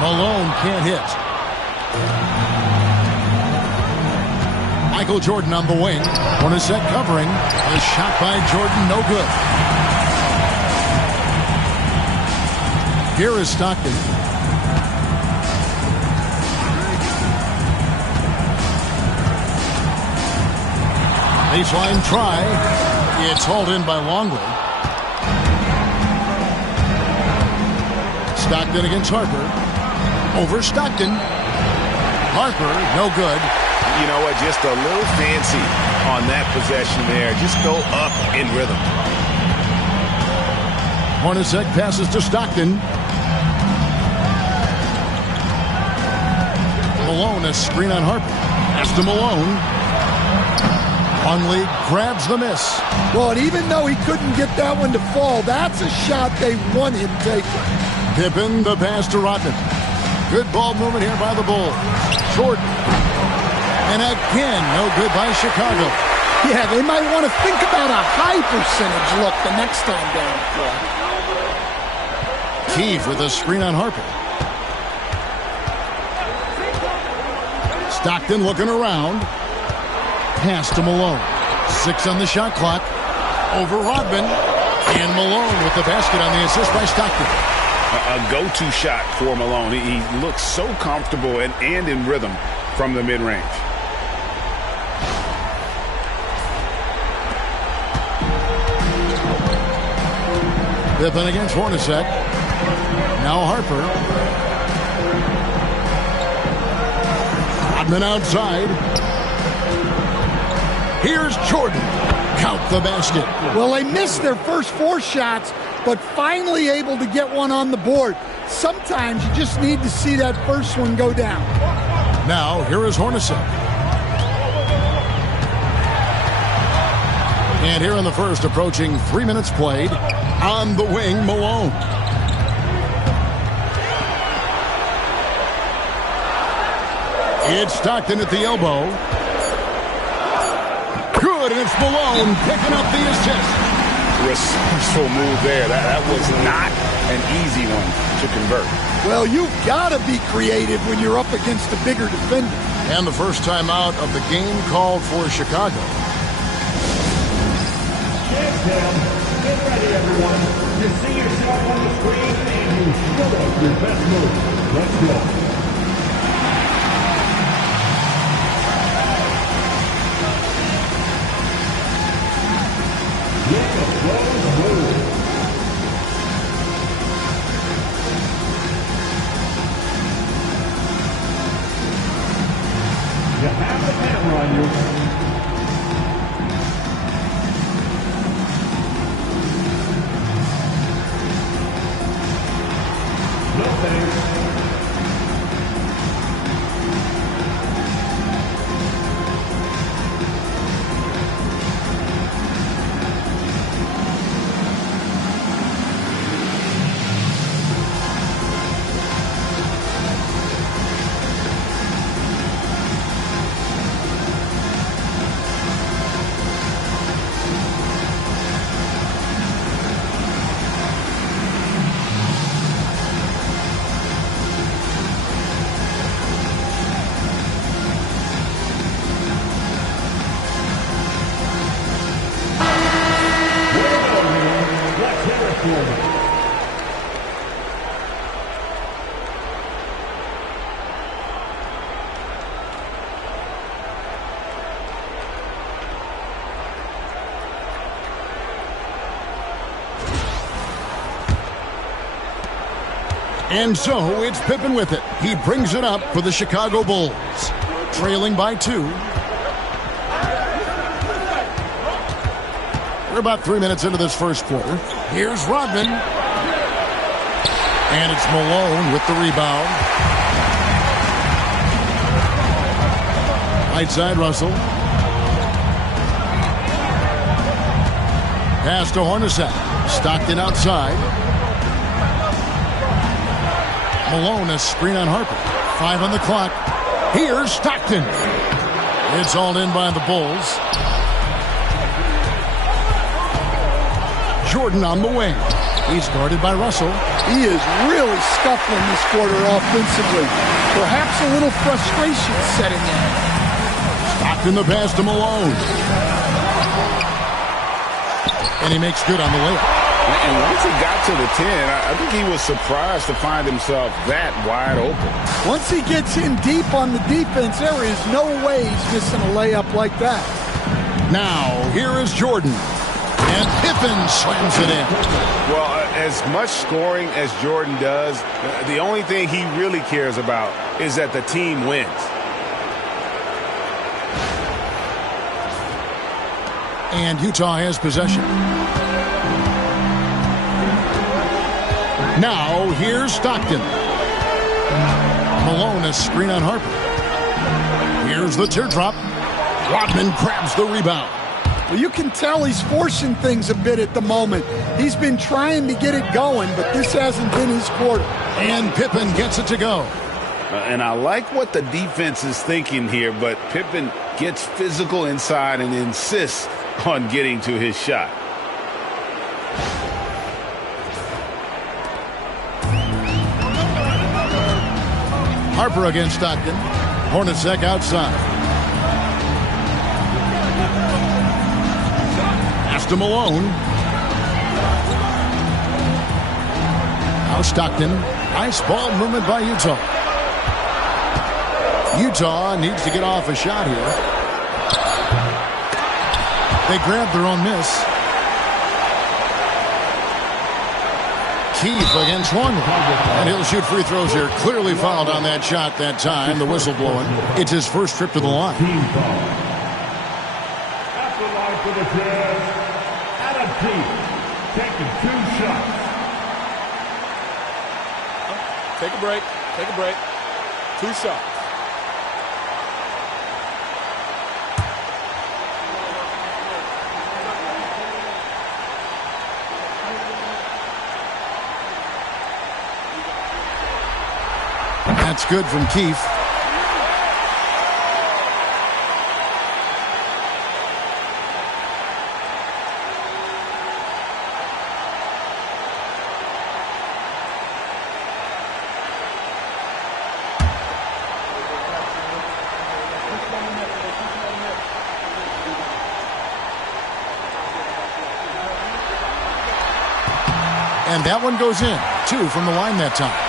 Malone can't hit. Michael Jordan on the wing. Hornacek covering. A shot by Jordan, no good. Here is Stockton. Baseline try. It's hauled in by Longley. Stockton against Harper. Over Stockton. Harper, no good. You know what? Just a little fancy on that possession there. Just go up in rhythm. Hornacek passes to Stockton. Malone, a screen on Harper. Pass to Malone. Longley grabs the miss. Well, and even though he couldn't get that one to fall, that's a shot they want him taking. Pippen, the pass to Rodman. Good ball movement here by the Bulls. Jordan. And again, no good by Chicago. Yeah, they might want to think about a high percentage look the next time down the floor. Keefe with a screen on Harper. Stockton looking around. Pass to Malone. 6 on the shot clock. Over Rodman. And Malone with the basket on the assist by Stockton. A go-to shot for Malone. He looks so comfortable and in rhythm from the mid-range. Pippen against Hornacek. Now Harper. Rodman outside. Here's Jordan. Count the basket. Well, they missed their first 4 shots, but finally able to get one on the board. Sometimes you just need to see that first one go down. Now, here is Hornacek. And here in the first, approaching 3 minutes played, on the wing, Malone. It's Stockton at the elbow. Good, and it's Malone picking up the assist. Resourceful move there. That was not an easy one to convert. Well, you've got to be creative when you're up against a bigger defender. And the first time out of the game called for Chicago. Hands down. Get ready, everyone. You see yourself on the screen and you show us your best move. Let's go. You have the camera on you. No thanks. And so it's Pippen with it. He brings it up for the Chicago Bulls. Trailing by 2. We're about 3 minutes into this first quarter. Here's Rodman. And it's Malone with the rebound. Right side, Russell. Pass to Hornacek. Stockton outside. Malone, a screen on Harper. 5 on the clock. Here's Stockton. It's hauled in by the Bulls. Jordan on the wing. He's guarded by Russell. He is really scuffling this quarter offensively. Perhaps a little frustration setting in. Stockton the pass to Malone. And he makes good on the layup. And once he got to the 10, I think he was surprised to find himself that wide open. Once he gets in deep on the defense, there is no way he's missing a layup like that. Now, here is Jordan. And Pippen slams it in. Well, as much scoring as Jordan does, the only thing he really cares about is that the team wins. And Utah has possession. Now, here's Stockton. Malone, a screen on Harper. Here's the teardrop. Rodman grabs the rebound. Well, you can tell he's forcing things a bit at the moment. He's been trying to get it going, but this hasn't been his quarter. And Pippen gets it to go. And I like what the defense is thinking here, but Pippen gets physical inside and insists on getting to his shot. Harper against Stockton. Hornacek outside. Pass to Malone. Now Stockton. Nice ball movement by Utah. Utah needs to get off a shot here. They grab their own miss. Keith against one. And he'll shoot free throws here. Clearly fouled on that shot that time. The whistle blowing. It's his first trip to the line. At the line for the Jazz, Adam Keith, taking 2 shots. Take a break. Take a break. 2 shots. That's good from Keith. And that one goes in. 2 from the line that time.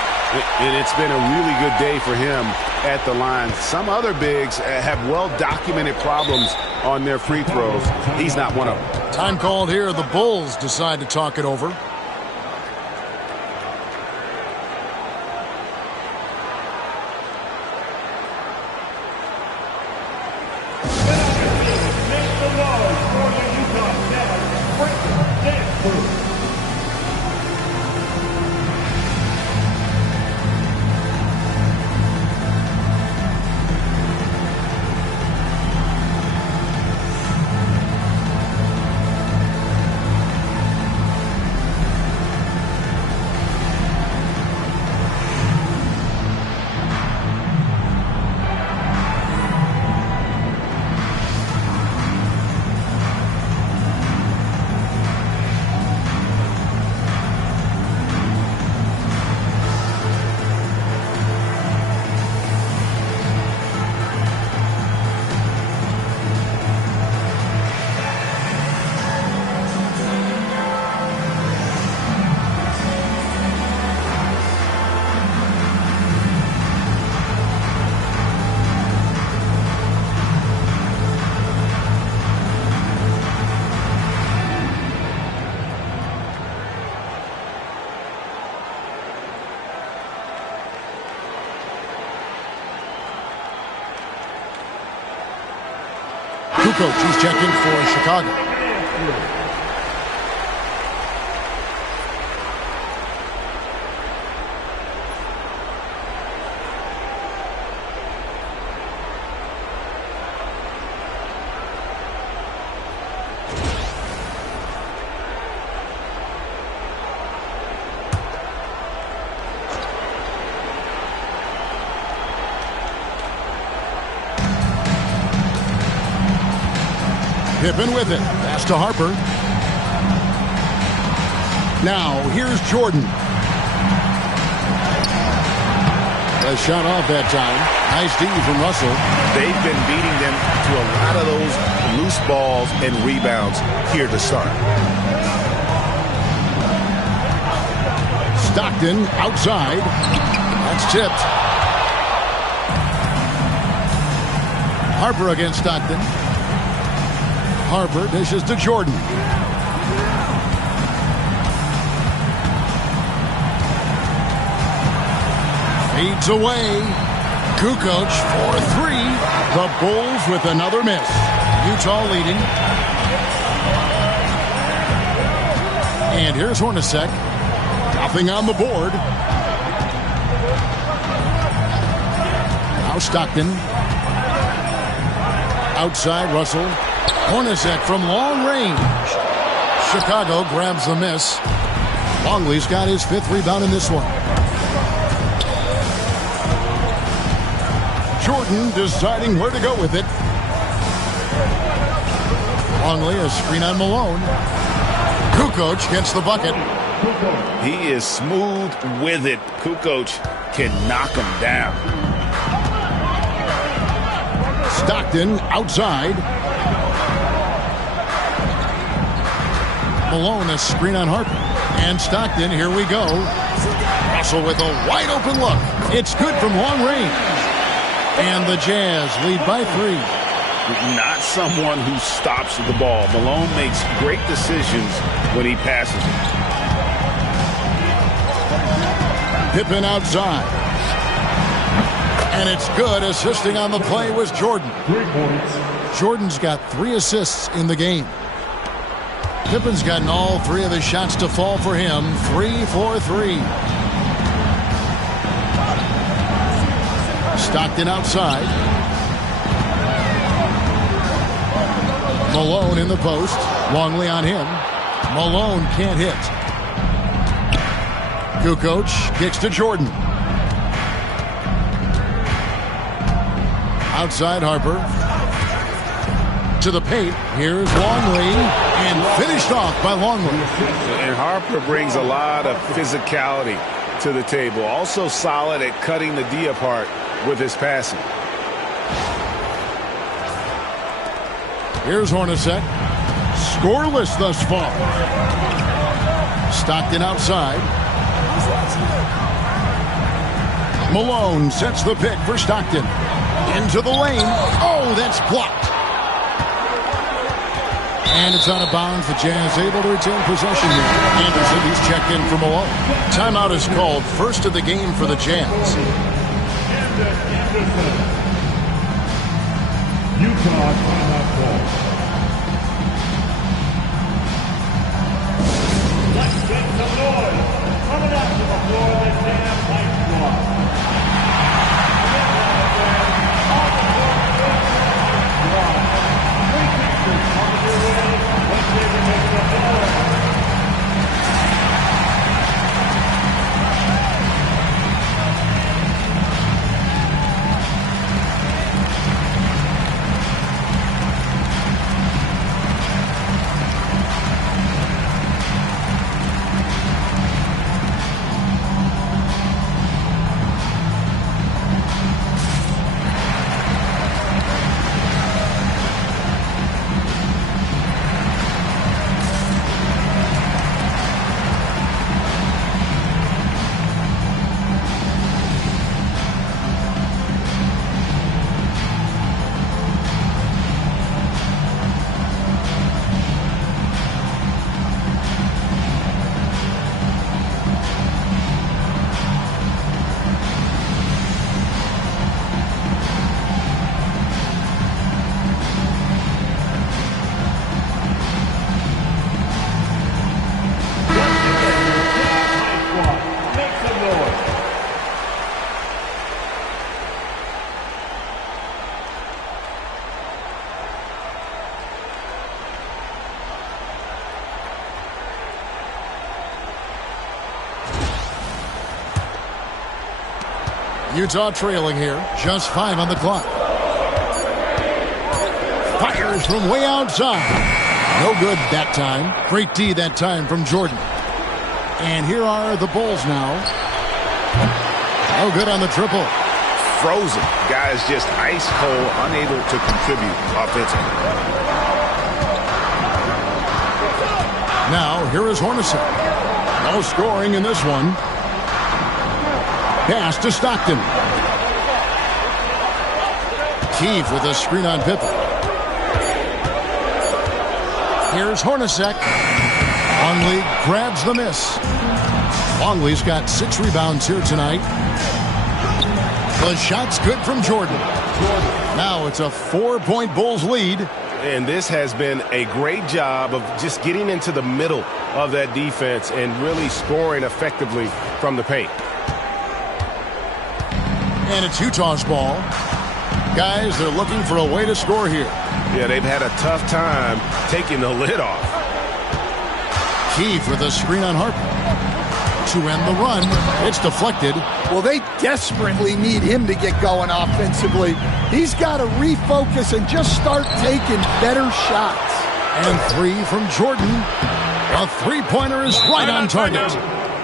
And it's been a really good day for him at the line. Some other bigs have well-documented problems on their free throws. He's not one of them. Time called here. The Bulls decide to talk it over. Make the noise for the Utah Jazz, Quentin Dantzler. Kukoc, he's checking for Chicago. Pippen with it. Pass to Harper. Now, here's Jordan. A shot off that time. Nice D from Russell. They've been beating them to a lot of those loose balls and rebounds here to start. Stockton outside. That's tipped. Harper against Stockton. Harper dishes to Jordan. Feeds away. Kukoc for three. The Bulls with another miss. Utah leading. And here's Hornacek. Nothing on the board. Now Stockton. Outside Russell. Hornacek from long range. Chicago grabs the miss. Longley's got his 5th rebound in this one. Jordan deciding where to go with it. Longley, a screen on Malone. Kukoc gets the bucket. He is smooth with it. Kukoc can knock him down. Stockton outside. Malone, a screen on Harper. And Stockton, here we go. Russell with a wide open look. It's good from long range. And the Jazz lead by 3. Not someone who stops the ball. Malone makes great decisions when he passes it. Pippen outside. And it's good. Assisting on the play was Jordan. 3 points. Jordan's got 3 assists in the game. Pippen's gotten all 3 of his shots to fall for him. 3 for 3. Stockton outside. Malone in the post. Longley on him. Malone can't hit. Kukoc kicks to Jordan. Outside Harper. To the paint. Here's Longley. And finished off by Longley. And Harper brings a lot of physicality to the table. Also solid at cutting the D apart with his passing. Here's Hornacek. Scoreless thus far. Stockton outside. Malone sets the pick for Stockton. Into the lane. Oh, that's blocked. And it's out of bounds. The Jazz able to retain possession here. Anderson, he's checked in for Malone. Timeout is called. First of the game for the Jazz. Utah timeout call. Let's get some noise. Coming out to the floor, the Jazz Light Squad. Utah trailing here. Just 5 on the clock. Fires from way outside. No good that time. Great D that time from Jordan. And here are the Bulls now. Oh, good on the triple. Frozen. Guys just ice cold, unable to contribute offensively. Now, here is Hornacek. No scoring in this one. Pass to Stockton. Keefe with a screen on Pippen. Here's Hornacek. Longley grabs the miss. Longley's got 6 rebounds here tonight. The shot's good from Jordan. Now it's a 4-point Bulls lead. And this has been a great job of just getting into the middle of that defense and really scoring effectively from the paint. And it's Utah's ball. Guys, they're looking for a way to score here. Yeah, they've had a tough time taking the lid off. Keefe with a screen on Harper. To end the run, it's deflected. Well, they desperately need him to get going offensively. He's got to refocus and just start taking better shots. And 3 from Jordan. A three-pointer is right on target.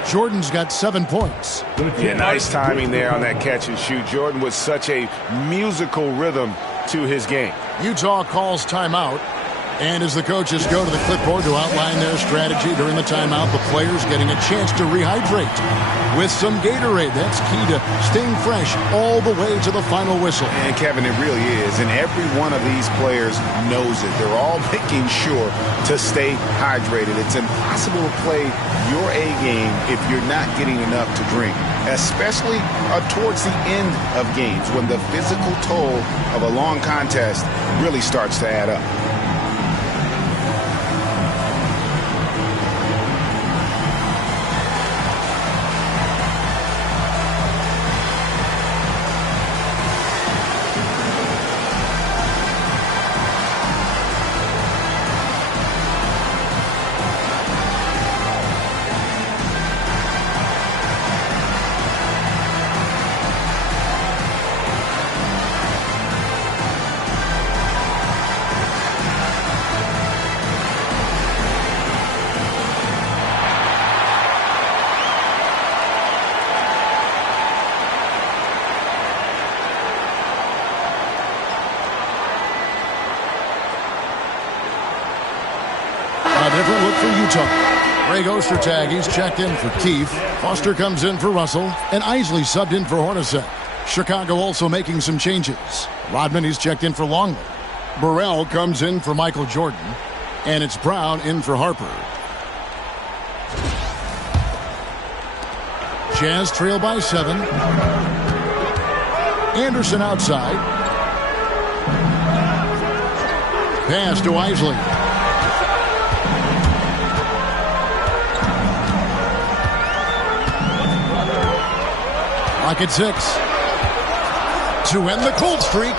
Jordan's got 7 points. Yeah, nice timing there on that catch and shoot. Jordan with such a musical rhythm to his game. Utah calls timeout. And as the coaches go to the clipboard to outline their strategy during the timeout, the players getting a chance to rehydrate with some Gatorade. That's key to staying fresh all the way to the final whistle. And Kevin, it really is. And every one of these players knows it. They're all making sure to stay hydrated. It's impossible to play your A game if you're not getting enough to drink, especially towards the end of games when the physical toll of a long contest really starts to add up. Different look for Utah. Greg Ostertag, he's checked in for Keefe. Foster comes in for Russell. And Isley subbed in for Hornacek. Chicago also making some changes. Rodman, he's checked in for Longley. Burrell comes in for Michael Jordan. And it's Brown in for Harper. Jazz trail by 7. Anderson outside. Pass to Isley. Clock at 6. To end the cold streak.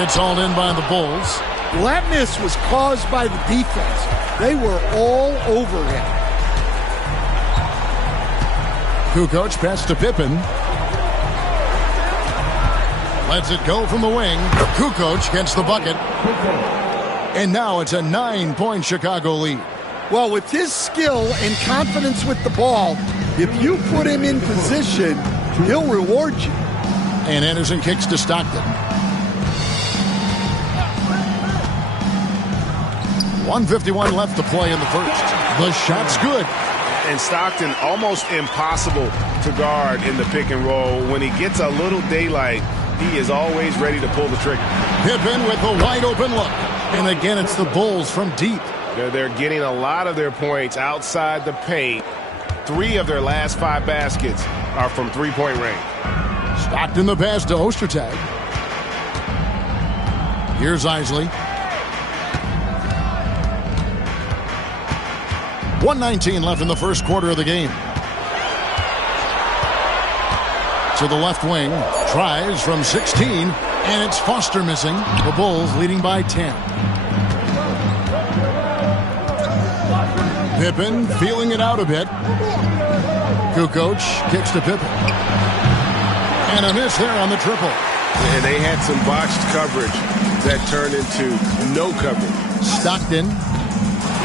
It's hauled in by the Bulls. Well, that miss was caused by the defense. They were all over him. Kukoc pass to Pippen. Lets it go from the wing. Kukoc gets the bucket. And now it's a 9-point Chicago lead. Well, with his skill and confidence with the ball, if you put him in position, he'll reward you. And Anderson kicks to Stockton. 1:51 left to play in the first. The shot's good. And Stockton almost impossible to guard in the pick and roll. When he gets a little daylight, he is always ready to pull the trigger. Pippen with a wide open look. And again, it's the Bulls from deep. They're getting a lot of their points outside the paint. 3 of their last 5 baskets are from three-point range. Stockton the pass to Ostertag. Here's Isley. 1:19 left in the first quarter of the game. To the left wing. Tries from 16. And it's Foster missing. The Bulls leading by 10. Pippen feeling it out a bit. Kukoc kicks to Pippen. And a miss there on the triple. And they had some botched coverage that turned into no coverage. Stockton.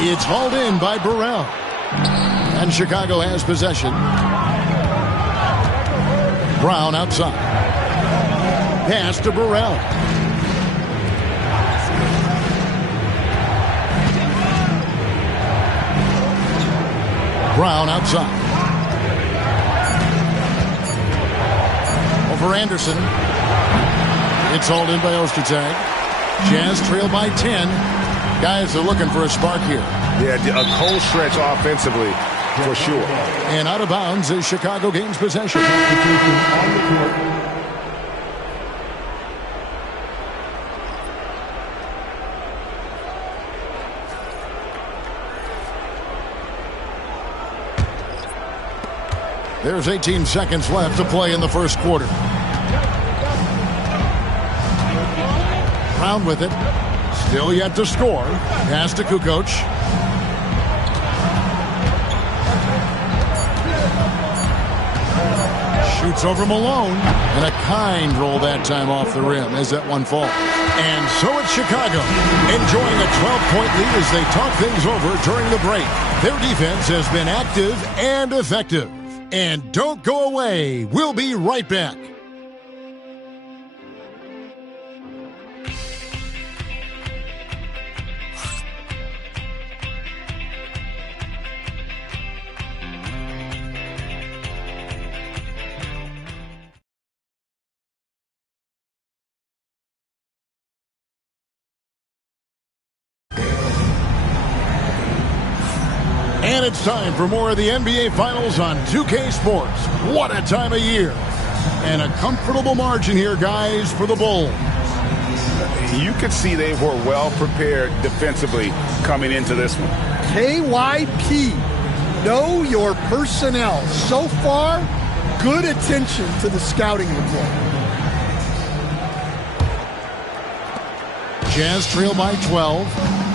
It's hauled in by Burrell. And Chicago has possession. Brown outside. Pass to Burrell. Brown outside. Over Anderson. It's hauled in by Ostertag. Jazz trail by 10. Guys are looking for a spark here. Yeah, a cold stretch offensively, for sure. And out of bounds as Chicago gains possession. There's 18 seconds left to play in the first quarter. Brown with it. Still yet to score. Pass to Kukoc. Shoots over Malone. And a kind roll that time off the rim as that one falls. And so it's Chicago, enjoying a 12-point lead as they talk things over during the break. Their defense has been active and effective. And don't go away. We'll be right back. And it's time for more of the NBA Finals on 2K Sports. What a time of year. And a comfortable margin here, guys, for the Bulls. You could see they were well prepared defensively coming into this one. KYP, know your personnel. So far, good attention to the scouting report. Jazz trail by 12.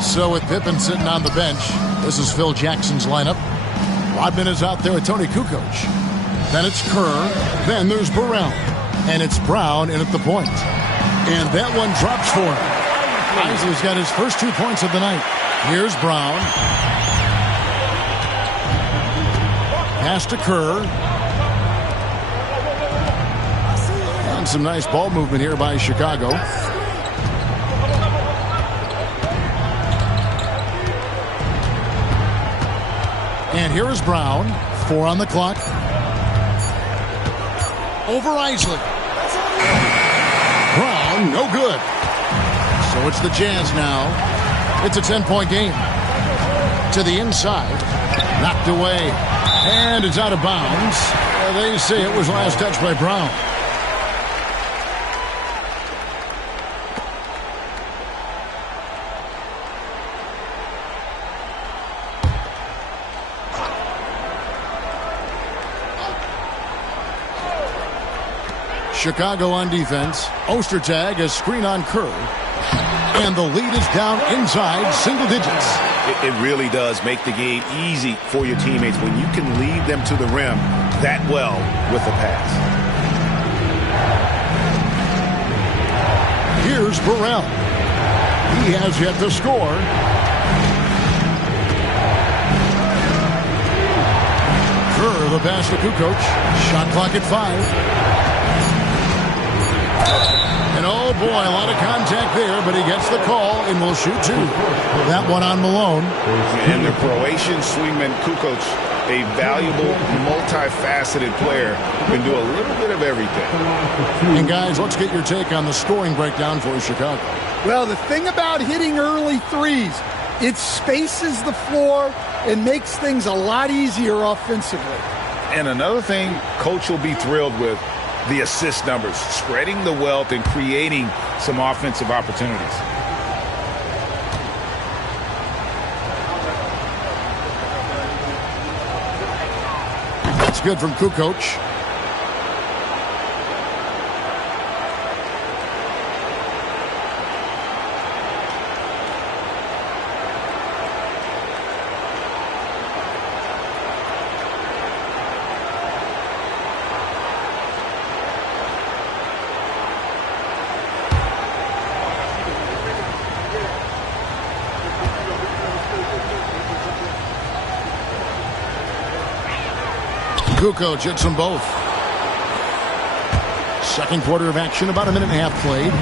So with Pippen sitting on the bench, this is Phil Jackson's lineup. Rodman is out there with Tony Kukoc. Then it's Kerr. Then there's Burrell. And it's Brown in at the point. And that one drops for him. Isley's got his first 2 points of the night. Here's Brown. Pass to Kerr. And some nice ball movement here by Chicago. And here is Brown. 4 on the clock. Over Isley. Brown, no good. So it's the Jazz now. It's a 10-point game. To the inside. Knocked away. And it's out of bounds. They say it was last touch by Brown. Chicago on defense. Ostertag, a screen on Kerr. And the lead is down inside single digits. It really does make the game easy for your teammates when you can lead them to the rim that well with a pass. Here's Burrell. He has yet to score. Kerr, the pass to Kukoc. Shot clock at 5. And oh boy, a lot of contact there, but he gets the call and will shoot 2. That one on Malone. And the Croatian swingman Kukoc, a valuable, multifaceted player, can do a little bit of everything. And guys, let's get your take on the scoring breakdown for Chicago. Well, the thing about hitting early threes, it spaces the floor and makes things a lot easier offensively. And another thing Coach will be thrilled with, the assist numbers, spreading the wealth and creating some offensive opportunities. That's good from Kukoc. Kukoc hits them both. Second quarter of action, about a minute and a half played.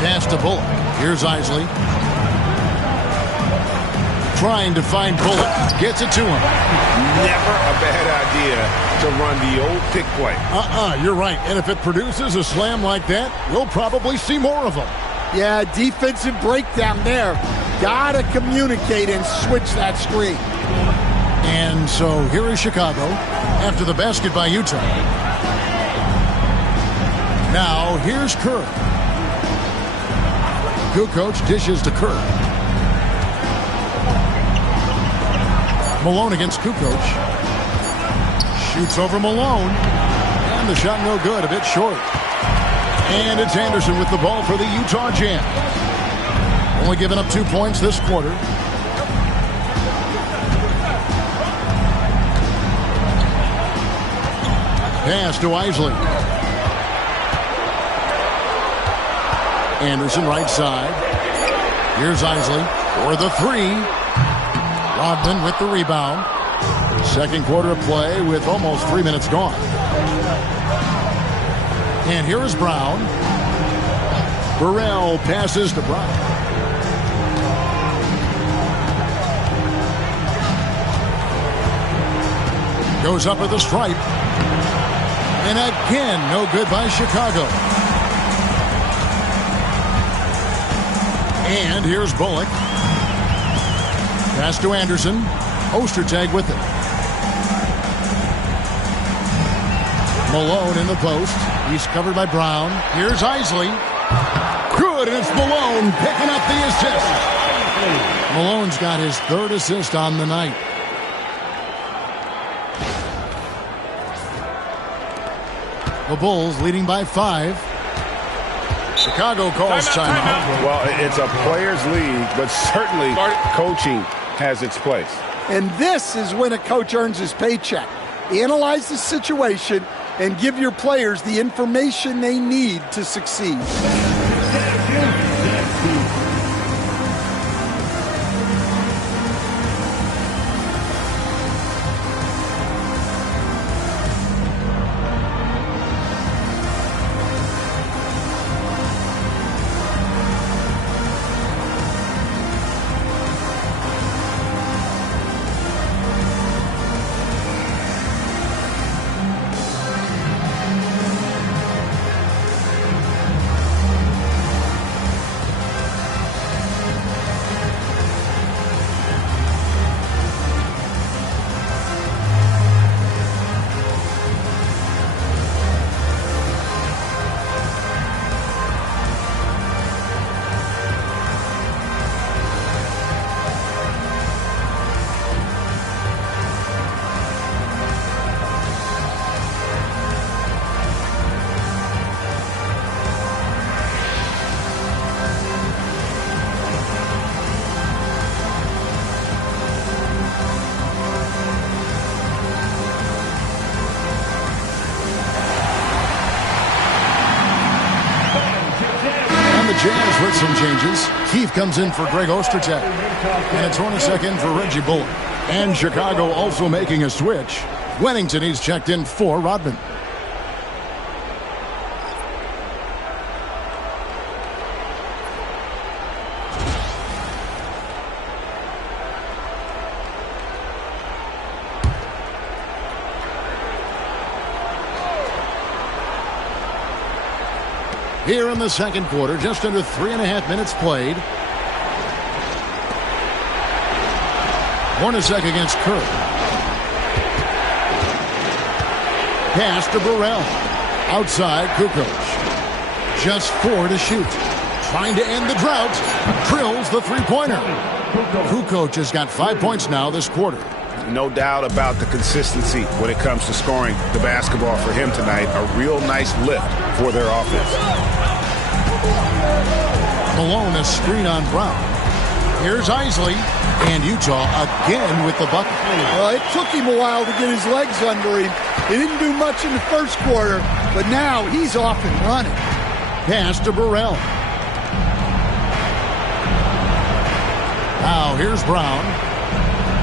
Pass to Bullock. Here's Isley. Trying to find Bullock. Gets it to him. Never a bad idea to run the old pick play. You're right. And if it produces a slam like that, we'll probably see more of them. Yeah, defensive breakdown there. Gotta communicate and switch that screen. And so here is Chicago after the basket by Utah. Now here's Kerr. Kukoc dishes to Kerr. Malone against Kukoc. Shoots over Malone. And the shot no good, a bit short. And it's Anderson with the ball for the Utah Jazz. Only giving up 2 points this quarter. Pass to Isley. Anderson right side. Here's Isley for the three. Rodman with the rebound. Second quarter of play with almost 3 minutes gone. And here is Brown. Burrell passes to Brown. Goes up at the stripe. And again, no good by Chicago. And here's Bullock. Pass to Anderson. Ostertag with it. Malone in the post. He's covered by Brown. Here's Isley. Good, and it's Malone picking up the assist. Malone's got his third assist on the night. The Bulls leading by 5. Chicago calls timeout. Well, it's a players' league, but certainly coaching has its place. And this is when a coach earns his paycheck. Analyze the situation and give your players the information they need to succeed. Jazz with some changes. Keefe comes in for Greg Ostertag. And it's Hornacek in for Reggie Bullock. And Chicago also making a switch. Wennington, he's checked in for Rodman. Here in the second quarter, just under 3.5 minutes played. Hornacek against Kerr. Pass to Burrell. Outside, Kukoc. Just 4 to shoot. Trying to end the drought. Drills the three-pointer. Kukoc has got 5 points now this quarter. No doubt about the consistency when it comes to scoring the basketball for him tonight. A real nice lift for their offense. Malone, a screen on Brown. Here's Isley. And Utah again with the bucket. Well, it took him a while to get his legs under him. He didn't do much in the first quarter, but now he's off and running. Pass to Burrell. Now here's Brown.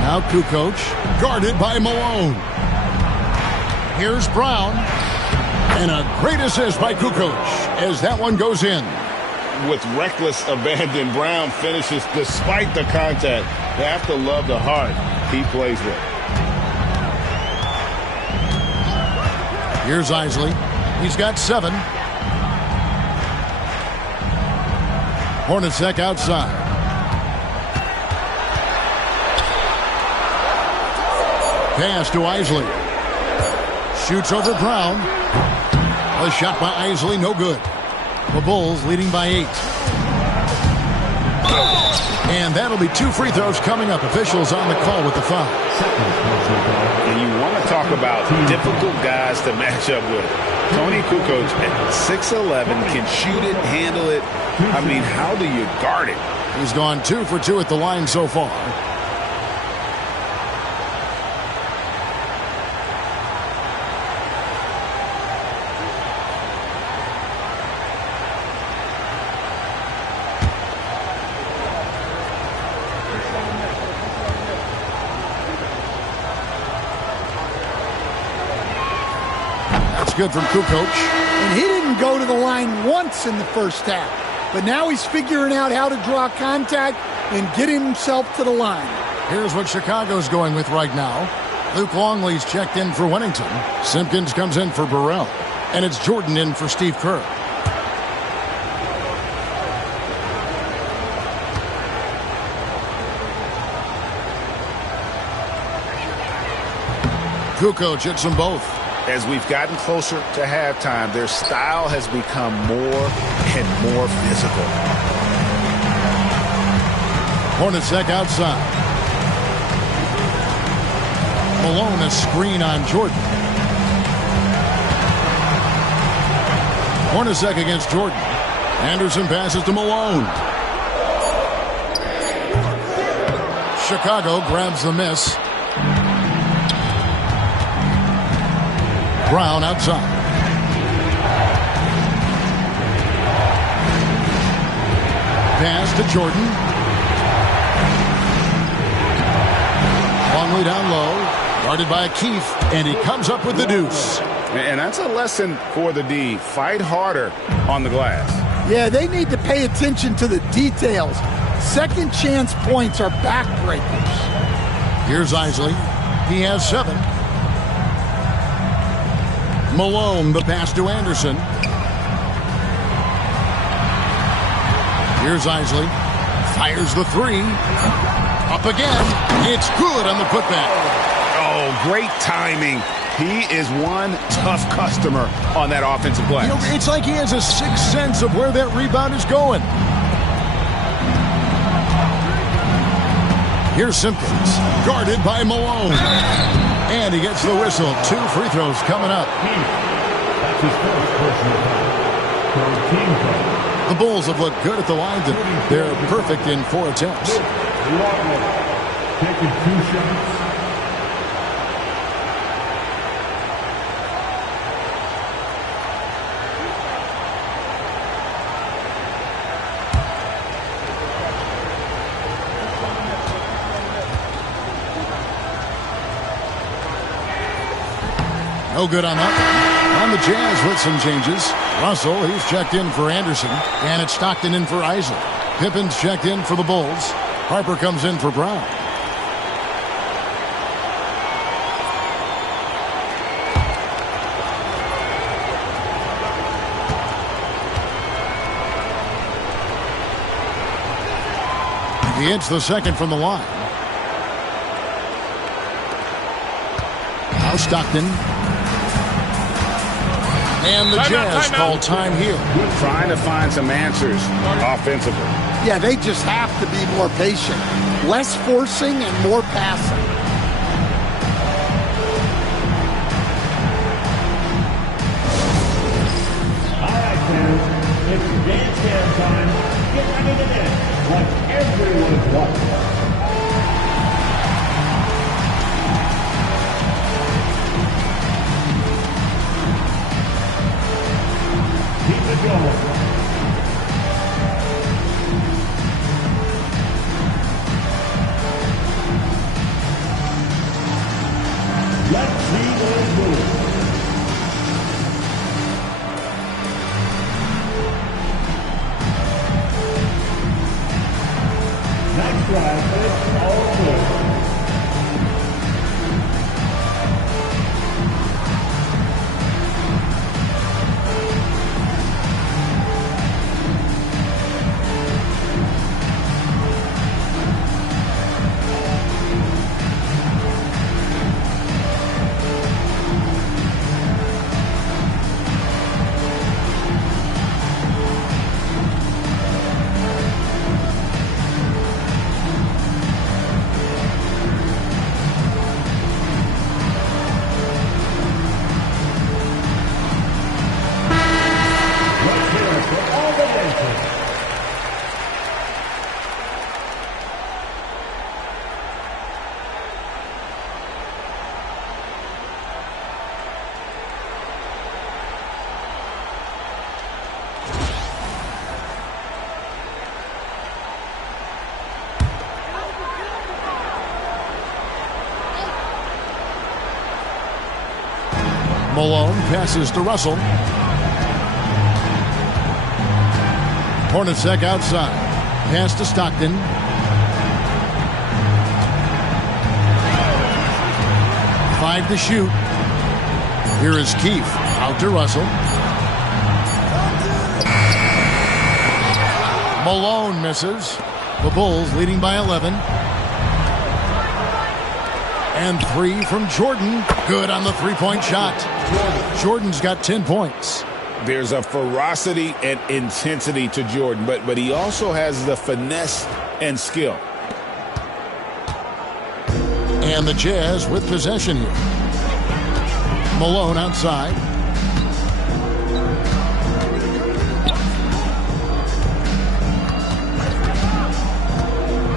Now Kukoc, guarded by Malone. Here's Brown. And a great assist by Kukoc as that one goes in. With reckless abandon, Brown finishes despite the contact. You have to love the heart he plays with. Here's Isley. He's got 7. Hornacek outside. Pass to Isley. Shoots over Brown. A shot by Isley, no good. The Bulls leading by 8. And that'll be 2 free throws coming up. Officials on the call with the foul. And you want to talk about difficult guys to match up with. Toni Kukoc at 6'11", can shoot it, handle it. I mean, how do you guard it? He's gone 2 for 2 at the line so far. Good from Kukoc. And he didn't go to the line once in the first half. But now he's figuring out how to draw contact and get himself to the line. Here's what Chicago's going with right now. Luke Longley's checked in for Wennington. Simpkins comes in for Burrell. And it's Jordan in for Steve Kerr. Kukoc hits them both. As we've gotten closer to halftime, their style has become more and more physical. Hornacek outside. Malone a screen on Jordan. Hornacek against Jordan. Anderson passes to Malone. Chicago grabs the miss. Brown outside. Pass to Jordan. Longley down low. Guarded by Keith. And he comes up with the deuce. And that's a lesson for the D. Fight harder on the glass. Yeah, they need to pay attention to the details. Second chance points are backbreakers. Here's Isley. He has 7. Malone, the pass to Anderson. Here's Isley. Fires the 3. Up again. It's good on the putback. Oh, great timing. He is one tough customer on that offensive glass. You know, it's like he has a sixth sense of where that rebound is going. Here's Simpkins, guarded by Malone. And he gets the whistle. 2 free throws coming up. That's his first personal foul. Team foul. The Bulls have looked good at the line today. They're perfect in 4 attempts. Longley taking 2 shots. No good on that one. On the Jazz with some changes. Russell, he's checked in for Anderson. And it's Stockton in for Isley. Pippin's checked in for the Bulls. Harper comes in for Brown. He hits the second from the line. Now Stockton. And the Jazz call time here. Trying to find some answers offensively. Yeah, they just have to be more patient. Less forcing and more passing. All right, fans. It's dance cam time. Get ready to dance like everyone is watching. Keep it going. Let's see those moves. Next drive is all good. Malone passes to Russell. Hornacek outside. Pass to Stockton. Five to shoot. Here is Keefe. Out to Russell. Malone misses. The Bulls leading by 11. And three from Jordan. Good on the three-point shot. Jordan's got 10 points. There's a ferocity and intensity to Jordan, but he also has the finesse and skill. And the Jazz with possession here. Malone outside.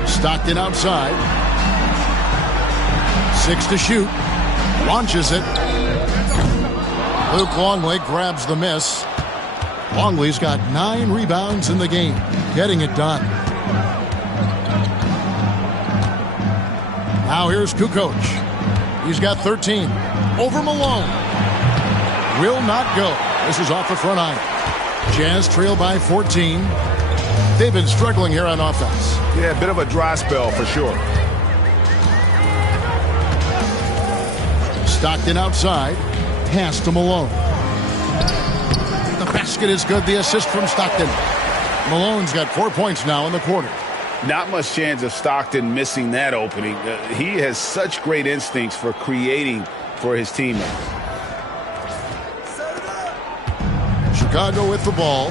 Stockton outside. 6 to shoot. Launches it. Luke Longley grabs the miss. Longley's got 9 rebounds in the game, getting it done. Now here's Kukoc. He's got 13. Over Malone. Will not go. This is off the front iron. Jazz trail by 14. They've been struggling here on offense. Yeah, a bit of a dry spell for sure. Stockton outside. Pass to Malone. The basket is good. The assist from Stockton. Malone's got 4 points now in the quarter. Not much chance of Stockton missing that opening. He has such great instincts for creating for his teammates. Chicago with the ball.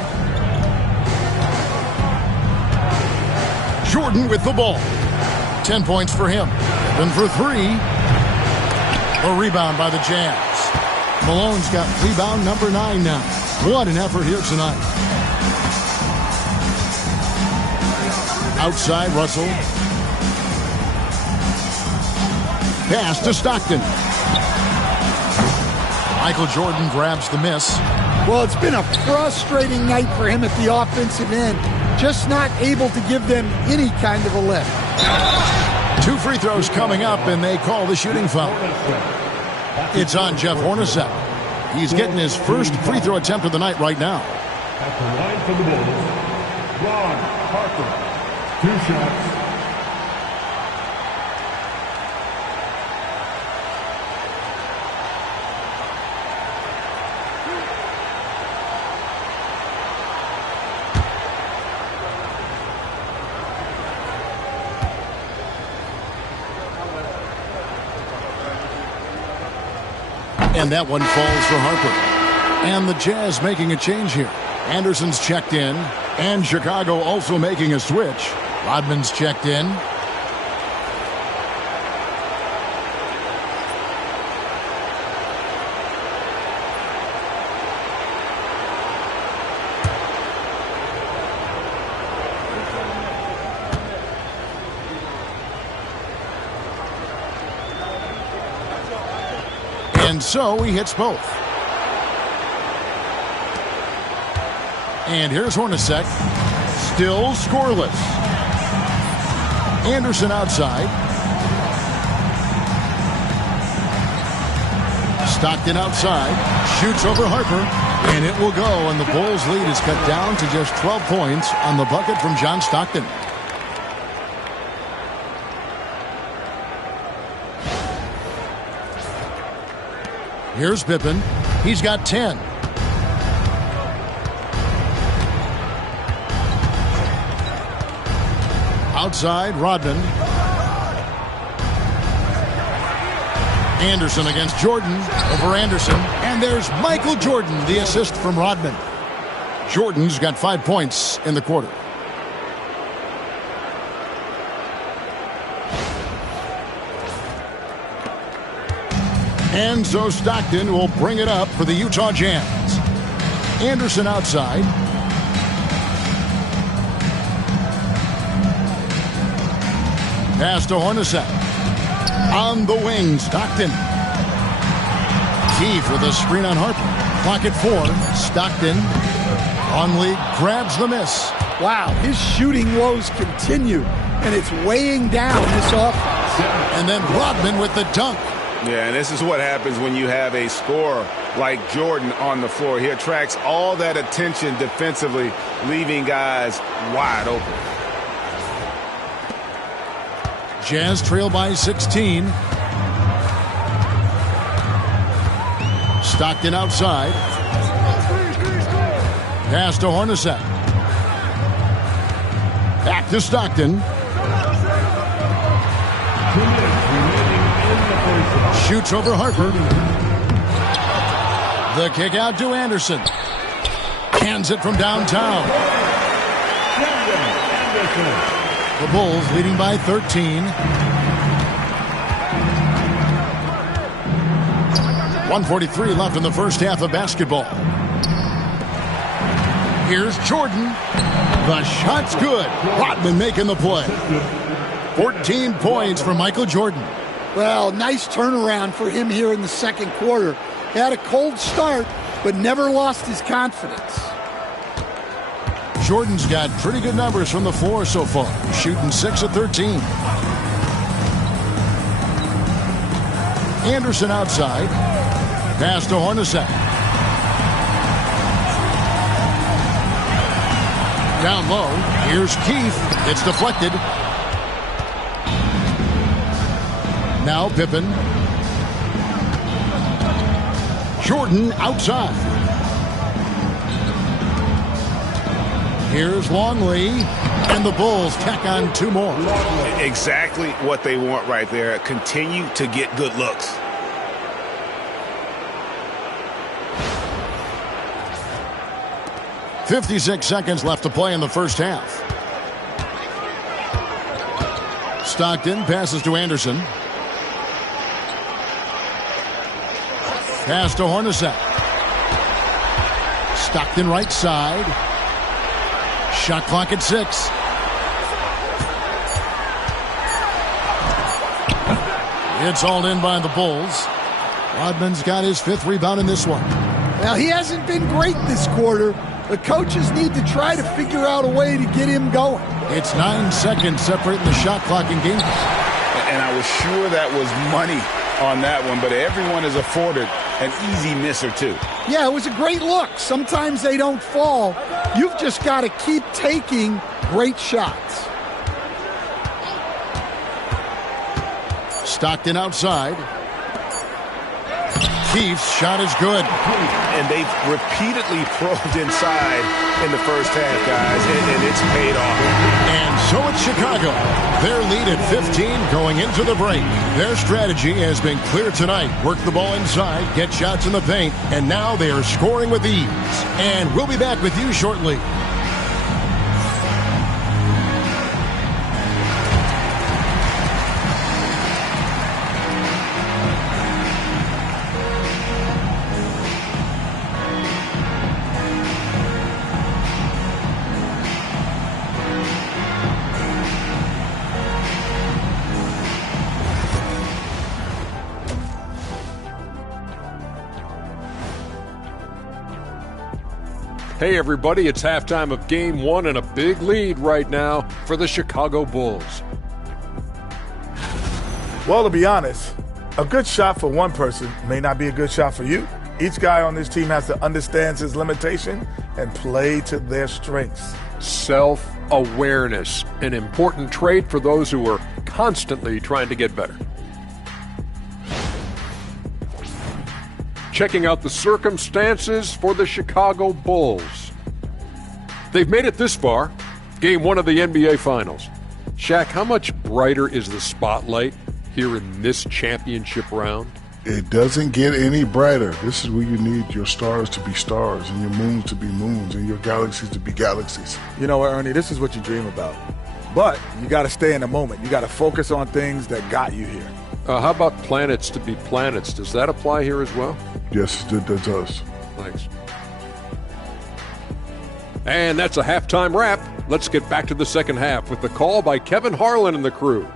Jordan with the ball. 10 points for him. Then for 3. A rebound by the Jazz. Malone's got rebound number 9 now. What an effort here tonight. Outside Russell. Pass to Stockton. Michael Jordan grabs the miss. Well, it's been a frustrating night for him at the offensive end. Just not able to give them any kind of a lift. 2 free throws coming up, and they call the shooting foul. It's on Jeff Hornacek. He's getting his first free throw attempt of the night right now. At the line for the Bulls, Ron Harper. 2 shots. And that one falls for Harper. And the Jazz making a change here. Anderson's checked in. And Chicago also making a switch. Rodman's checked in. And so he hits both. And here's Hornacek. Still scoreless. Anderson outside. Stockton outside, shoots over Harper, and it will go, and the Bulls' lead is cut down to just 12 points on the bucket from John Stockton. Here's Pippen. He's got 10. Outside, Rodman. Anderson against Jordan. Over Anderson. And there's Michael Jordan, the assist from Rodman. Jordan's got 5 points in the quarter. And so Stockton will bring it up for the Utah Jazz. Anderson outside. Pass to Hornacek. On the wing, Stockton. Keefe with a screen on Harper. Clock at 4. Stockton. Longley grabs the miss. Wow, his shooting woes continue, and it's weighing down this offense. And then Rodman with the dunk. Yeah, and this is what happens when you have a scorer like Jordan on the floor. He attracts all that attention defensively, leaving guys wide open. Jazz trail by 16. Stockton outside. Pass to Hornacek. Back to Stockton. Shoots over Harper. The kick out to Anderson. Hands it from downtown. The Bulls leading by 13. 1:43 left in the first half of basketball. Here's Jordan. The shot's good. Rodman making the play. 14 points for Michael Jordan. Well, nice turnaround for him here in the second quarter. Had a cold start, but never lost his confidence. Jordan's got pretty good numbers from the floor so far, shooting 6 of 13. Anderson outside. Pass to Hornacek. Down low. Here's Keefe. It's deflected. Now Pippen. Jordan outside. Here's Longley. And the Bulls tack on 2 more. Exactly what they want right there. Continue to get good looks. .56 seconds left to play in the first half. Stockton passes to Anderson. Pass to Hornacek. Stockton right side. Shot clock at 6. It's hauled in by the Bulls. Rodman's got his 5th rebound in this one. Well, he hasn't been great this quarter. The coaches need to try to figure out a way to get him going. It's 9 seconds separating the shot clock and game. And I was sure that was money on that one, but everyone is afforded an easy miss or two. Yeah, it was a great look. Sometimes they don't fall. You've just got to keep taking great shots. Stockton outside. Keefe's shot is good. And they've repeatedly probed inside in the first half, guys, and it's paid off. And so it's Chicago. Their lead at 15 going into the break. Their strategy has been clear tonight. Work the ball inside, get shots in the paint, and now they are scoring with ease. And we'll be back with you shortly. Hey everybody, it's halftime of Game 1 and a big lead right now for the Chicago Bulls. Well, to be honest, A good shot for one person may not be a good shot for you. Each guy on this team has to understand his limitation and play to their strengths. Self-awareness, an important trait for those who are constantly trying to get better. Checking out the circumstances for the Chicago Bulls. They've made it this far, Game 1 of the NBA Finals. Shaq, how much brighter is the spotlight here in this championship round? It doesn't get any brighter. This is where you need your stars to be stars and your moons to be moons and your galaxies to be galaxies. You know what, Ernie, this is what you dream about. But you got to stay in the moment. You got to focus on things that got you here. How about planets to be planets? Does that apply here as well? Yes, it does. Thanks. And that's a halftime wrap. Let's get back to the second half with the call by Kevin Harlan and the crew.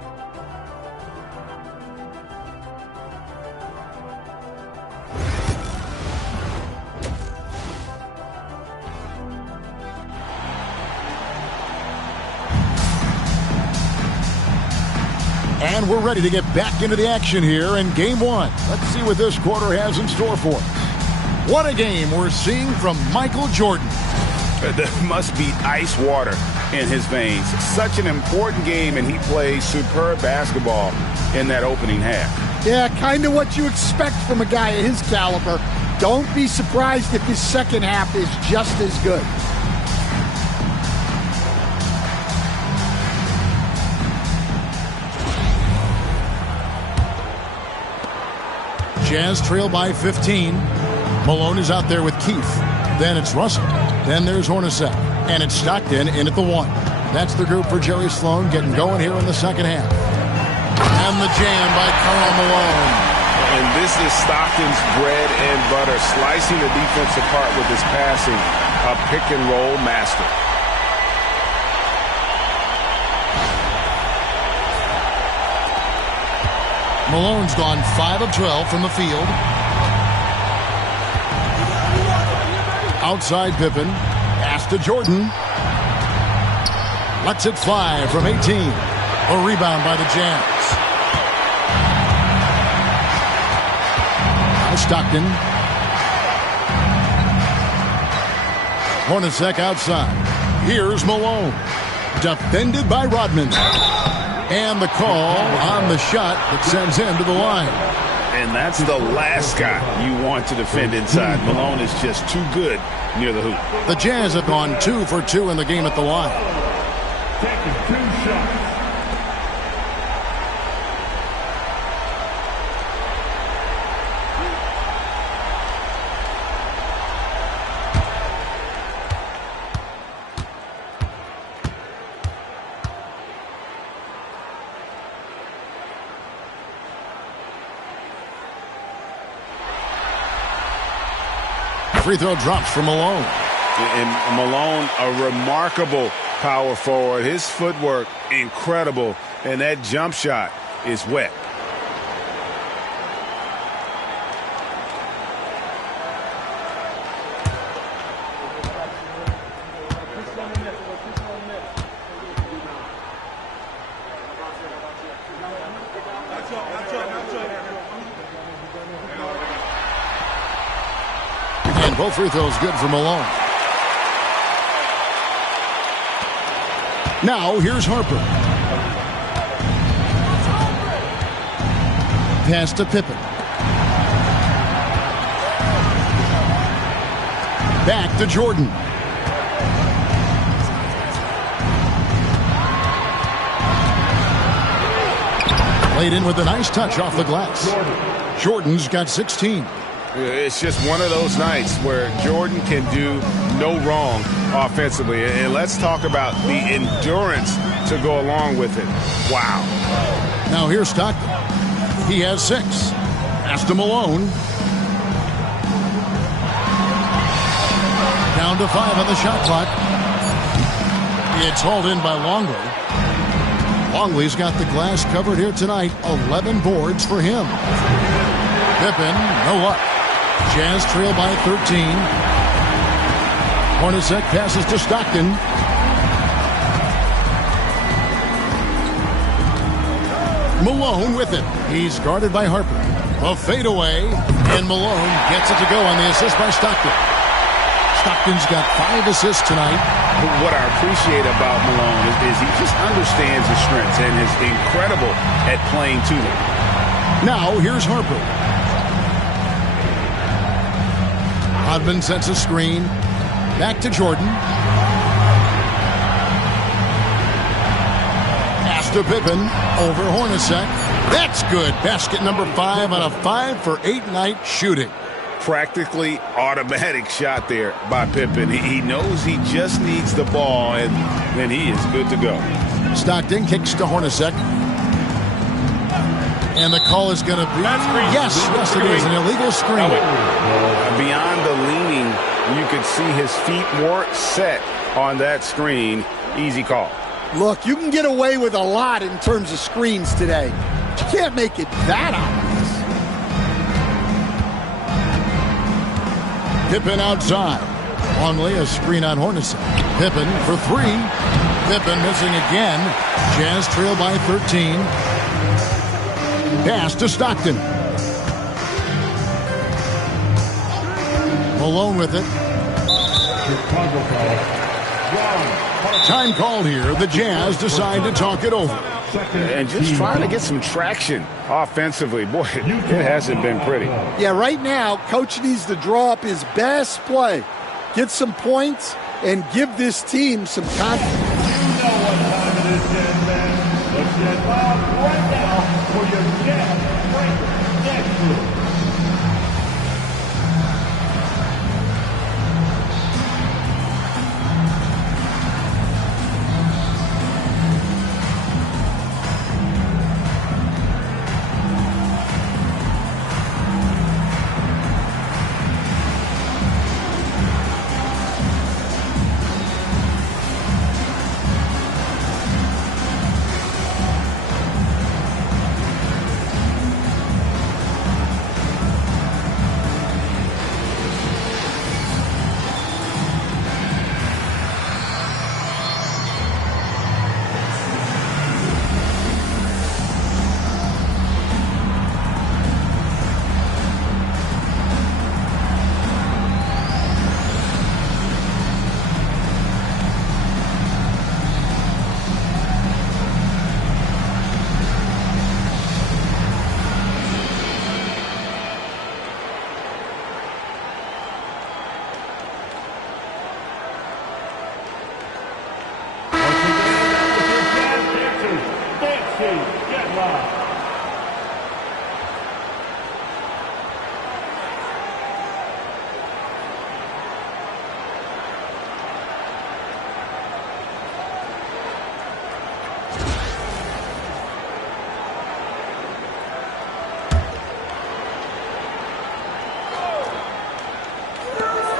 And we're ready to get back into the action here in Game 1. Let's see what this quarter has in store for us. What a game we're seeing from Michael Jordan. There must be ice water in his veins. Such an important game, and he plays superb basketball in that opening half. Yeah, kind of what you expect from a guy of his caliber. Don't be surprised if his second half is just as good. Jazz trail by 15. Malone is out there with Keefe. Then it's Russell. Then there's Hornacek. And it's Stockton in at the 1. That's the group for Jerry Sloan getting going here in the second half. And the jam by Karl Malone. And this is Stockton's bread and butter, slicing the defense apart with his passing, a pick-and-roll master. Malone's gone 5 of 12 from the field. Outside Pippen. Pass to Jordan. Lets it fly from 18. A rebound by the Jazz. Now Stockton. Hornacek outside. Here's Malone. Defended by Rodman. And the call on the shot that sends him to the line. And that's the last guy you want to defend inside. Malone is just too good near the hoop. The Jazz have gone 2 for 2 in the game at the line. Taking 2 shots. Free throw drops for Malone. And Malone, a remarkable power forward. His footwork, incredible. And that jump shot is wet. Both free throws good for Malone. Now here's Harper. Pass to Pippen. Back to Jordan. Played in with a nice touch off the glass. Jordan's got 16. It's just one of those nights where Jordan can do no wrong offensively. And let's talk about the endurance to go along with it. Wow. Now here's Stockton. He has 6. Pass to Malone. Down to 5 on the shot clock. It's hauled in by Longley. Longley's got the glass covered here tonight. 11 boards for him. Pippen, no luck. Jazz trail by 13. Hornacek passes to Stockton. Malone with it. He's guarded by Harper. A fadeaway, and Malone gets it to go on the assist by Stockton. Stockton's got 5 assists tonight. What I appreciate about Malone is he just understands his strengths and is incredible at playing to them. Now, here's Harper. Hodman sets a screen. Back to Jordan. Pass to Pippen. Over Hornacek. That's good. Basket number 5 on a 5 for 8 night shooting. Practically automatic shot there by Pippen. He knows he just needs the ball, and then he is good to go. Stockton kicks to Hornacek. And the call is going to be, yes, it is an illegal screen. Beyond the leaning, you could see his feet more set on that screen. Easy call. Look, you can get away with a lot in terms of screens today. You can't make it that obvious. Pippen outside. Longley, a screen on Hornacek. Pippen for 3. Pippen missing again. Jazz trail by 13. Pass to Stockton. Malone with it. Time called here. The Jazz decide to talk it over. And just trying to get some traction offensively. Boy, it hasn't been pretty. Yeah, right now, Coach needs to draw up his best play, get some points, and give this team some confidence. You know what time it is, Jazz fans. Let's get live right now for your Jazz Breaker Next Group.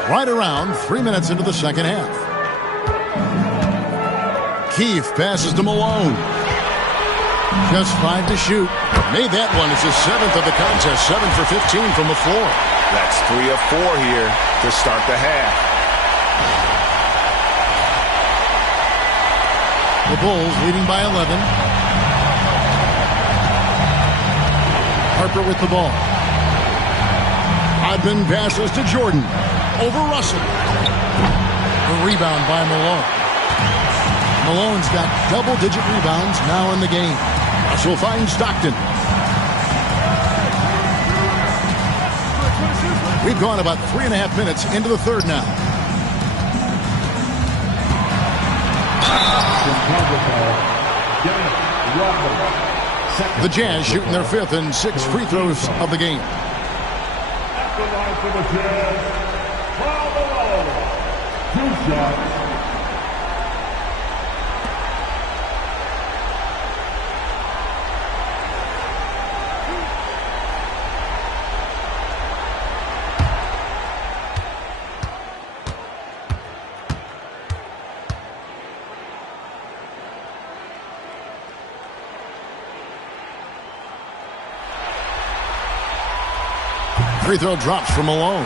Right around 3 minutes into the second half. Keefe passes to Malone. Just 5 to shoot. Made that one. It's his 7th of the contest. 7 for 15 from the floor. That's 3 of 4 here to start the half. The Bulls leading by 11. Harper with the ball. Hodman passes to Jordan. Over Russell. A rebound by Malone. Malone's got double-digit rebounds now in the game. Russell finds Stockton. We've gone about 3.5 minutes into the third now. The Jazz shooting their 5th and 6th free throws of the game. At the line for the Jazz, Karl Malone. 2 shots. Free throw drops for Malone.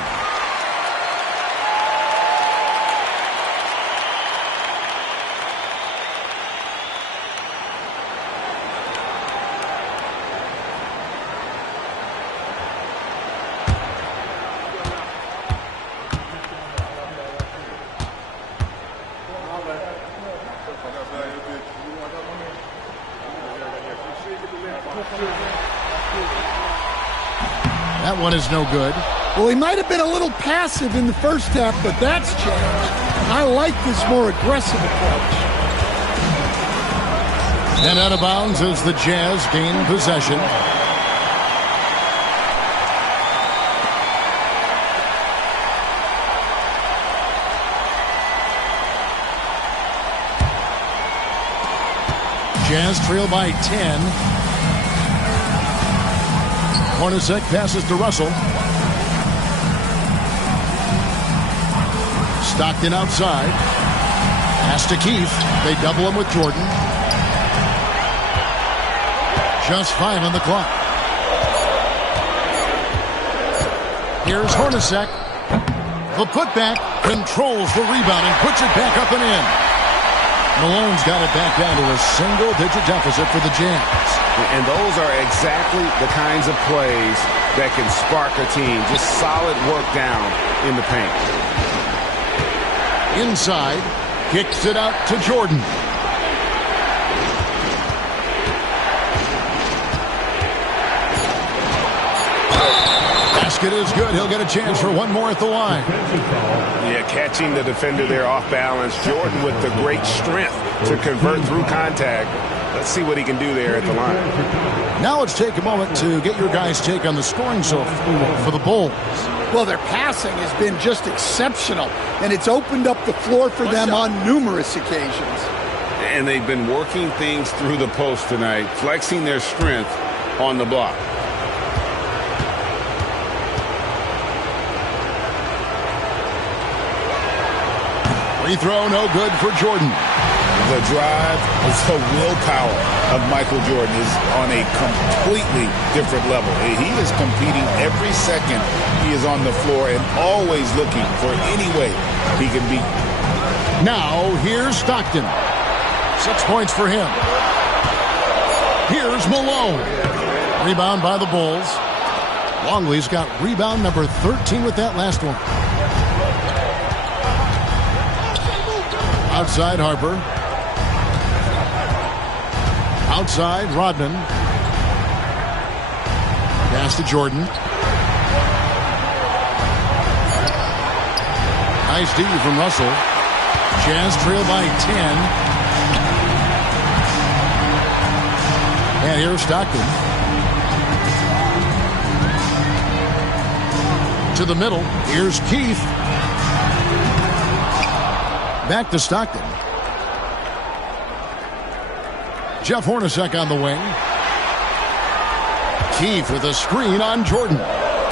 That one is no good. Well, he might have been a little passive in the first half, but that's changed. I like this more aggressive approach. And out of bounds as the Jazz gain possession. Jazz trail by 10. Hornacek passes to Russell. Stockton outside. Pass to Keith. They double him with Jordan. Just 5 on the clock. Here's Hornacek. The putback controls the rebound and puts it back up and in. Malone's got it back down to a single-digit deficit for the Jazz. And those are exactly the kinds of plays that can spark a team. Just solid work down in the paint. Inside, kicks it out to Jordan. Basket is good. He'll get a chance for one more at the line. Yeah, catching the defender there off balance. Jordan with the great strength to convert through contact. Let's see what he can do there at the line. Now let's take a moment to get your guys' take on the scoring so far for the Bulls. Well, their passing has been just exceptional, and it's opened up the floor for them on numerous occasions. And they've been working things through the post tonight, flexing their strength on the block. Free throw, no good for Jordan. The drive, the willpower of Michael Jordan is on a completely different level. He is competing every second he is on the floor and always looking for any way he can beat. Now, here's Stockton. 6 points for him. Here's Malone. Rebound by the Bulls. Longley's got rebound number 13 with that last one. Outside Harper. Outside Rodman. Pass to Jordan. Nice D from Russell. Jazz trail by 10. And here's Stockton. To the middle. Here's Keith. Back to Stockton. Jeff Hornacek on the wing. Keith with a screen on Jordan.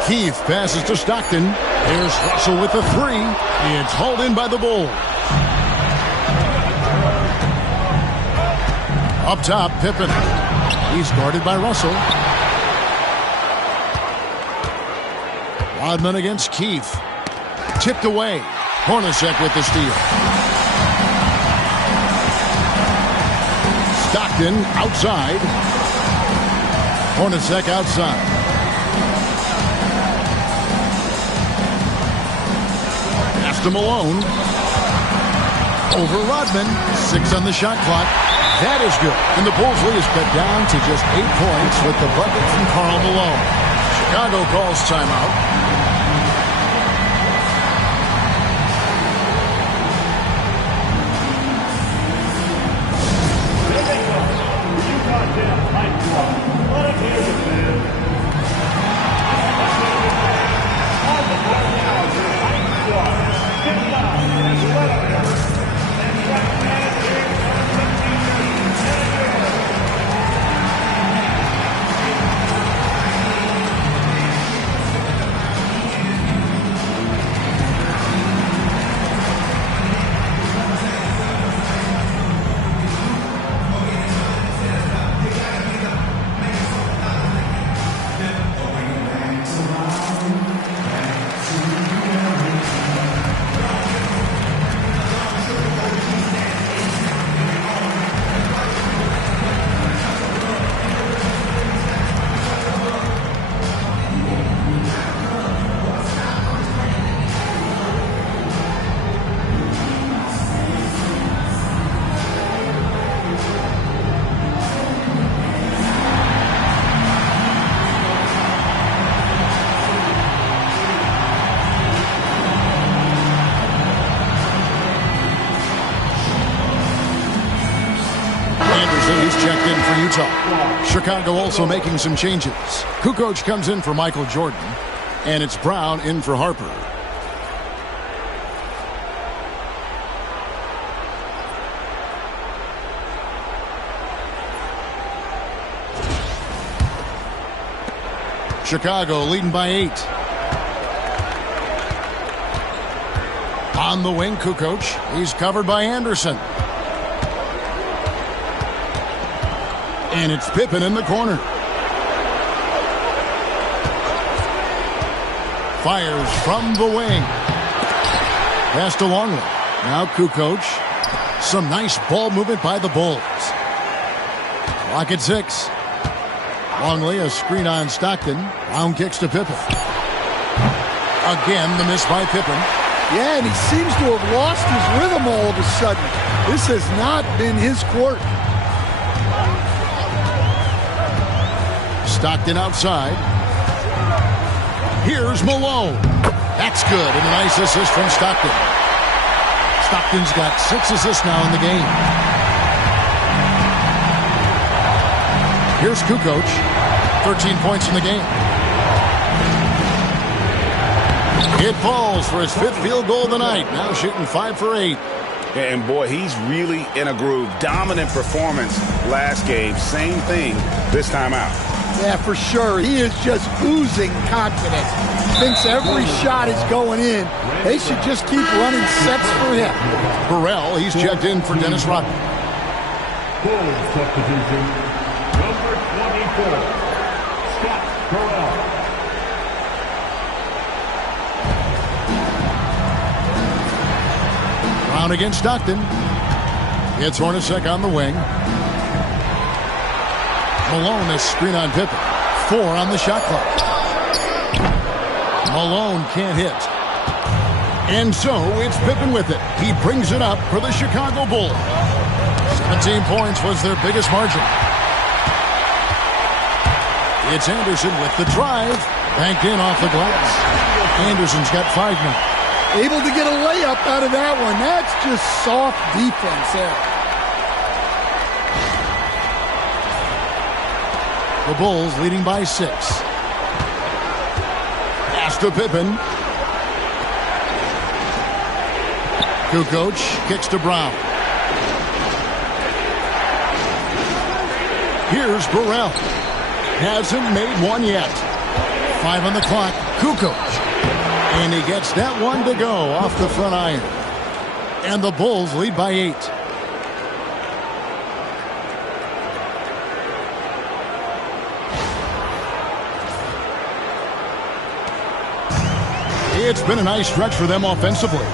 Keith passes to Stockton. Here's Russell with the three. It's hauled in by the Bulls. Up top, Pippen. He's guarded by Russell. Rodman against Keith. Tipped away. Hornacek with the steal. Stockton outside. Hornacek outside. Pass to Malone. Over Rodman. 6 on the shot clock. That is good. And the Bulls lead is cut down to just 8 points with the bucket from Karl Malone. Chicago calls timeout. Utah. Chicago also making some changes. Kukoc comes in for Michael Jordan, and it's Brown in for Harper. Chicago leading by 8. On the wing, Kukoc. He's covered by Anderson. And it's Pippen in the corner. Fires from the wing. Pass to Longley. Now Kukoc. Some nice ball movement by the Bulls. Clock at 6. Longley, a screen on Stockton. Round kicks to Pippen. Again, the miss by Pippen. Yeah, and he seems to have lost his rhythm all of a sudden. This has not been his court. Stockton outside. Here's Malone. That's good, and a nice assist from Stockton. Stockton's got 6 assists now in the game. Here's Kukoc. 13 points in the game. It falls for his 5th field goal of the night. Now shooting 5 for 8. And boy, he's really in a groove. Dominant performance last game. Same thing this time out. Yeah, for sure. He is just oozing confidence. Thinks every shot is going in. They should just keep running sets for him. Burrell, he's checked in for Dennis Rodman. Bulls substitution, number 24, Scott Burrell. Brown against Stockton. It's Hornacek on the wing. Malone, a screen on Pippen. 4 on the shot clock. Malone can't hit. And so it's Pippen with it. He brings it up for the Chicago Bulls. 17 points was their biggest margin. It's Anderson with the drive. Banked in off the glass. Anderson's got 5 now. Able to get a layup out of that one. That's just soft defense there. The Bulls leading by 6. Pass to Pippen. Kukoc kicks to Brown. Here's Burrell. Hasn't made one yet. 5 on the clock. Kukoc. And he gets that one to go off the front iron. And the Bulls lead by 8. It's been a nice stretch for them offensively.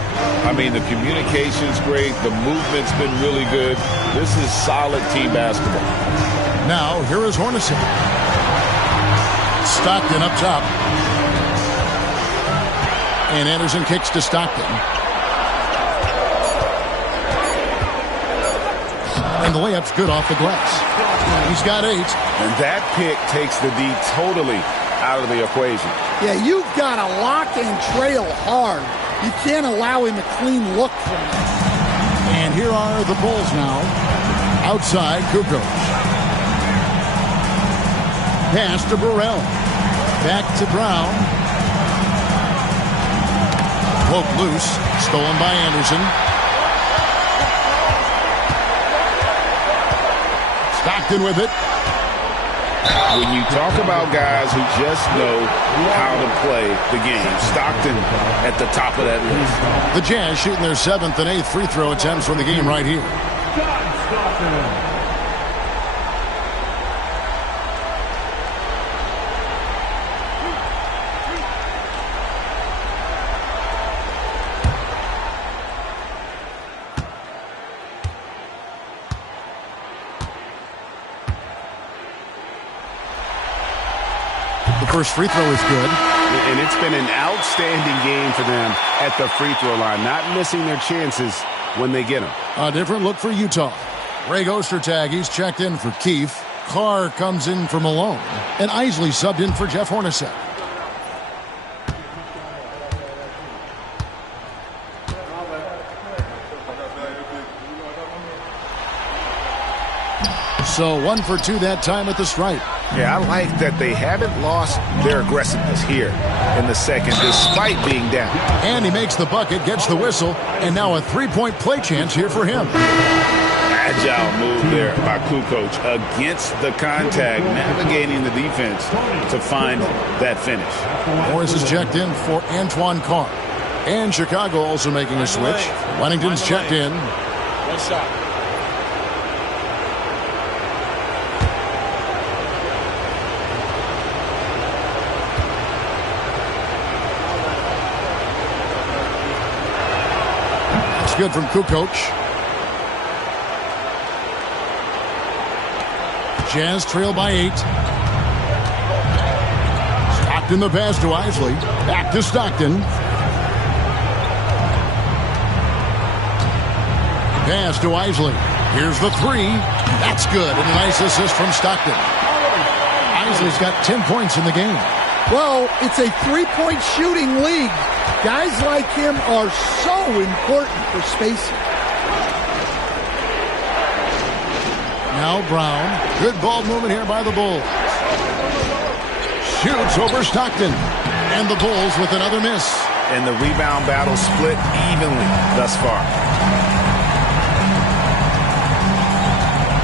I mean, the communication's great. The movement's been really good. This is solid team basketball. Now, here is Hornacek. Stockton up top. And Anderson kicks to Stockton. And the layup's good off the glass. He's got 8. And that pick takes the D totally out of the equation. Yeah, you've got to lock and trail hard. You can't allow him a clean look from that. And here are the Bulls now. Outside, Kukoc. Pass to Burrell. Back to Brown. Poke loose. Stolen by Anderson. Stockton with it. When you talk about guys who just know how to play the game, Stockton at the top of that list. The Jazz shooting their 7th and 8th free throw attempts for the game right here. John Stockton. The first free throw is good. And it's been an outstanding game for them at the free throw line, not missing their chances when they get them. A different look for Utah. Greg Ostertag, he's checked in for Keefe. Carr comes in for Malone. And Isley subbed in for Jeff Hornacek. So 1 for 2 that time at the stripe. Yeah, I like that they haven't lost their aggressiveness here in the second, despite being down. And he makes the bucket, gets the whistle, and now a three-point play chance here for him. Agile move there by Kukoc against the contact, navigating the defense to find that finish. Morris is checked in for Antoine Carr. And Chicago also making a switch. Wennington's checked in. One shot. That's good from Kukoc. Jazz trail by 8. Stockton the pass to Isley. Back to Stockton. Pass to Isley. Here's the 3. That's good. And a nice assist from Stockton. Isley's got 10 points in the game. Well, it's a three-point shooting league. Guys like him are so important for spacing. Now Brown. Good ball movement here by the Bulls. Shoots over Stockton. And the Bulls with another miss. And the rebound battle split evenly thus far.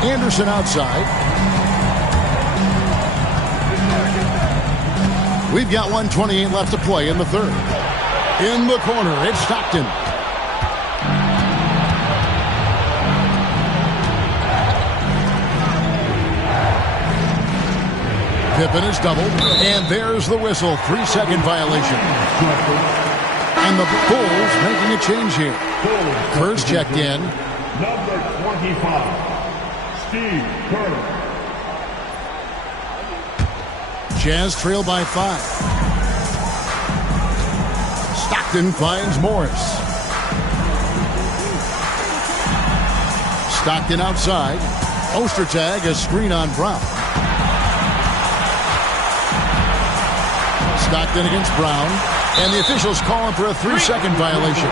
Anderson outside. We've got 1:28 left to play in the third. In the corner, it's Stockton. Pippen is doubled, and there's the whistle. 3-second violation. And the Bulls making a change here. Kerr's checked in. Number 25, Steve Kerr. Jazz trail by 5. Stockton finds Morris. Stockton outside. Ostertag, a screen on Brown. Stockton against Brown. And the officials calling for a 3-second violation.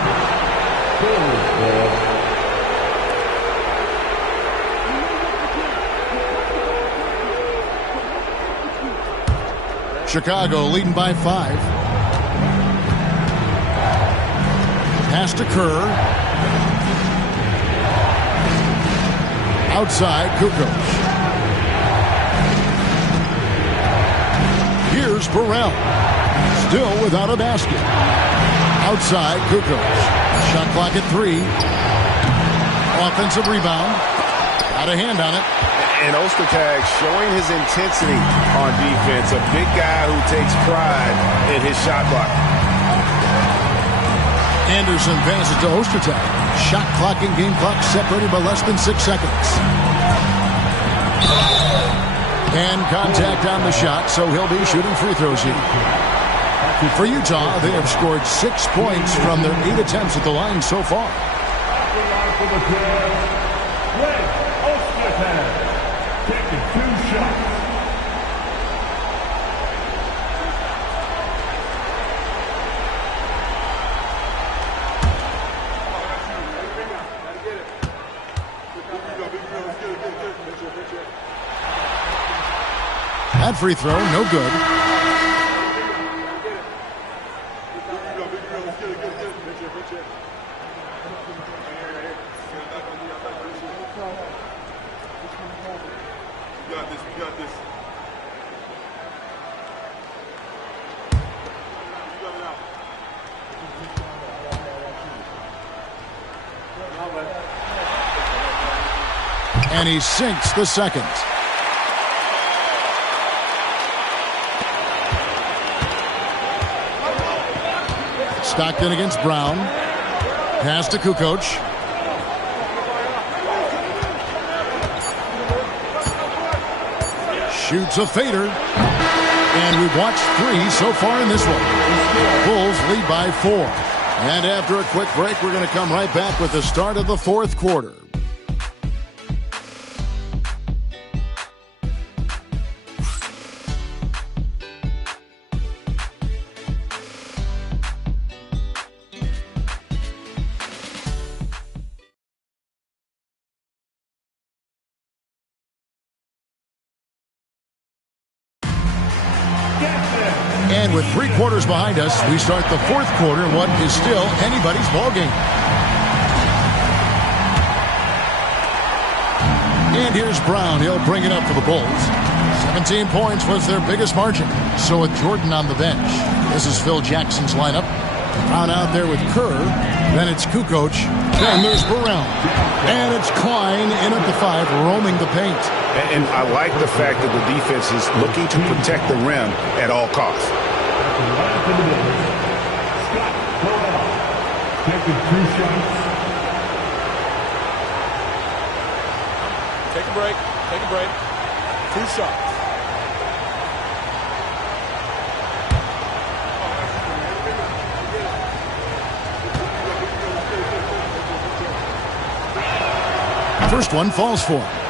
Chicago leading by 5. Pass to Kerr. Outside, Kukoc. Here's Burrell. Still without a basket. Outside, Kukoc. Shot clock at 3. Offensive rebound. Got a hand on it. And Ostertag showing his intensity on defense. A big guy who takes pride in his shot block. Anderson passes to Ostertag. Shot clock and game clock separated by less than 6 seconds. And contact on the shot, so he'll be shooting free throws here. For Utah, they have scored 6 points from their 8 attempts at the line so far. Taking 2 shots. That free throw, no good. And he sinks the second. Stockton against Brown. Pass to Kukoc. Shoots a fader. And we've watched 3 so far in this one. Bulls lead by 4. And after a quick break, we're going to come right back with the start of the fourth quarter. with 3 quarters behind us, we start the 4th quarter in what is still anybody's ballgame. And here's Brown. He'll bring it up for the Bulls. 17 points was their biggest margin. So with Jordan on the bench, this is Phil Jackson's lineup. Brown out there with Kerr. Then it's Kukoc. Then there's Burrell. And it's Klein in at the 5, roaming the paint. And I like the fact that the defense is looking to protect the rim at all costs. Scott Burrell taking 2 shots. Take a break. Take a break. 2 shots. First one falls for him.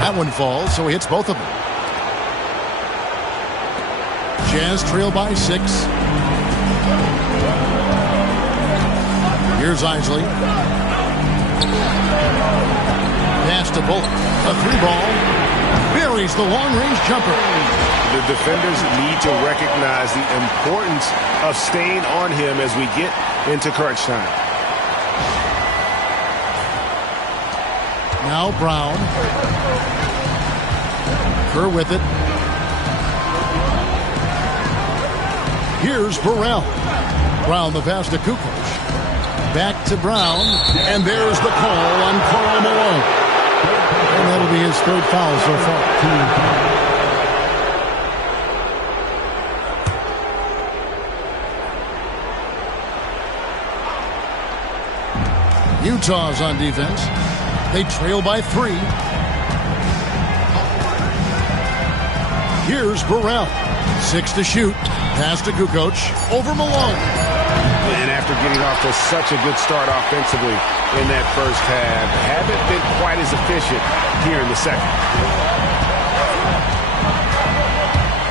That one falls, so he hits both of them. Jazz trail by 6. Here's Isley. Pass to Bullock. A 3-ball. Buries the long-range jumper. The defenders need to recognize the importance of staying on him as we get into crunch time. Now Brown. Kerr with it. Here's Burrell. Brown the pass to Kukoc. Back to Brown. And there's the call on Karl Malone. And that'll be his 3rd foul so far. Utah's on defense. They trail by 3. Here's Burrell. 6 to shoot. Pass to Kukoc. Over Malone. And after getting off to such a good start offensively in that first half, haven't been quite as efficient here in the second.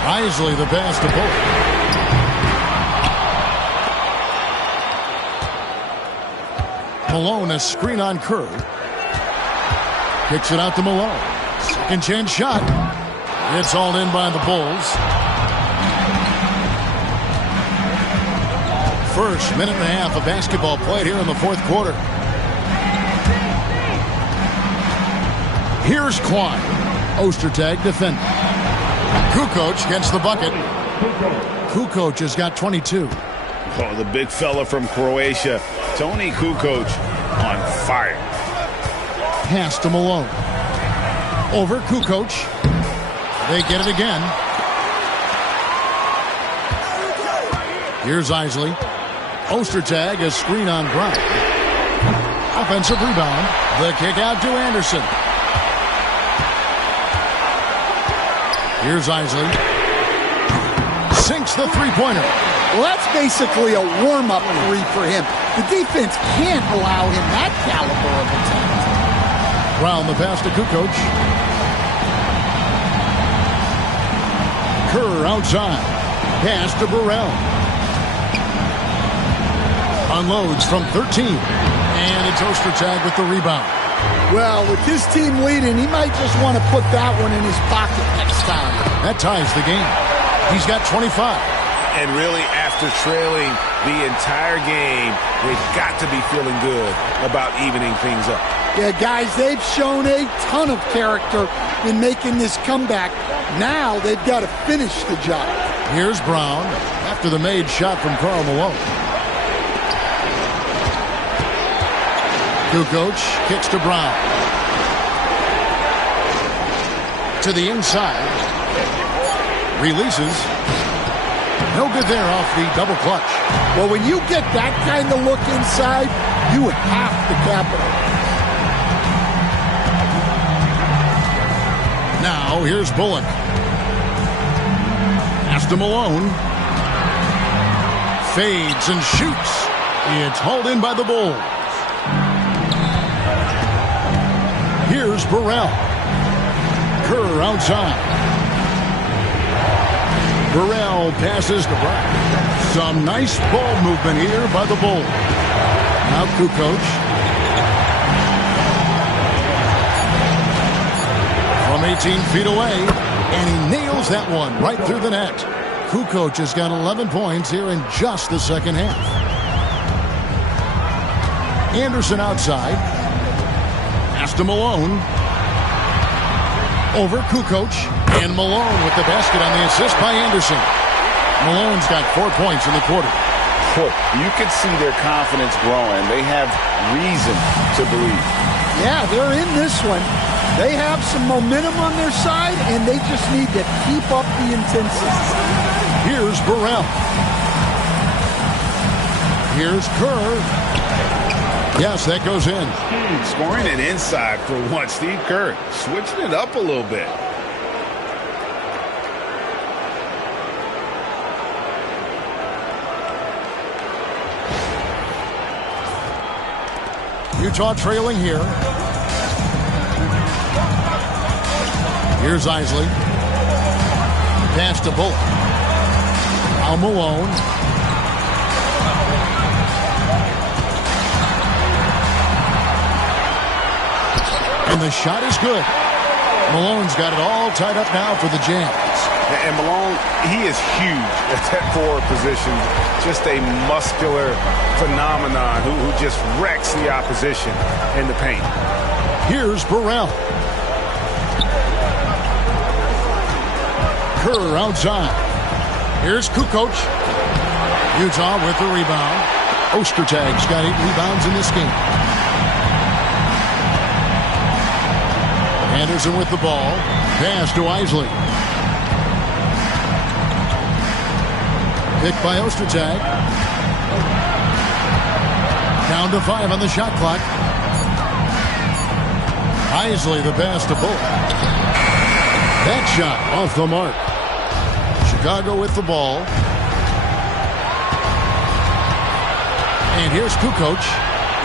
Isley the pass to Bullock. Malone a screen on Kerr. Kicks it out to Malone. Second chance shot. It's all in by the Bulls. First minute and a half of basketball played here in the 4th quarter. Here's Klein. Ostertag defending. Kukoc gets the bucket. Kukoc has got 22. Oh, the big fella from Croatia, Toni Kukoc, on fire. Pass to Malone. Over Kukoc. They get it again. Here's Isley. Ostertag, a screen on Brown. Offensive rebound. The kick out to Anderson. Here's Isley. Sinks the 3-pointer. Well, that's basically a warm-up 3 for him. The defense can't allow him that caliber of attack. Brown the pass to Kukoc. Kerr outside. Pass to Burrell. Unloads from 13. And it's Ostertag with the rebound. Well, with his team leading, he might just want to put that one in his pocket next time. That ties the game. He's got 25. And really, after trailing the entire game, they've got to be feeling good about evening things up. Yeah, guys, they've shown a ton of character in making this comeback. Now they've got to finish the job. Here's Brown after the made shot from Karl Malone. Kukoc kicks to Brown. To the inside. Releases. No good there off the double clutch. Well, when you get that kind of look inside, you have to capitalize. Now, here's Bullock. Pass to Malone. Fades and shoots. It's hauled in by the Bulls. Here's Burrell. Kerr outside. Burrell passes to Brown. Some nice ball movement here by the Bulls. Now Kukoc. From 18 feet away, and he nails that one right through the net. Kukoc has got 11 points here in just the second half. Anderson outside. Pass to Malone. Over Kukoc. And Malone with the basket on the assist by Anderson. Malone's got 4 points in the quarter. You can see their confidence growing. They have reason to believe. Yeah, they're in this one. They have some momentum on their side, and they just need to keep up the intensity. Here's Burrell. Here's Kerr. Yes, that goes in. Scoring it inside for once. Steve Kerr switching it up a little bit. Utah trailing here. Here's Isley. Pass to Bullock. Now Malone. And the shot is good. Malone's got it all tied up now for the Jazz. And Malone, he is huge at that forward position. Just a muscular phenomenon who just wrecks the opposition in the paint. Here's Burrell. Kerr outside. Here's Kukoc. Utah with the rebound. Ostertag's got 8 rebounds in this game. Anderson with the ball. Pass to Isley. Picked by Ostertag. Down to 5 on the shot clock. Isley the pass to Bullock. That shot off the mark. Chicago with the ball. And here's Kukoc.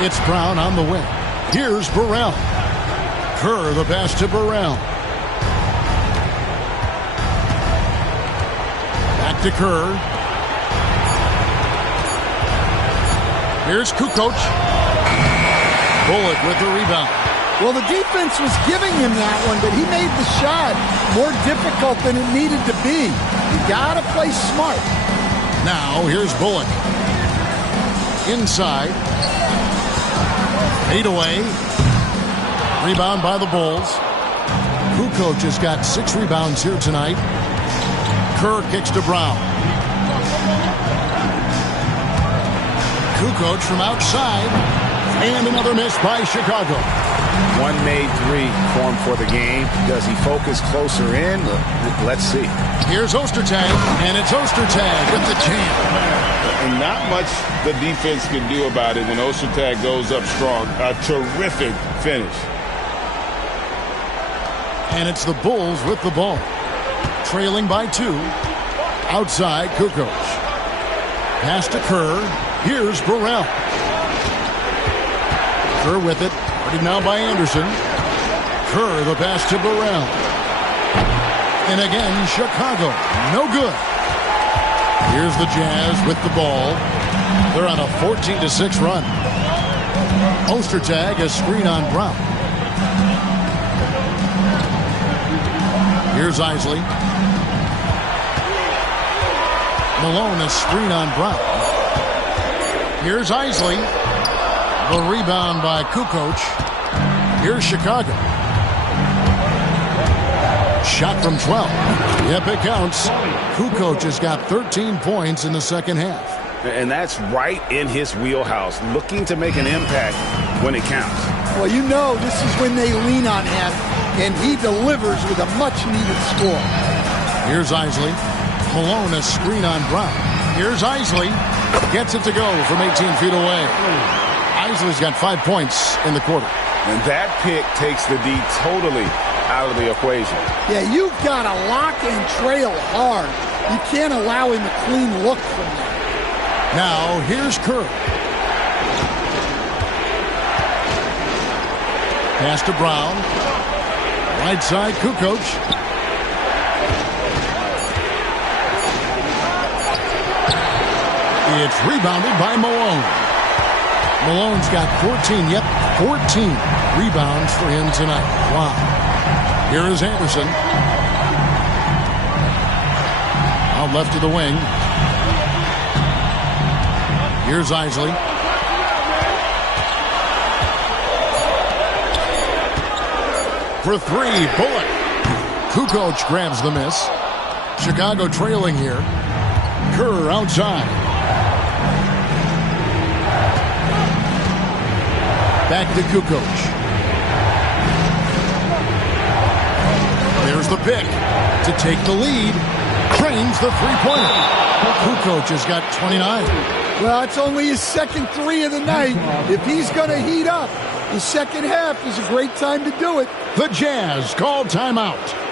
It's Brown on the wing. Here's Burrell. Kerr the pass to Burrell. Back to Kerr. Here's Kukoc. Bullock with the rebound. Well, the defense was giving him that one, but he made the shot more difficult than it needed to be. You got to play smart. Now, here's Bullock. Inside. 8 away. Rebound by the Bulls. Kukoc has got 6 rebounds here tonight. Kerr kicks to Brown. Kukoc from outside. And another miss by Chicago. One made 3 for him for the game. Does he focus closer in? Let's see. Here's Ostertag, and it's Ostertag with the jam. And not much the defense can do about it when Ostertag goes up strong. A terrific finish. And it's the Bulls with the ball. Trailing by 2. Outside, Kukoc. Pass to Kerr. Here's Burrell. Kerr with it. Now by Anderson. Kerr the pass to Burrell. And again, Chicago. No good. Here's the Jazz with the ball. They're on a 14-6 run. Ostertag, a screen on Brown. Here's Isley. Malone, a screen on Brown. Here's Isley. The rebound by Kukoc. Here's Chicago. Shot from 12. Yep, it counts. Kukoc has got 13 points in the second half. And that's right in his wheelhouse, looking to make an impact when it counts. Well, you know this is when they lean on him, and he delivers with a much-needed score. Here's Isley. Malone, a screen on Brown. Here's Isley. Gets it to go from 18 feet away. Isley's got 5 points in the quarter. And that pick takes the D totally out of the equation. Yeah, you've got to lock and trail hard. You can't allow him a clean look from that. Now, here's Kerr. Pass to Brown. Right side, Kukoc. It's rebounded by Malone. Malone's got 14 rebounds for him tonight. Wow. Here is Anderson. Out left of the wing. Here's Isley. For three, Bullock. Kukoc grabs the miss. Chicago trailing here. Kerr outside. Back to Kukoc. There's the pick to take the lead. Cranes the three-pointer. Kukoc has got 29. Well, it's only his second three of the night. If he's going to heat up, the second half is a great time to do it. The Jazz call timeout.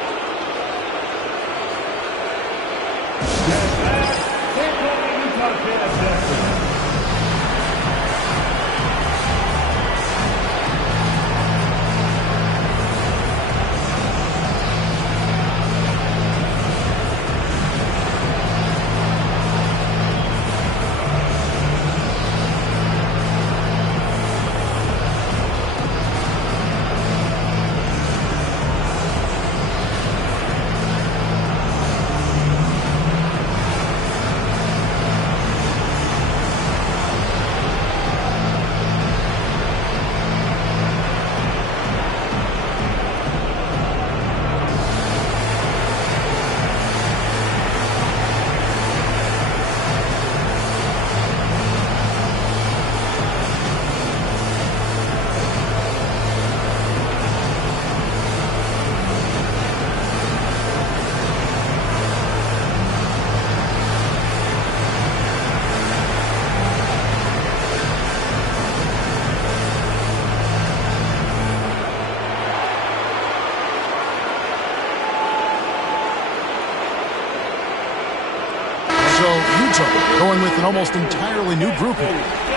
Going with an almost entirely new grouping.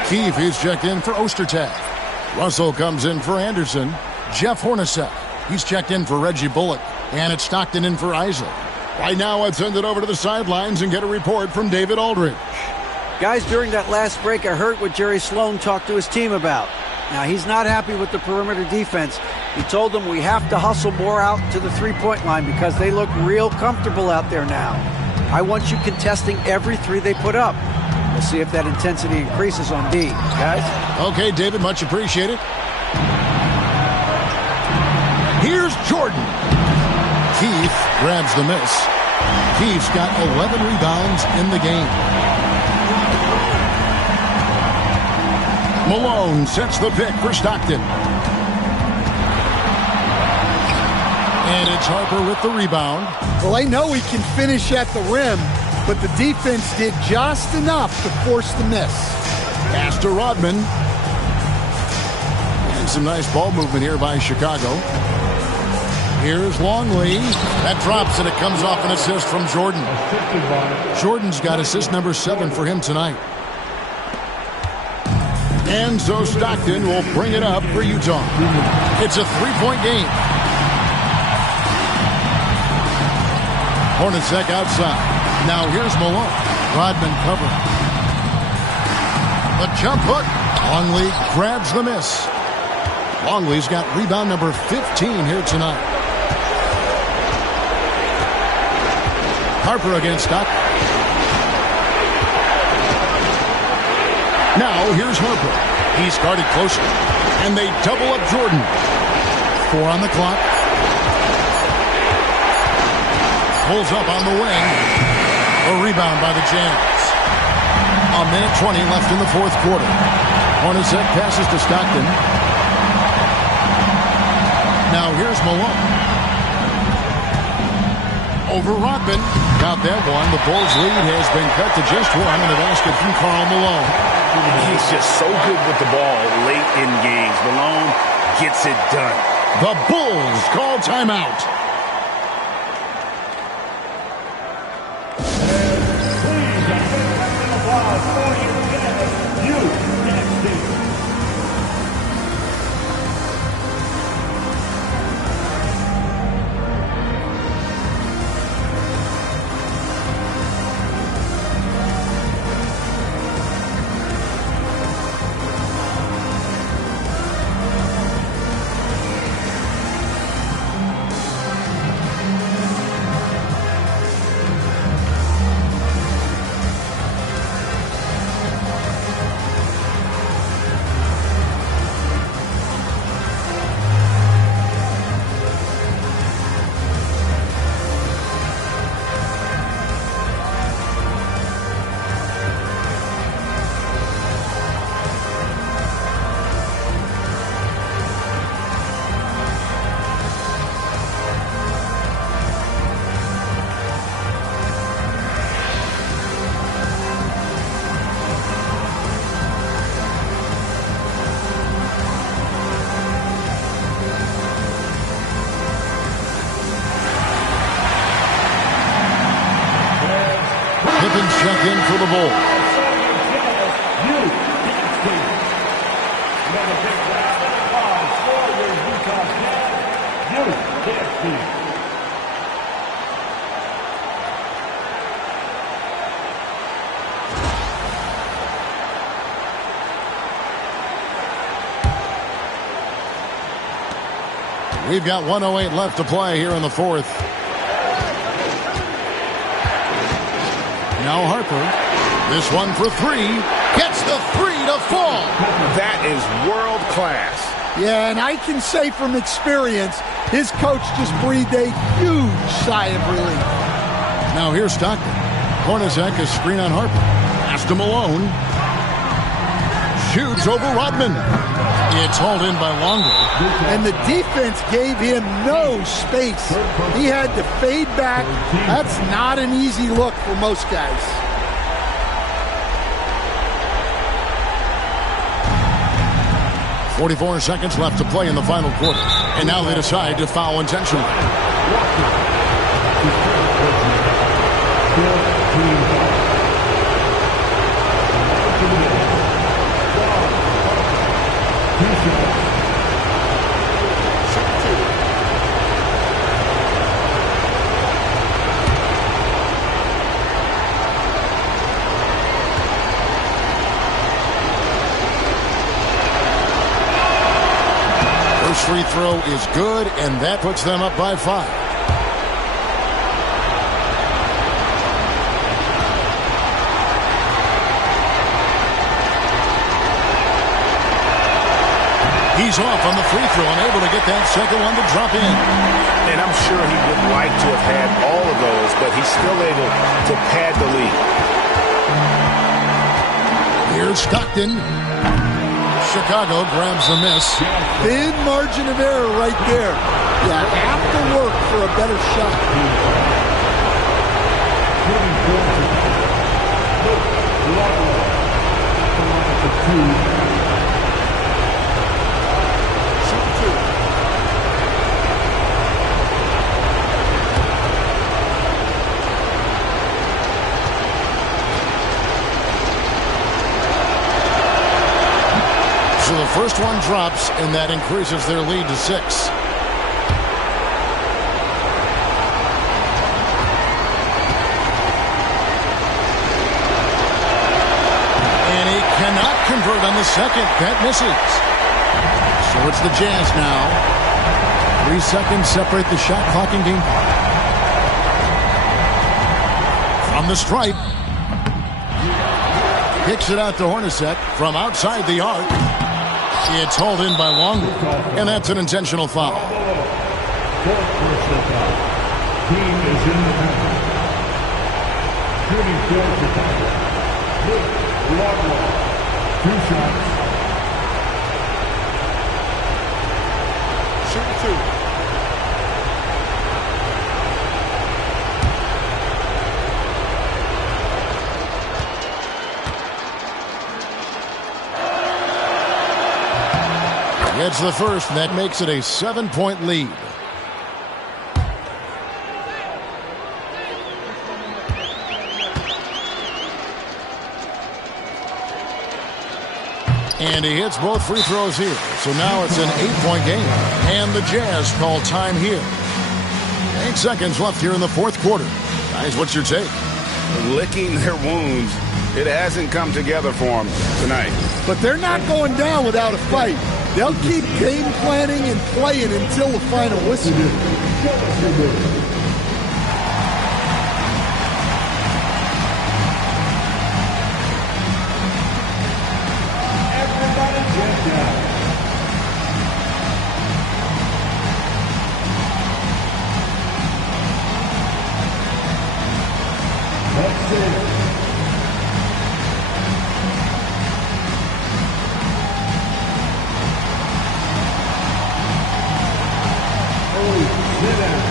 Keefe is checked in for Ostertag. Russell comes in for Anderson. Jeff Hornacek. He's checked in for Reggie Bullock. And it's Stockton in for Isley. Right now, I'd send it over to the sidelines and get a report from David Aldridge. Guys, during that last break, I heard what Jerry Sloan talked to his team about. Now, he's not happy with the perimeter defense. He told them we have to hustle more out to the three-point line because they look real comfortable out there now. I want you contesting every three they put up. We'll see if that intensity increases on D, guys. Okay, David, much appreciated. Here's Jordan. Keefe grabs the miss. Keefe's got 11 rebounds in the game. Malone sets the pick for Stockton. And it's Harper with the rebound. Well, I know he can finish at the rim, but the defense did just enough to force the miss. Pass to Rodman. And some nice ball movement here by Chicago. Here's Longley. That drops and it comes off an assist from Jordan. Jordan's got assist number 7 for him tonight. And so Stockton will bring it up for Utah. It's a three-point game. Hornacek outside. Now here's Malone. Rodman covering. The jump hook. Longley grabs the miss. Longley's got rebound number 15 here tonight. Harper against Stockton. Now here's Harper. He's guarded closely. And they double up Jordan. 4 on the clock. Pulls up on the wing. A rebound by the Jazz. A minute 20 left in the fourth quarter. Hornacek passes to Stockton. Now here's Malone. Over Rodman. Got that one. The Bulls' lead has been cut to just 1 in the basket from Karl Malone. He's just so good with the ball late in games. Malone gets it done. The Bulls call timeout. Dolphins check in for the Bulls. We've got 1:08 left to play here in the fourth. Now Harper. This one for three. Gets the three to fall. That is world class. Yeah, and I can say from experience, his coach just breathed a huge sigh of relief. Now here's Stockton. Hornacek is screen on Harper. Pass to Malone. Shoots over Rodman. It's hauled in by Longo. And the defense gave him no space. He had to fade back. That's not an easy look for most guys. .44 seconds left to play in the final quarter. And now they decide to foul intentionally. First free throw is good, and that puts them up by 5. He's off on the free throw, unable to get that second one to drop in. And I'm sure he would like to have had all of those, but he's still able to pad the lead. Here's Stockton. Chicago grabs the miss. Thin margin of error right there. You have to work for a better shot. So the first one drops, and that increases their lead to 6. And he cannot convert on the second. That misses. So it's the Jazz now. 3 seconds separate the shot clock and game clock. From the stripe. Kicks it out to Hornacek from outside the arc. It's hauled in by Longo, and that's an intentional foul. Fourth personal foul. Team is in the penalty. Shooting foul for Tiger. Longo. 2 shots. Shooting 2. Gets the first, and that makes it a 7-point lead. And he hits both free throws here. So now it's an 8-point game. And the Jazz call time here. 8 seconds left here in the fourth quarter. Guys, what's your take? Licking their wounds. It hasn't come together for them tonight. But they're not going down without a fight. They'll keep game planning and playing until the final whistle. Everybody get down. That's it. Sit down.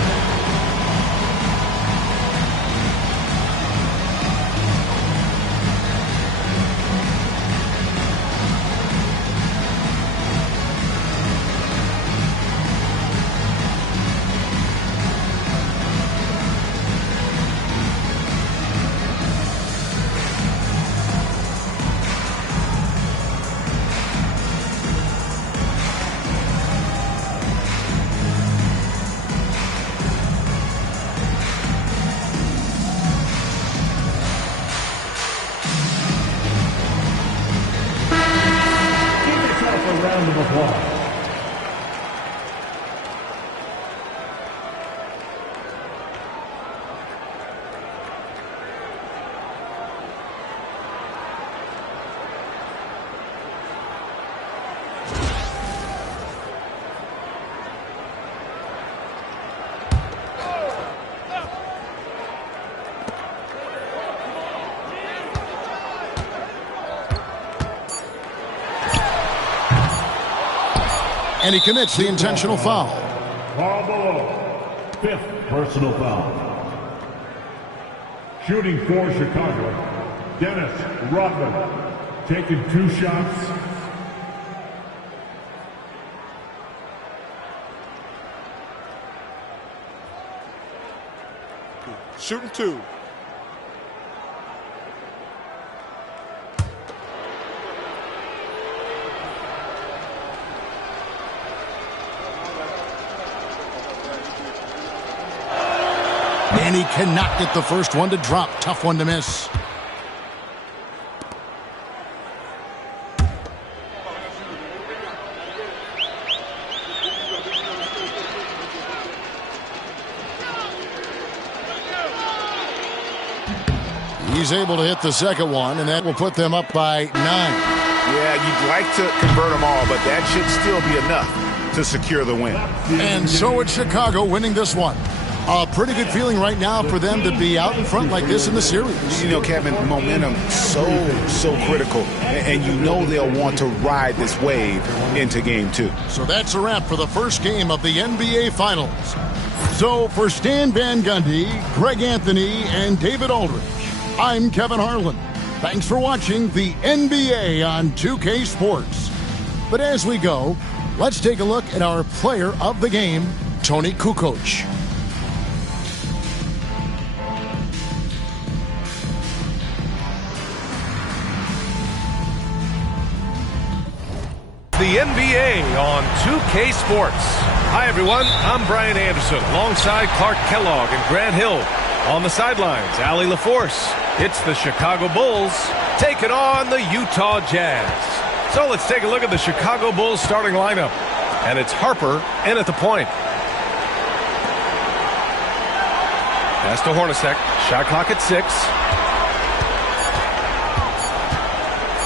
round of applause. And he commits the intentional foul. Paul Below, 5th personal foul. Shooting for Chicago, Dennis Rodman, taking 2 shots. Shooting 2. And he cannot get the first one to drop. Tough one to miss. He's able to hit the second one, and that will put them up by 9. Yeah, you'd like to convert them all, but that should still be enough to secure the win. And so it's Chicago winning this one. A pretty good feeling right now for them to be out in front like this in the series. You know, Kevin, momentum so critical, and you know they'll want to ride this wave into Game 2. So that's a wrap for the first game of the NBA Finals. So for Stan Van Gundy, Greg Anthony, and David Aldridge, I'm Kevin Harlan. Thanks for watching the NBA on 2K Sports. But as we go, let's take a look at our player of the game, Toni Kukoc. The NBA on 2K Sports. Hi, everyone. I'm Brian Anderson alongside Clark Kellogg and Grant Hill. On the sidelines, Allie LaForce. It's the Chicago Bulls taking on the Utah Jazz. So let's take a look at the Chicago Bulls starting lineup. And it's Harper in at the point. Pass to Hornacek. Shot clock at 6.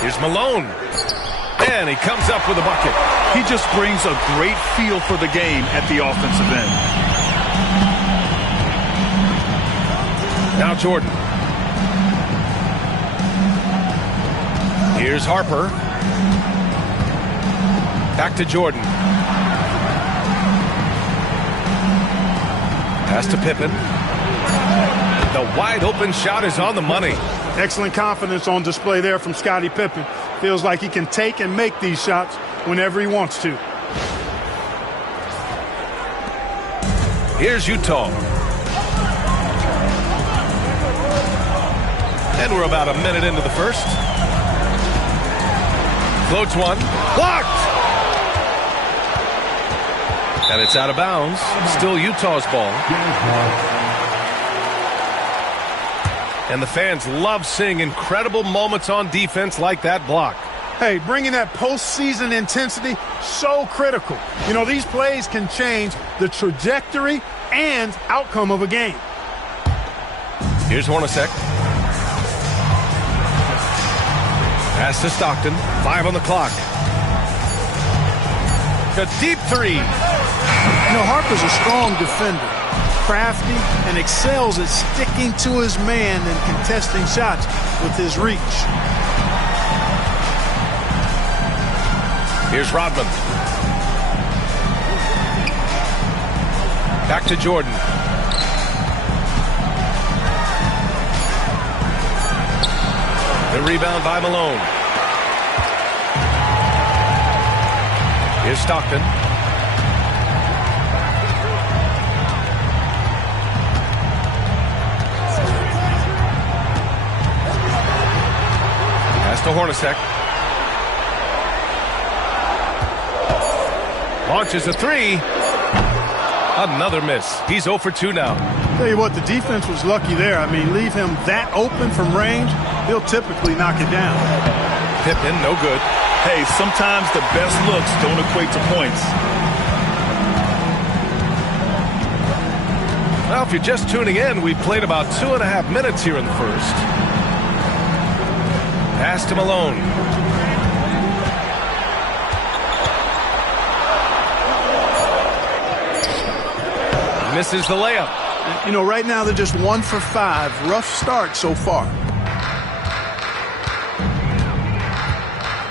Here's Malone. And he comes up with a bucket. He just brings a great feel for the game at the offensive end. Now Jordan. Here's Harper. Back to Jordan. Pass to Pippen. The wide open shot is on the money. Excellent confidence on display there from Scottie Pippen. Feels like he can take and make these shots whenever he wants to. Here's Utah. And we're about a minute into the first. Floats one. Blocked! And it's out of bounds. Still Utah's ball. And the fans love seeing incredible moments on defense like that block. Hey, bringing that postseason intensity, so critical. You know, these plays can change the trajectory and outcome of a game. Here's Hornacek. Pass to Stockton. 5 on the clock. The deep 3. You know, Harper's a strong defender. Crafty and excels at sticking to his man and contesting shots with his reach. Here's Rodman. Back to Jordan. The rebound by Malone. Here's Stockton. Pass to Hornacek. Launches a 3. Another miss. He's 0 for 2 now. Tell you what, the defense was lucky there. I mean, leave him that open from range, he'll typically knock it down. Pippen, no good. Hey, sometimes the best looks don't equate to points. Well, if you're just tuning in, we've played about 2.5 minutes here in the first. Pass to Malone. Misses the layup. You know, right now they're just 1 for 5. Rough start so far.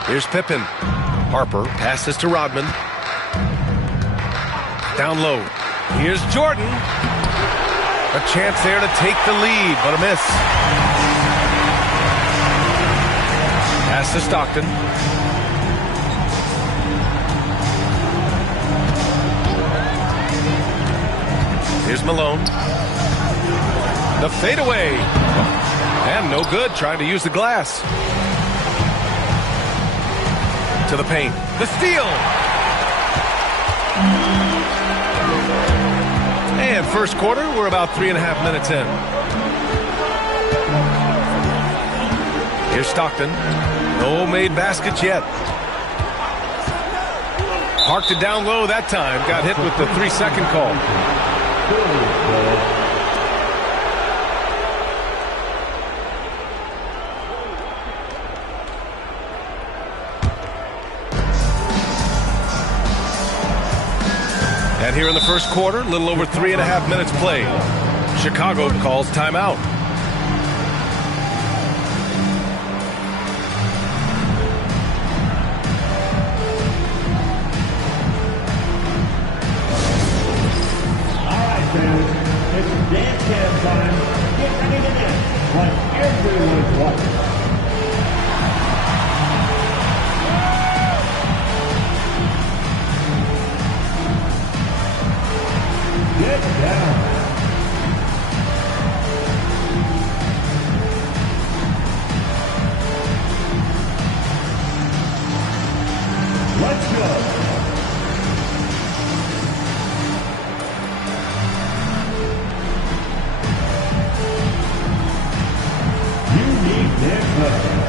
Here's Pippen. Harper passes to Rodman. Down low. Here's Jordan. A chance there to take the lead, but a miss. Pass to Stockton. Here's Malone. The fadeaway. And no good, trying to use the glass. To the paint. The steal. And first quarter, we're about 3.5 minutes in. Here's Stockton. No made baskets yet. Parked it down low that time. Got hit with the 3-second call. And here in the first quarter, a little over 3.5 minutes played. Chicago calls timeout. All right, fans. It's dance cam time. Get ready to dance like everyone's watching. Get down. Let's go. You need dance lessons.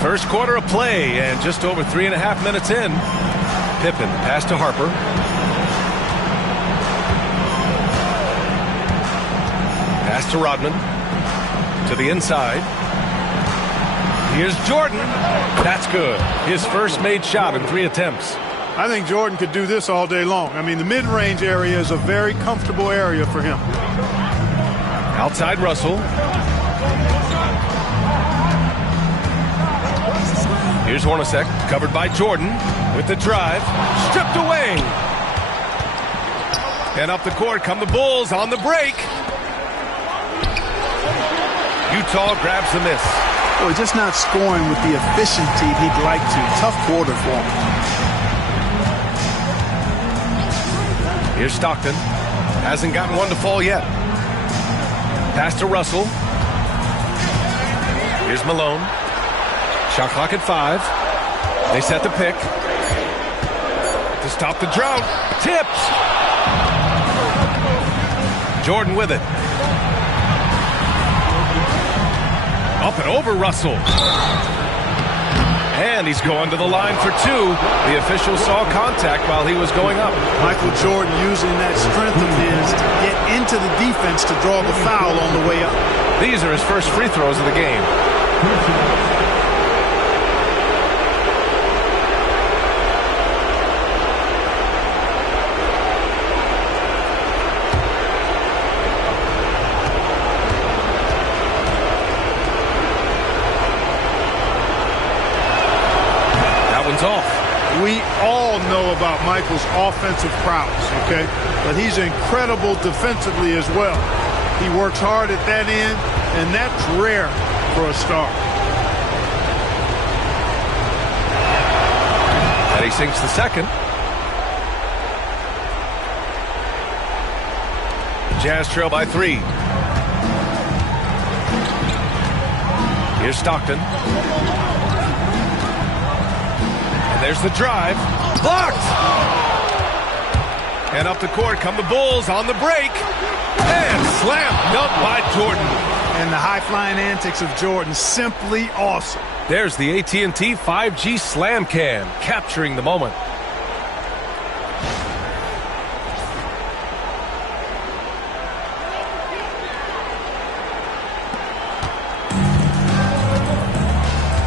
First quarter of play, and just over 3.5 minutes in. Pippen, pass to Harper. Pass to Rodman. To the inside. Here's Jordan. That's good. His first made shot in 3 attempts. I think Jordan could do this all day long. I mean, the mid-range area is a very comfortable area for him. Outside Russell. Here's Hornacek, covered by Jordan with the drive. Stripped away. And up the court come the Bulls on the break. Utah grabs the miss. Boy, just not scoring with the efficiency he'd like to. Tough quarter for him. Here's Stockton. Hasn't gotten one to fall yet. Pass to Russell. Here's Malone. Shot clock at 5. They set the pick. To stop the drought. Tips. Jordan with it. Up and over Russell. And he's going to the line for 2. The official saw contact while he was going up. Michael Jordan using that strength of his to get into the defense to draw the foul on the way up. These are his first free throws of the game. Off. We all know about Michael's offensive prowess, okay? But he's incredible defensively as well. He works hard at that end, and that's rare for a star. And he sinks the second. Jazz trail by 3. Here's Stockton. There's the drive. Blocked! And up the court come the Bulls on the break. And slammed dunked by Jordan. And the high-flying antics of Jordan, simply awesome. There's the AT&T 5G Slam Cam, capturing the moment.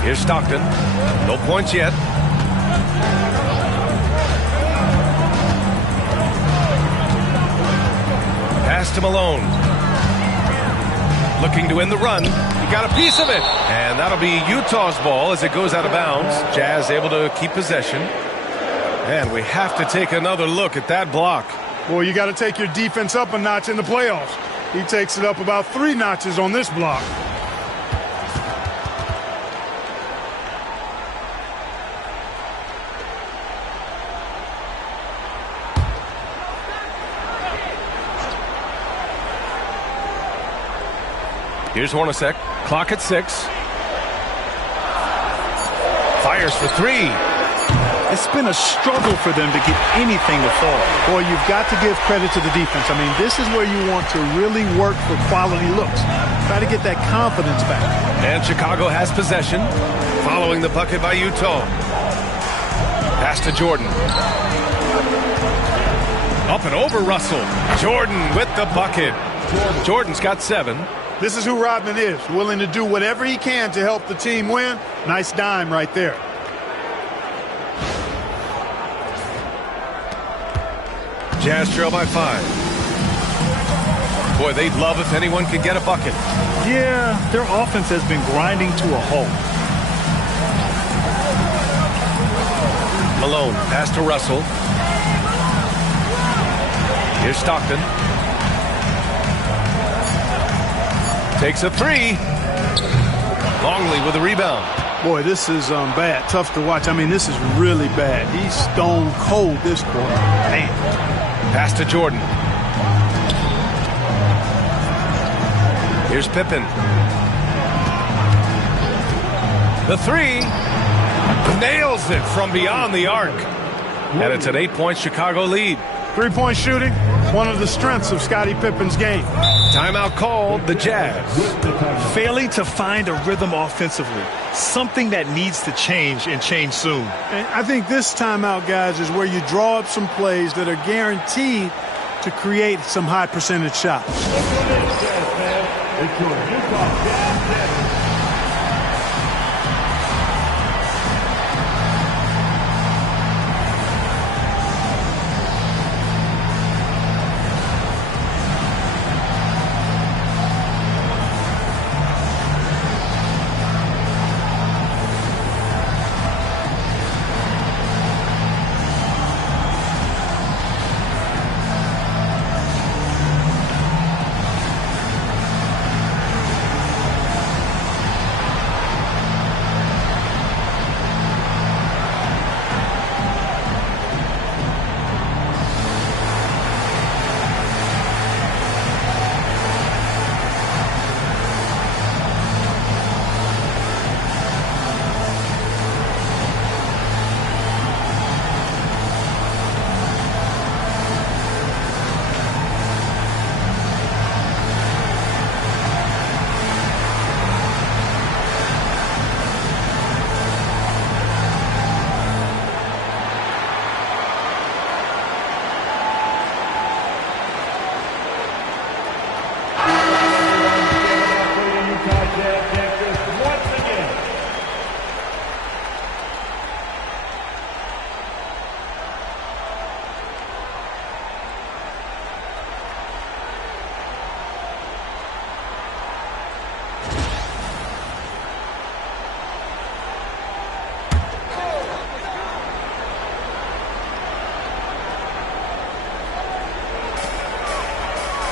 Here's Stockton. No points yet. Pass to Malone. Looking to win the run. He got a piece of it. And that'll be Utah's ball as it goes out of bounds. Jazz able to keep possession. And we have to take another look at that block. Boy, you got to take your defense up a notch in the playoffs. He takes it up about 3 notches on this block. Here's Hornacek. Clock at 6. Fires for 3. It's been a struggle for them to get anything to fall. Boy, you've got to give credit to the defense. I mean, this is where you want to really work for quality looks. Try to get that confidence back. And Chicago has possession, following the bucket by Utah. Pass to Jordan. Up and over Russell. Jordan with the bucket. Jordan's got 7. This is who Rodman is, willing to do whatever he can to help the team win. Nice dime right there. Jazz trail by 5. Boy, they'd love if anyone could get a bucket. Yeah, their offense has been grinding to a halt. Malone, pass to Russell. Here's Stockton. Takes a 3. Longley with a rebound. Boy, this is bad. Tough to watch. I mean, this is really bad. He's stone cold this quarter. Man. Pass to Jordan. Here's Pippen. The 3. Nails it from beyond the arc. And it's an 8-point Chicago lead. 3-point shooting, one of the strengths of Scottie Pippen's game. Timeout called the Jazz. Failing to find a rhythm offensively. Something that needs to change and change soon. And I think this timeout, guys, is where you draw up some plays that are guaranteed to create some high percentage shots. It's your Utah Jazz.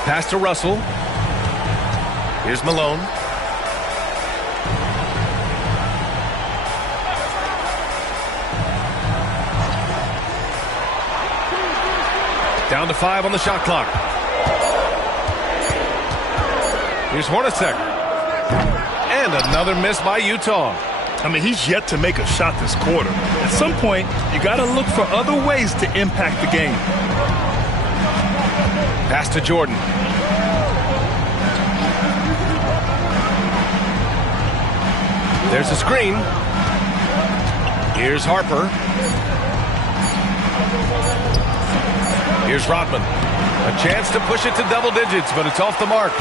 Pass to Russell. Here's Malone. Down to 5 on the shot clock. Here's Hornacek. And another miss by Utah. I mean, he's yet to make a shot this quarter. At some point, you got to look for other ways to impact the game. Pass to Jordan. There's a screen. Here's Harper. Here's Rodman. A chance to push it to double digits, but it's off the mark.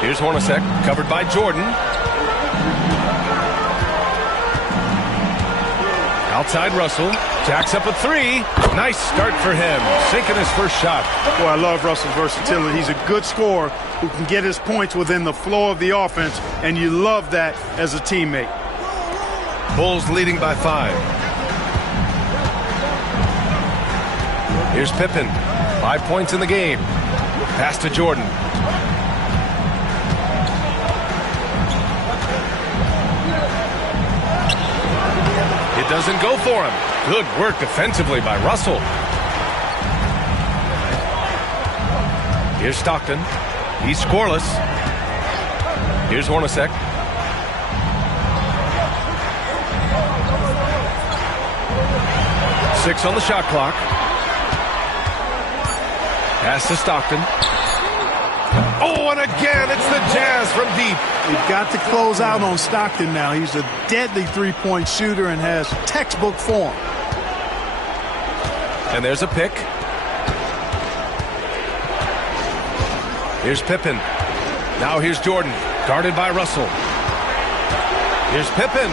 Here's Hornacek, covered by Jordan. Outside Russell, jacks up a 3. Nice start for him, sinking his first shot. Boy, I love Russell's versatility. He's a good scorer who can get his points within the flow of the offense, and you love that as a teammate. Bulls leading by 5. Here's Pippen, 5 points in the game. Pass to Jordan. It doesn't go for him. Good work defensively by Russell. Here's Stockton. He's scoreless. Here's Hornacek. Six on the shot clock. Pass to Stockton. Oh, and again, it's the Jazz from deep. You've got to close out on Stockton now. He's a deadly three-point shooter and has textbook form. And there's a pick. Here's Pippen. Now here's Jordan, guarded by Russell. Here's Pippen.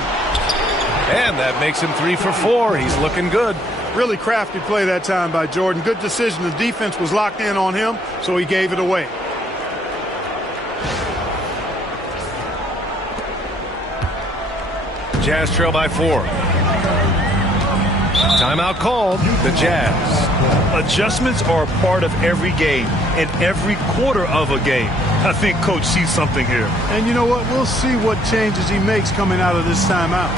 And that makes him 3 for 4. He's looking good. Really crafty play that time by Jordan. Good decision. The defense was locked in on him, so he gave it away. Jazz trail by 4. Timeout called. The Jazz. Adjustments are a part of every game and every quarter of a game. I think Coach sees something here. And you know what? We'll see what changes he makes coming out of this timeout.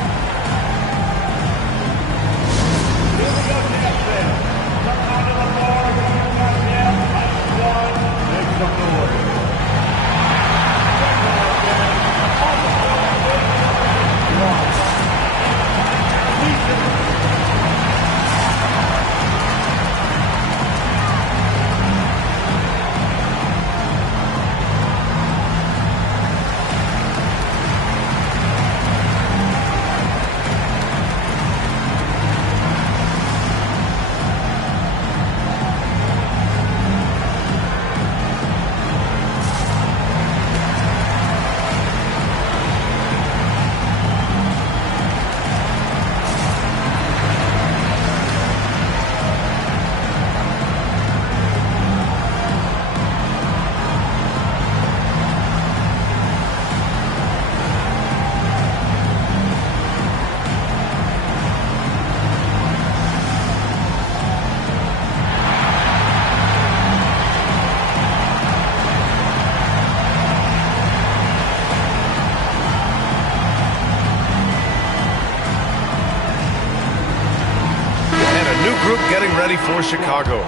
Getting ready for Chicago.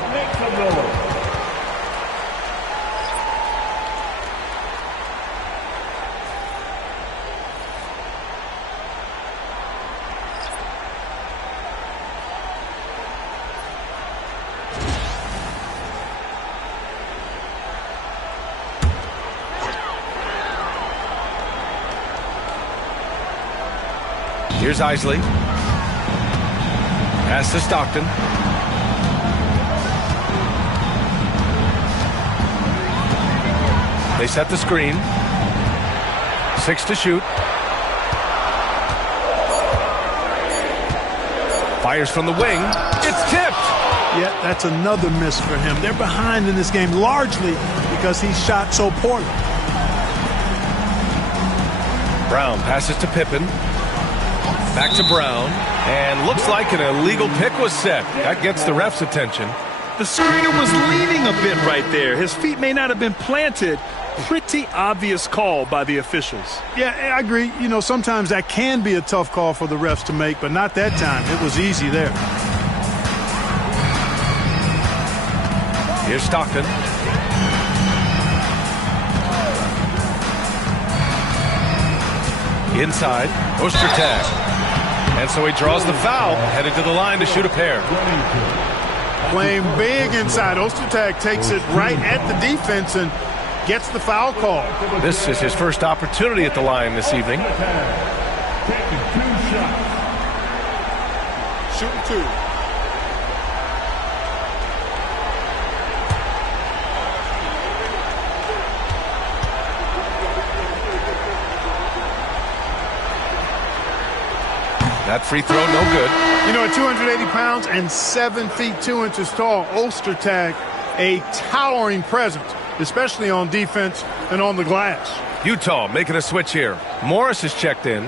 Here's Isley. Pass to Stockton. They set the screen. 6 to shoot. Fires from the wing. It's tipped. Yeah, that's another miss for him. They're behind in this game largely because he shot so poorly. Brown passes to Pippen. Back to Brown. And looks like an illegal pick was set. That gets the ref's attention. The screener was leaning a bit right there. His feet may not have been planted. Pretty obvious call by the officials. Yeah, I agree. You know, sometimes that can be a tough call for the refs to make, but not that time. It was easy there. Here's Stockton. Inside, Ostertag. And so he draws the foul, headed to the line to shoot a pair. Playing big inside. Ostertag takes it right at the defense and gets the foul call. This is his first opportunity at the line this evening. Taking 2 shots. Shooting 2. That free throw, no good. You know, at 280 pounds and 7 feet 2 inches tall, Ostertag, a towering presence, especially on defense and on the glass. Utah making a switch here. Morris is checked in.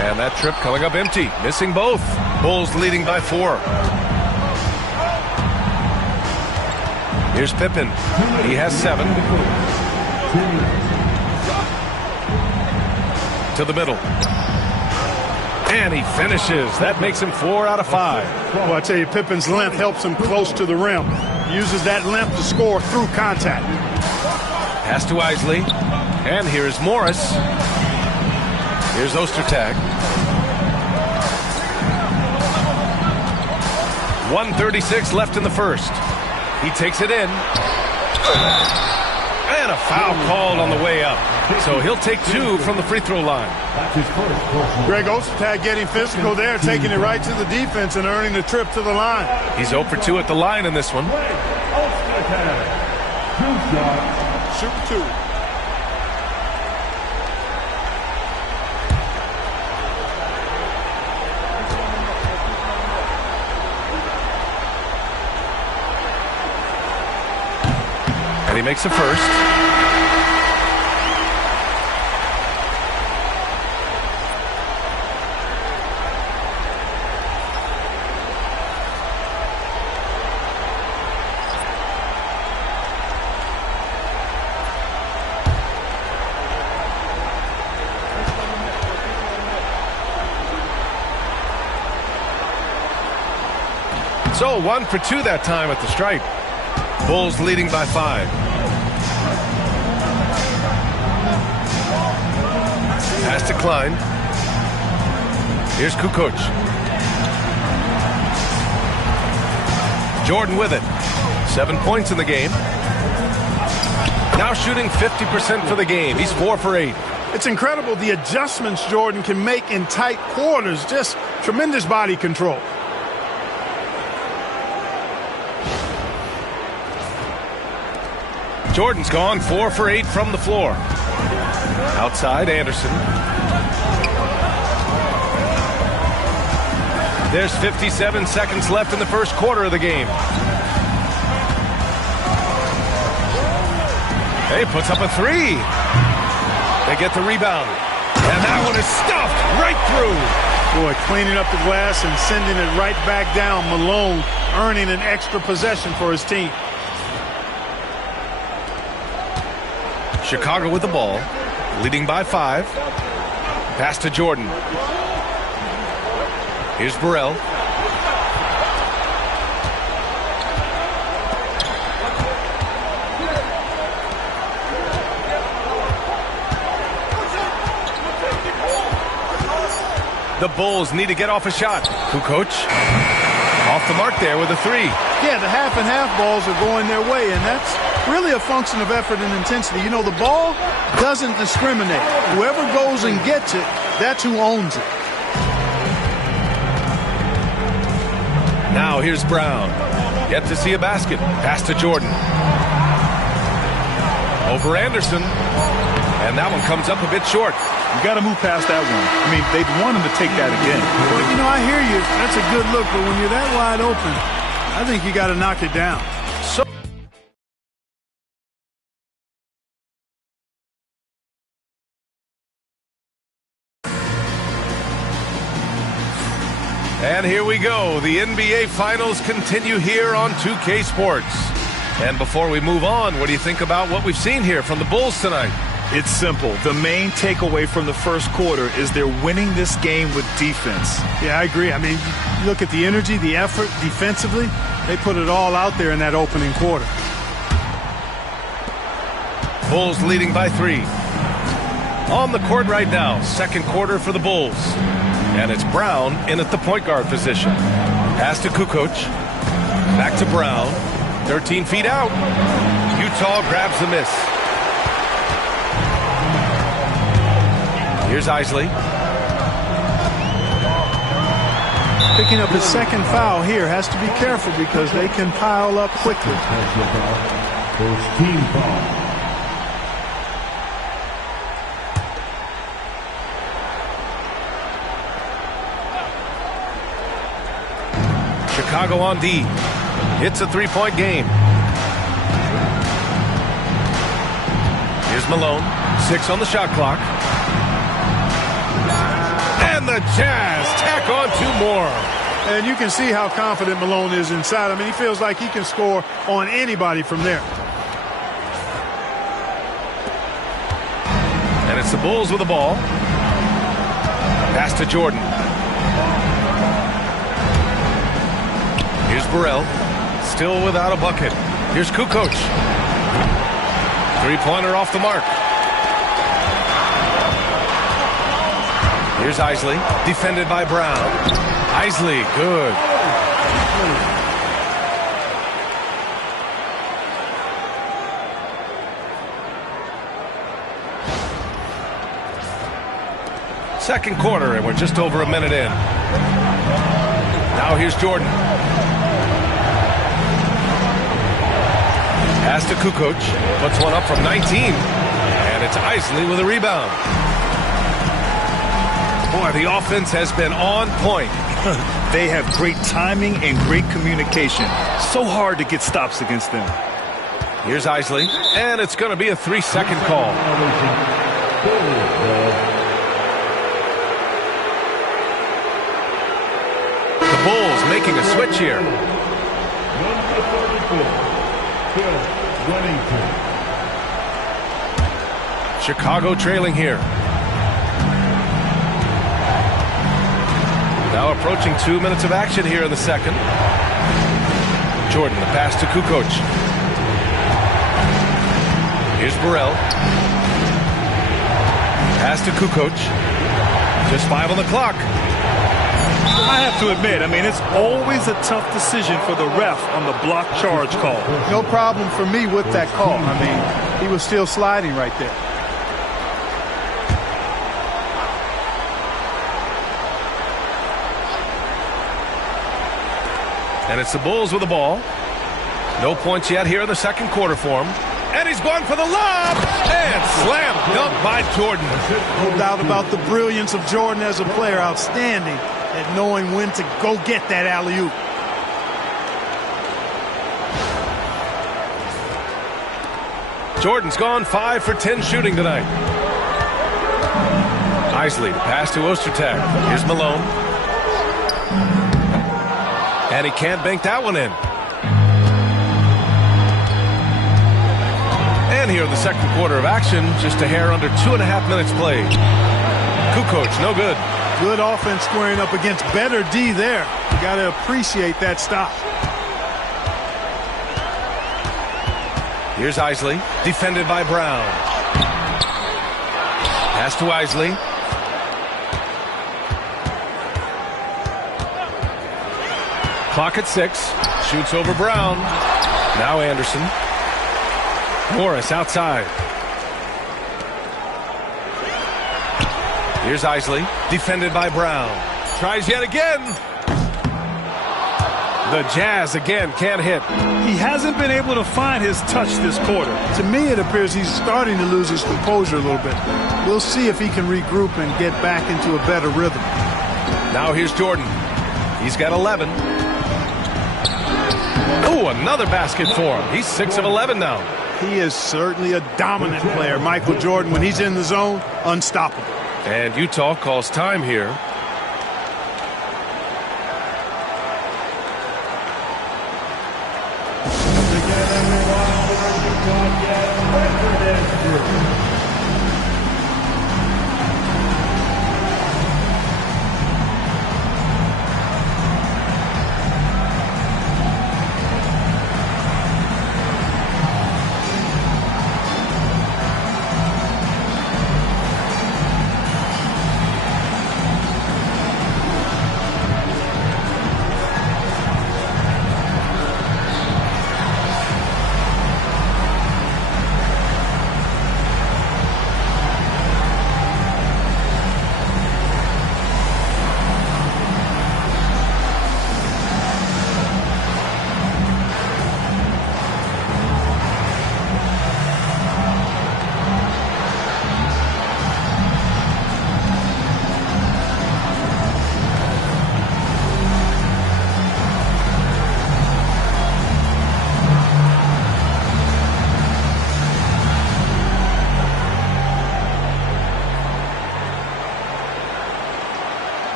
And that trip coming up empty, missing both. Bulls leading by 4. Here's Pippen. He has 7. To the middle. And he finishes. That makes him 4 out of 5. Well, I tell you, Pippen's length helps him close to the rim. He uses that length to score through contact. Pass to Isley. And here's Morris. Here's Ostertag. 1:36 left in the first. He takes it in. And a foul called on the way up. So he'll take 2 from the free throw line. Greg Ostertag getting physical there, taking it right to the defense and earning the trip to the line. He's 0 for 2 at the line in this one. Ostertag. 2 shots. Shooting 2. And he makes the first. So 1 for 2 that time at the stripe. Bulls leading by 5. Pass to Klein. Here's Kukoc. Jordan with it. 7 points in the game. Now shooting 50% for the game. He's 4 for 8. It's incredible the adjustments Jordan can make in tight quarters. Just tremendous body control. Jordan's gone 4 for 8 from the floor. Outside, Anderson. There's 57 seconds left in the first quarter of the game. He puts up a 3. They get the rebound. And that one is stuffed right through. Boy, cleaning up the glass and sending it right back down. Malone earning an extra possession for his team. Chicago with the ball, leading by 5. Pass to Jordan. Here's Burrell. The Bulls need to get off a shot. Kukoc off the mark there with a 3. Yeah, the half and half balls are going their way, and that's really a function of effort and intensity. You know, the ball doesn't discriminate. Whoever goes and gets it, that's who owns it. Now here's Brown. Yet to see a basket. Pass to Jordan. Over Anderson. And that one comes up a bit short. You got to move past that one. I mean, they'd want him to take that again. Well, you know, I hear you. That's a good look, but when you're that wide open, I think you got to knock it down. So and here we go. The NBA Finals continue here on 2K Sports. And before we move on, what do you think about what we've seen here from the Bulls tonight? It's simple. The main takeaway from the first quarter is they're winning this game with defense. Yeah, I agree. I mean, you look at the energy, the effort defensively. They put it all out there in that opening quarter. Bulls leading by 3. On the court right now, second quarter for the Bulls. And it's Brown in at the point guard position. Pass to Kukoc. Back to Brown. 13 feet out. Utah grabs the miss. Here's Isley. Picking up his second foul here. Has to be careful because they can pile up quickly. First team foul. Chicago on D. It's a three-point game. Here's Malone. 6 on the shot clock. And the Jazz tack on 2 more. And you can see how confident Malone is inside. I mean, he feels like he can score on anybody from there. And it's the Bulls with the ball. Pass to Jordan. Here's Burrell. Still without a bucket. Here's Kukoc. Three-pointer off the mark. Here's Isley. Defended by Brown. Isley, good. Second quarter, and we're just over a minute in. Now here's Jordan. Pass to Kukoc. Puts one up from 19. And it's Isley with a rebound. Boy, the offense has been on point. They have great timing and great communication. So hard to get stops against them. Here's Isley. And it's going to be a 3-second call. The Bulls making a switch here. Number 34, Phil Wennington. Chicago trailing here. Now approaching 2 minutes of action here in the second. Jordan, the pass to Kukoc. Here's Burrell. Pass to Kukoc. Just 5 on the clock. I have to admit, I mean, it's always a tough decision for the ref on the block charge call. No problem for me with that call. I mean, he was still sliding right there. And it's the Bulls with the ball. No points yet here in the second quarter for him. And he's going for the lob. And slam dunk by Jordan. No doubt about the brilliance of Jordan as a player. Outstanding at knowing when to go get that alley-oop. Jordan's gone 5 for 10 shooting tonight. Isley, pass to Ostertag. Here's Malone. And he can't bank that one in. And here in the second quarter of action, just a hair under 2.5 minutes played. Kukoc, no good. Good offense squaring up against better D there. You got to appreciate that stop. Here's Isley, defended by Brown. Pass to Isley. Clock at 6. Shoots over Brown. Now Anderson. Morris outside. Here's Isley, defended by Brown. Tries yet again. The Jazz again can't hit. He hasn't been able to find his touch this quarter. To me, it appears he's starting to lose his composure a little bit. We'll see if he can regroup and get back into a better rhythm. Now here's Jordan. He's got 11. another basket for him. He's 6 of 11 now. He is certainly a dominant player. Michael Jordan, when he's in the zone, unstoppable. And Utah calls time here.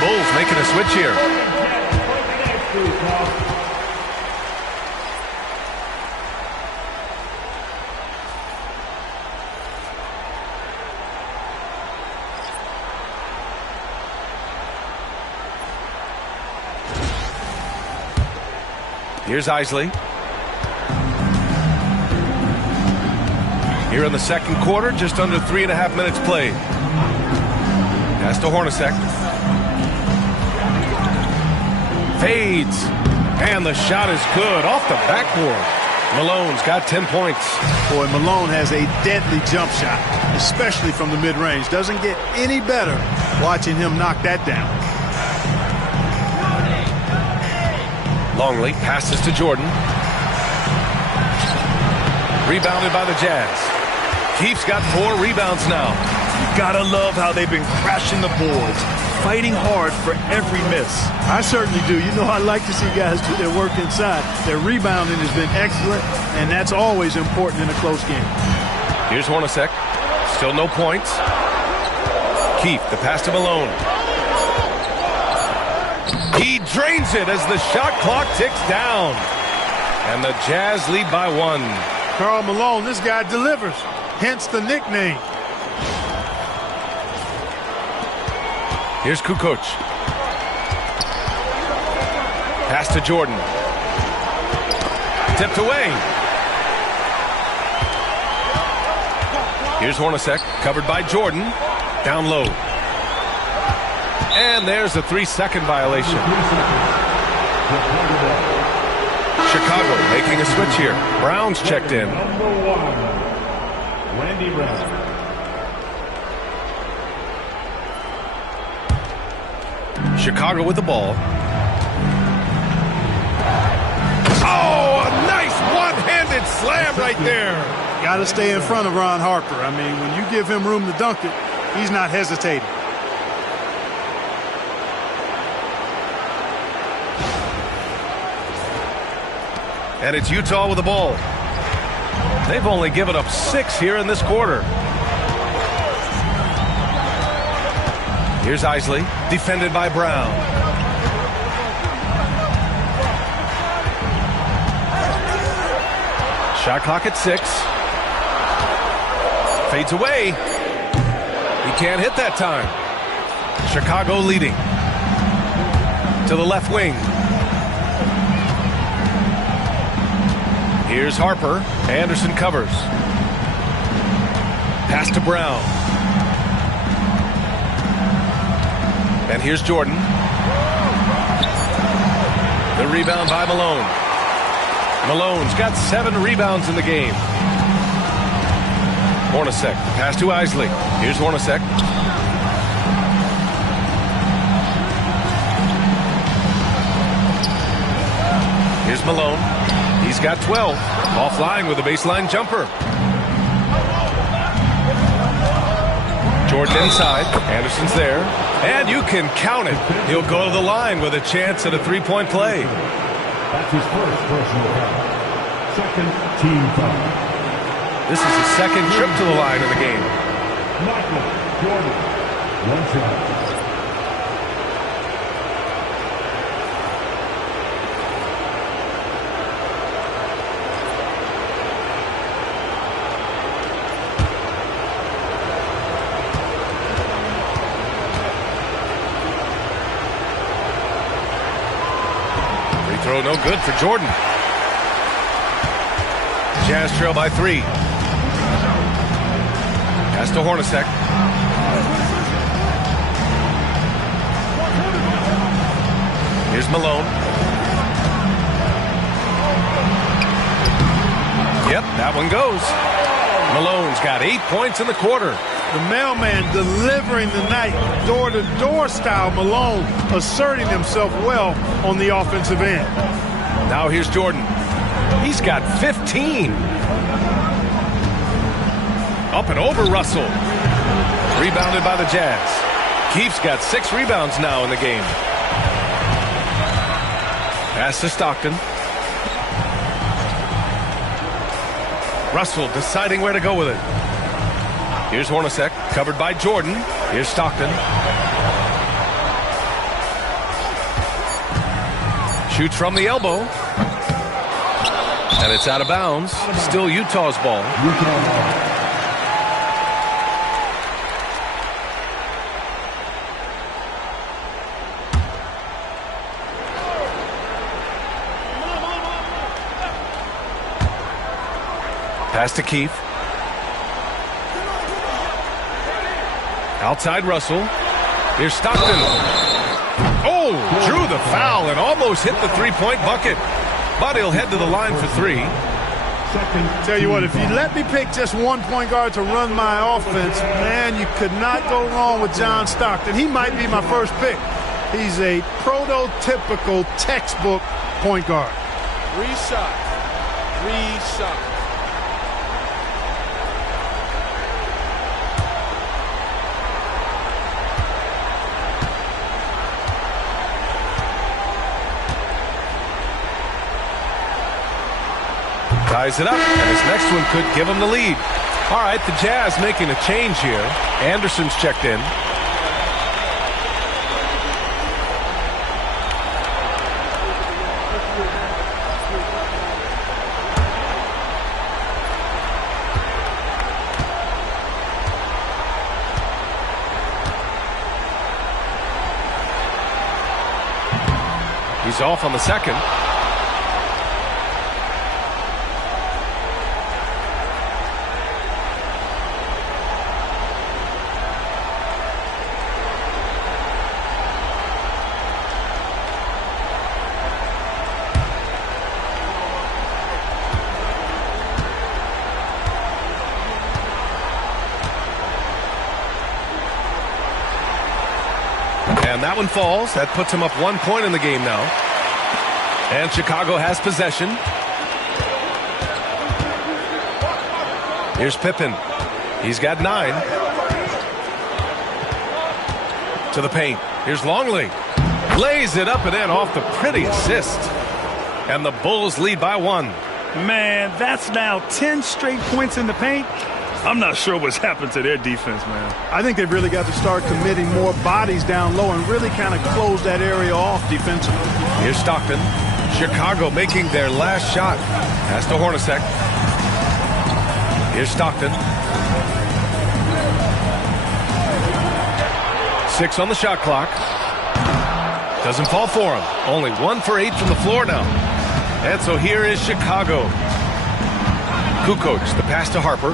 Bulls making a switch here. Here's Isley. Here in the second quarter, just under 3.5 minutes played. Pass to Hornacek. Fades, and the shot is good off the backboard. Malone's got 10 points. Boy, Malone has a deadly jump shot, especially from the mid-range. Doesn't get any better watching him knock that down. Longley passes to Jordan. Rebounded by the Jazz. Keith's got 4 rebounds now. You gotta love how they've been crashing the boards, fighting hard for every miss. I certainly do. You know, I like to see guys do their work inside. Their rebounding has been excellent, and that's always important in a close game. Here's Hornacek. Still no points. Keith, the pass to Malone. He drains it as the shot clock ticks down. And the Jazz lead by 1. Karl Malone, this guy delivers. Hence the nickname. Here's Kukoc. Pass to Jordan. Tipped away. Here's Hornacek, covered by Jordan. Down low. And there's a 3-second violation. Chicago making a switch here. Brown's checked in. Number 1, Randy Brown. Chicago with the ball. Oh, a nice one-handed slam right there. Got to stay in front of Ron Harper. I mean, when you give him room to dunk it, he's not hesitating. And it's Utah with the ball. They've only given up 6 here in this quarter. Here's Isley, defended by Brown. Shot clock at 6. Fades away. He can't hit that time. Chicago leading. To the left wing. Here's Harper. Anderson covers. Pass to Brown. And here's Jordan. The rebound by Malone. Malone's got 7 rebounds in the game. Hornacek. Pass to Isley. Here's Hornacek. Here's Malone. He's got 12. Offline with a baseline jumper. Jordan inside. Anderson's there. And you can count it. He'll go to the line with a chance at a three-point play. That's his first personal foul. Second team foul. This is his second trip to the line in the game. Michael Jordan. One shot. Throw no good for Jordan. Jazz trail by 3. Pass to Hornacek. Here's Malone. Yep, that one goes. Malone's got 8 points in the quarter. The mailman delivering the night, door-to-door style. Malone asserting himself well on the offensive end. Now here's Jordan. He's got 15. Up and over Russell. Rebounded by the Jazz. Keefe's got 6 rebounds now in the game. Pass to Stockton. Russell deciding where to go with it. Here's Hornacek, covered by Jordan. Here's Stockton. Shoots from the elbow. And it's out of bounds. Still Utah's ball. Pass to Keefe. Outside Russell. Here's Stockton. Oh, drew the foul and almost hit the three-point bucket. But he'll head to the line for 3. Tell you what, if you let me pick just one point guard to run my offense, man, you could not go wrong with John Stockton. He might be my first pick. He's a prototypical textbook point guard. 3 shots. 3 shots. Ties it up, and his next one could give him the lead. All right, the Jazz making a change here. Anderson's checked in. He's off on the second. And that one falls. That puts him up 1 point in the game now. And Chicago has possession. Here's Pippen. He's got 9. To the paint. Here's Longley. Lays it up and in off the pretty assist. And the Bulls lead by 1. Man, that's now 10 straight points in the paint. I'm not sure what's happened to their defense, man. I think they've really got to start committing more bodies down low and really kind of close that area off defensively. Here's Stockton. Chicago making their last shot. Pass to Hornacek. Here's Stockton. 6 on the shot clock. Doesn't fall for him. Only 1 for 8 from the floor now. And so here is Chicago. Kukoc, the pass to Harper.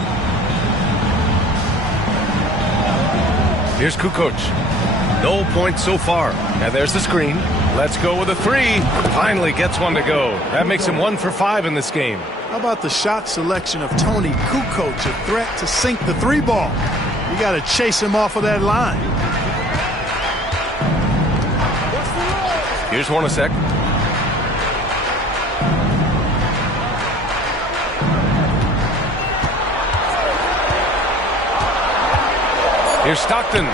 Here's Kukoc. No points so far. And there's the screen. Let's go with a 3. Finally gets one to go. That makes him 1 for 5 in this game. How about the shot selection of Tony Kukoc, a threat to sink the 3 ball? You got to chase him off of that line. Here's Hornacek. Here's Stockton.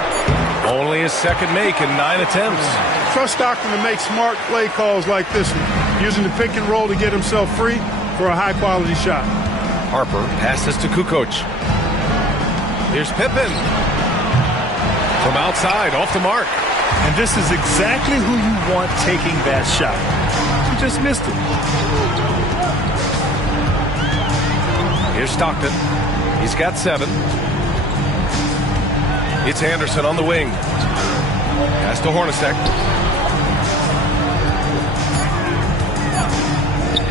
Only his second make in 9 attempts. Trust Stockton to make smart play calls like this one, using the pick and roll to get himself free for a high-quality shot. Harper passes to Kukoc. Here's Pippen. From outside, off the mark. And this is exactly who you want taking that shot. You just missed it. Here's Stockton. He's got 7. It's Anderson on the wing. Pass to Hornacek.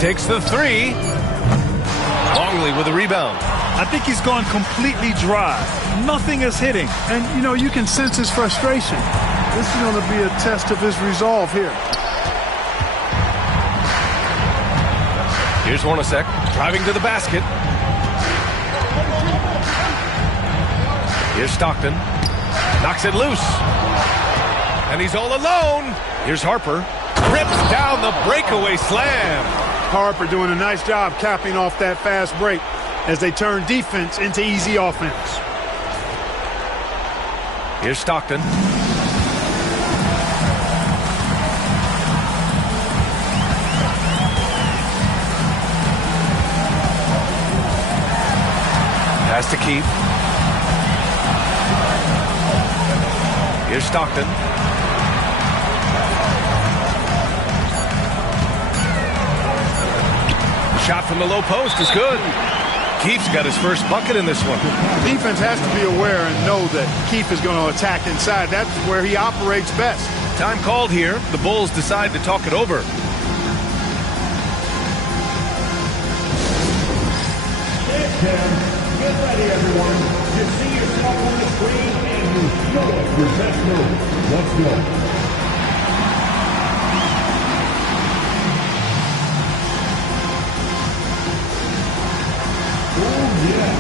Takes the 3. Longley with a rebound. I think he's gone completely dry. Nothing is hitting. And, you know, you can sense his frustration. This is going to be a test of his resolve here. Here's Hornacek driving to the basket. Here's Stockton. Knocks it loose. And he's all alone. Here's Harper. Rips down the breakaway slam. Harper doing a nice job capping off that fast break as they turn defense into easy offense. Here's Stockton. Pass to Keith. Here's Stockton. Shot from the low post is good. Keith's got his first bucket in this one. The defense has to be aware and know that Keith is going to attack inside. That's where he operates best. Time called here. The Bulls decide to talk it over. Get ready, everyone. You see yourself on the screen and you show us your best move. Let's go. Oh, yeah.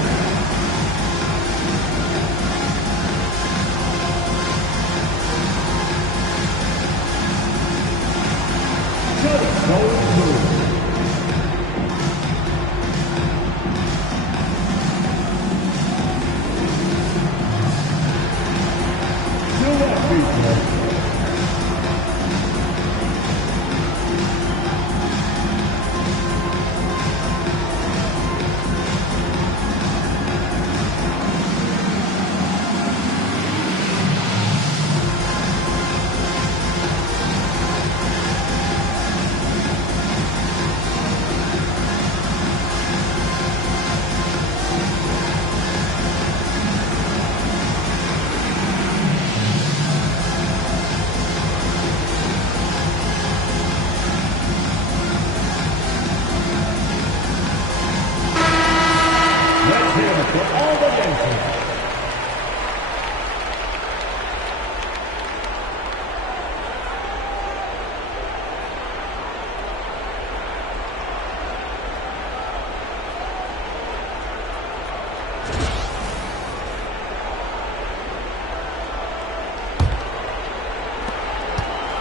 Just don't move.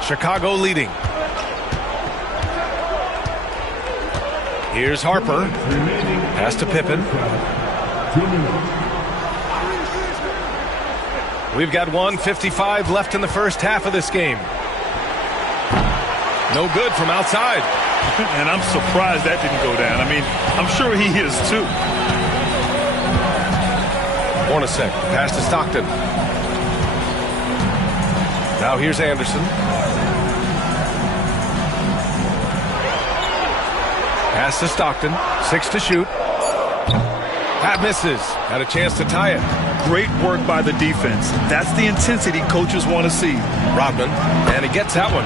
Chicago leading. Here's Harper. Pass to Pippen. We've got 1:55 left in the first half of this game. No good from outside. And I'm surprised that didn't go down. I mean, I'm sure he is too. Hornacek, pass to Stockton. Now here's Anderson. Pass to Stockton. 6 to shoot. That misses. Had a chance to tie it. Great work by the defense. That's the intensity coaches want to see. Rodman, and he gets that one.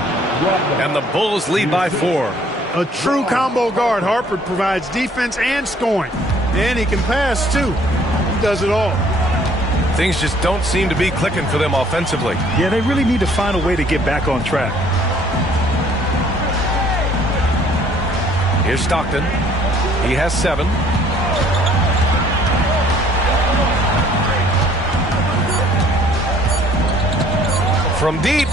And the Bulls lead by 4. A true combo guard. Harper provides defense and scoring. And he can pass, too. He does it all. Things just don't seem to be clicking for them offensively. Yeah, they really need to find a way to get back on track. Here's Stockton. He has 7. From deep.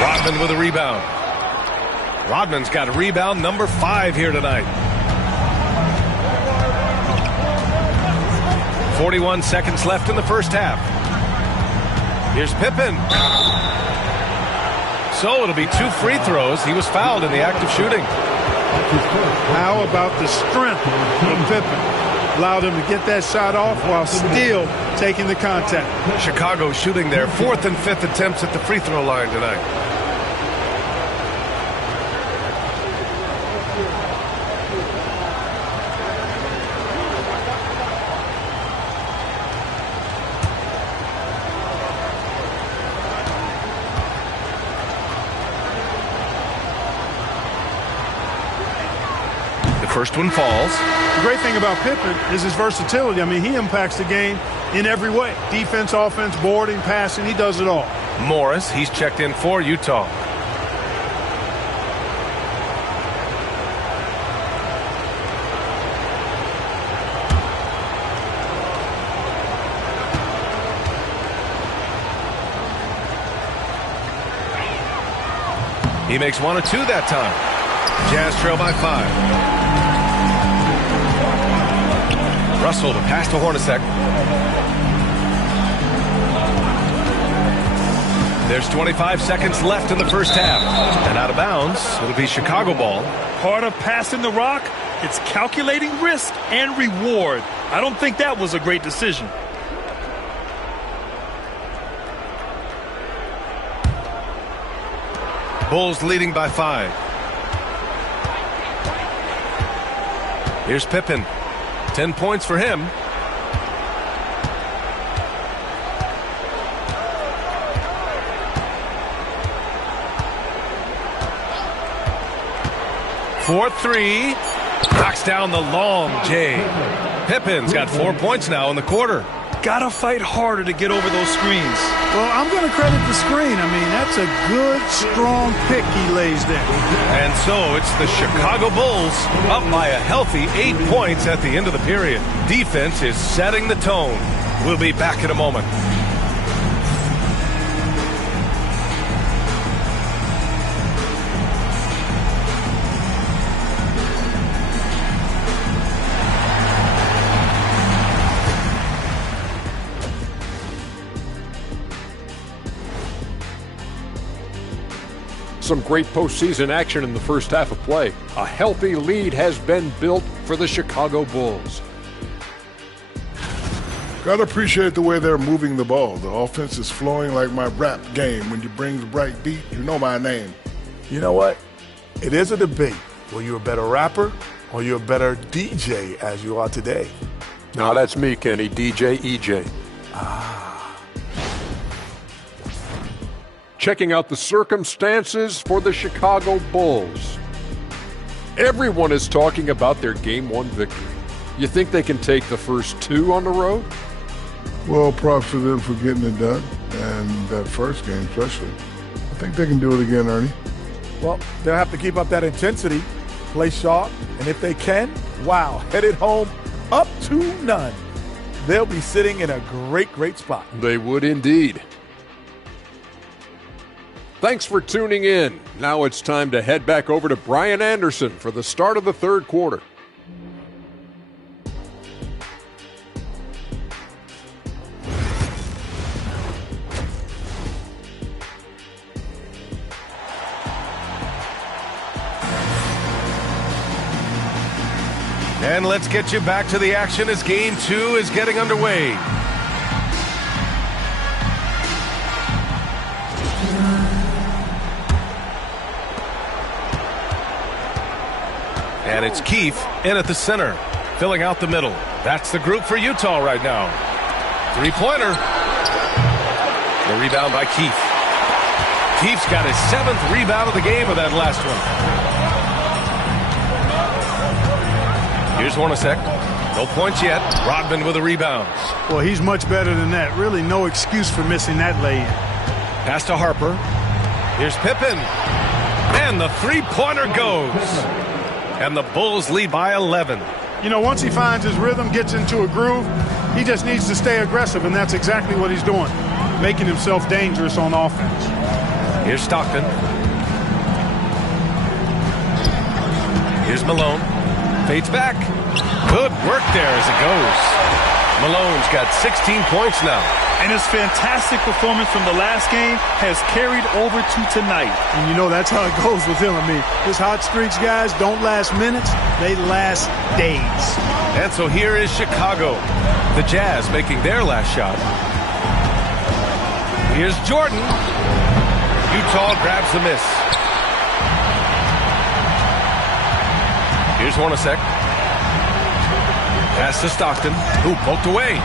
Rodman with a rebound. Rodman's got a rebound number 5 here tonight. 41 seconds left in the first half. Here's Pippen. So it'll be 2 free throws. He was fouled in the act of shooting. How about the strength of Pippen? Allowed him to get that shot off while still taking the contact. Chicago shooting their 4th and 5th attempts at the free throw line tonight. First one falls. The great thing about Pippen is his versatility. I mean, he impacts the game in every way. Defense, offense, boarding, passing, he does it all. Morris, he's checked in for Utah. He makes 1 of 2 that time. Jazz trail by 5. Russell to pass to Hornacek. There's 25 seconds left in the first half. And out of bounds, it'll be Chicago ball. Part of passing the rock, it's calculating risk and reward. I don't think that was a great decision. Bulls leading by 5. Here's Pippen. 10 points for him. For 3. Knocks down the long J. Pippen's got 4 points now in the quarter. Gotta fight harder to get over those screens. Well, I'm going to credit the screen. I mean, that's a good, strong pick he lays there. And so it's the Chicago Bulls up by a healthy 8 points at the end of the period. Defense is setting the tone. We'll be back in a moment. Some great postseason action in the first half of play. A healthy lead has been built for the Chicago Bulls. Gotta appreciate the way they're moving the ball. The offense is flowing like my rap game. When you bring the right beat, you know my name. You know what? It is a debate. Were you a better rapper or you're a better DJ as you are today? No, that's me, Kenny. DJ EJ. Checking out the circumstances for the Chicago Bulls. Everyone is talking about their Game 1 victory. You think they can take the first 2 on the road? Well, props for them for getting it done, and that first game especially. I think they can do it again, Ernie. Well, they'll have to keep up that intensity, play sharp, and if they can, wow, headed home up to none. They'll be sitting in a great, great spot. They would indeed. Thanks for tuning in. Now it's time to head back over to Brian Anderson for the start of the third quarter. And let's get you back to the action as Game 2 is getting underway. And it's Keefe in at the center, filling out the middle. That's the group for Utah right now. Three-pointer. The rebound by Keefe. Keefe's got his 7th rebound of the game with that last one. Here's Hornacek. No points yet. Rodman with the rebounds. Well, he's much better than that. Really no excuse for missing that lay-in. Pass to Harper. Here's Pippen. And the three-pointer goes. And the Bulls lead by 11. You know, once he finds his rhythm, gets into a groove, he just needs to stay aggressive, and that's exactly what he's doing, making himself dangerous on offense. Here's Stockton. Here's Malone. Fades back. Good work there as it goes. Malone's got 16 points now. And his fantastic performance from the last game has carried over to tonight. And you know that's how it goes with him. I mean, his hot streaks, guys, don't last minutes. They last days. And so here is Chicago. The Jazz making their last shot. Here's Jordan. Utah grabs the miss. Here's Hornacek. Pass to Stockton, who poked away.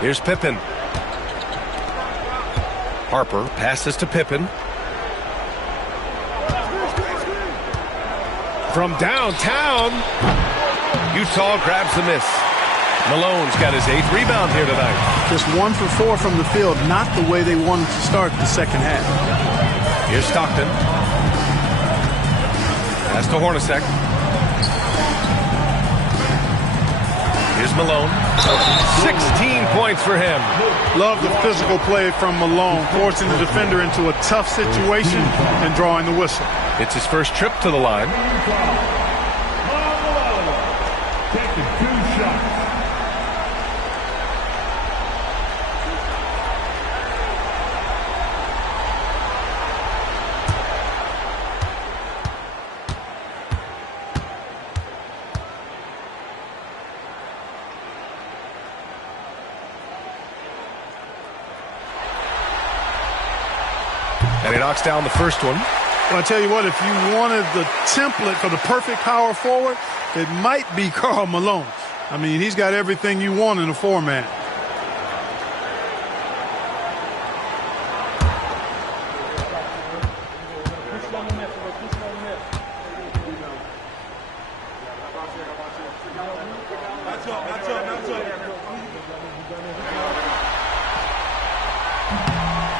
Here's Pippen. Harper passes to Pippen. From downtown, Utah grabs the miss. Malone's got his 8th rebound here tonight. Just 1 for 4 from the field, not the way they wanted to start the second half. Here's Stockton. Pass to Hornacek. Here's Malone. 16 points for him. Love the physical play from Malone, forcing the defender into a tough situation and drawing the whistle. It's his first trip to the line. Taking 2 shots. And he knocks down the first one. Well, I tell you what, if you wanted the template for the perfect power forward, it might be Karl Malone. I mean, he's got everything you want in a 4-man.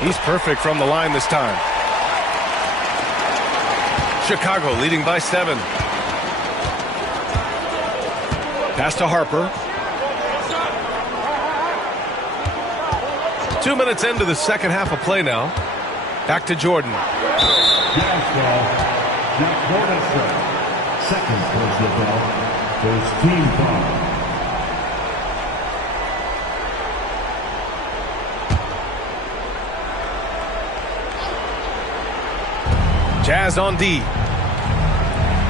He's perfect from the line this time. Chicago leading by 7. Pass to Harper. 2 minutes into the second half of play now. Back to Jordan. Second personal foul. First team foul. Jazz on D.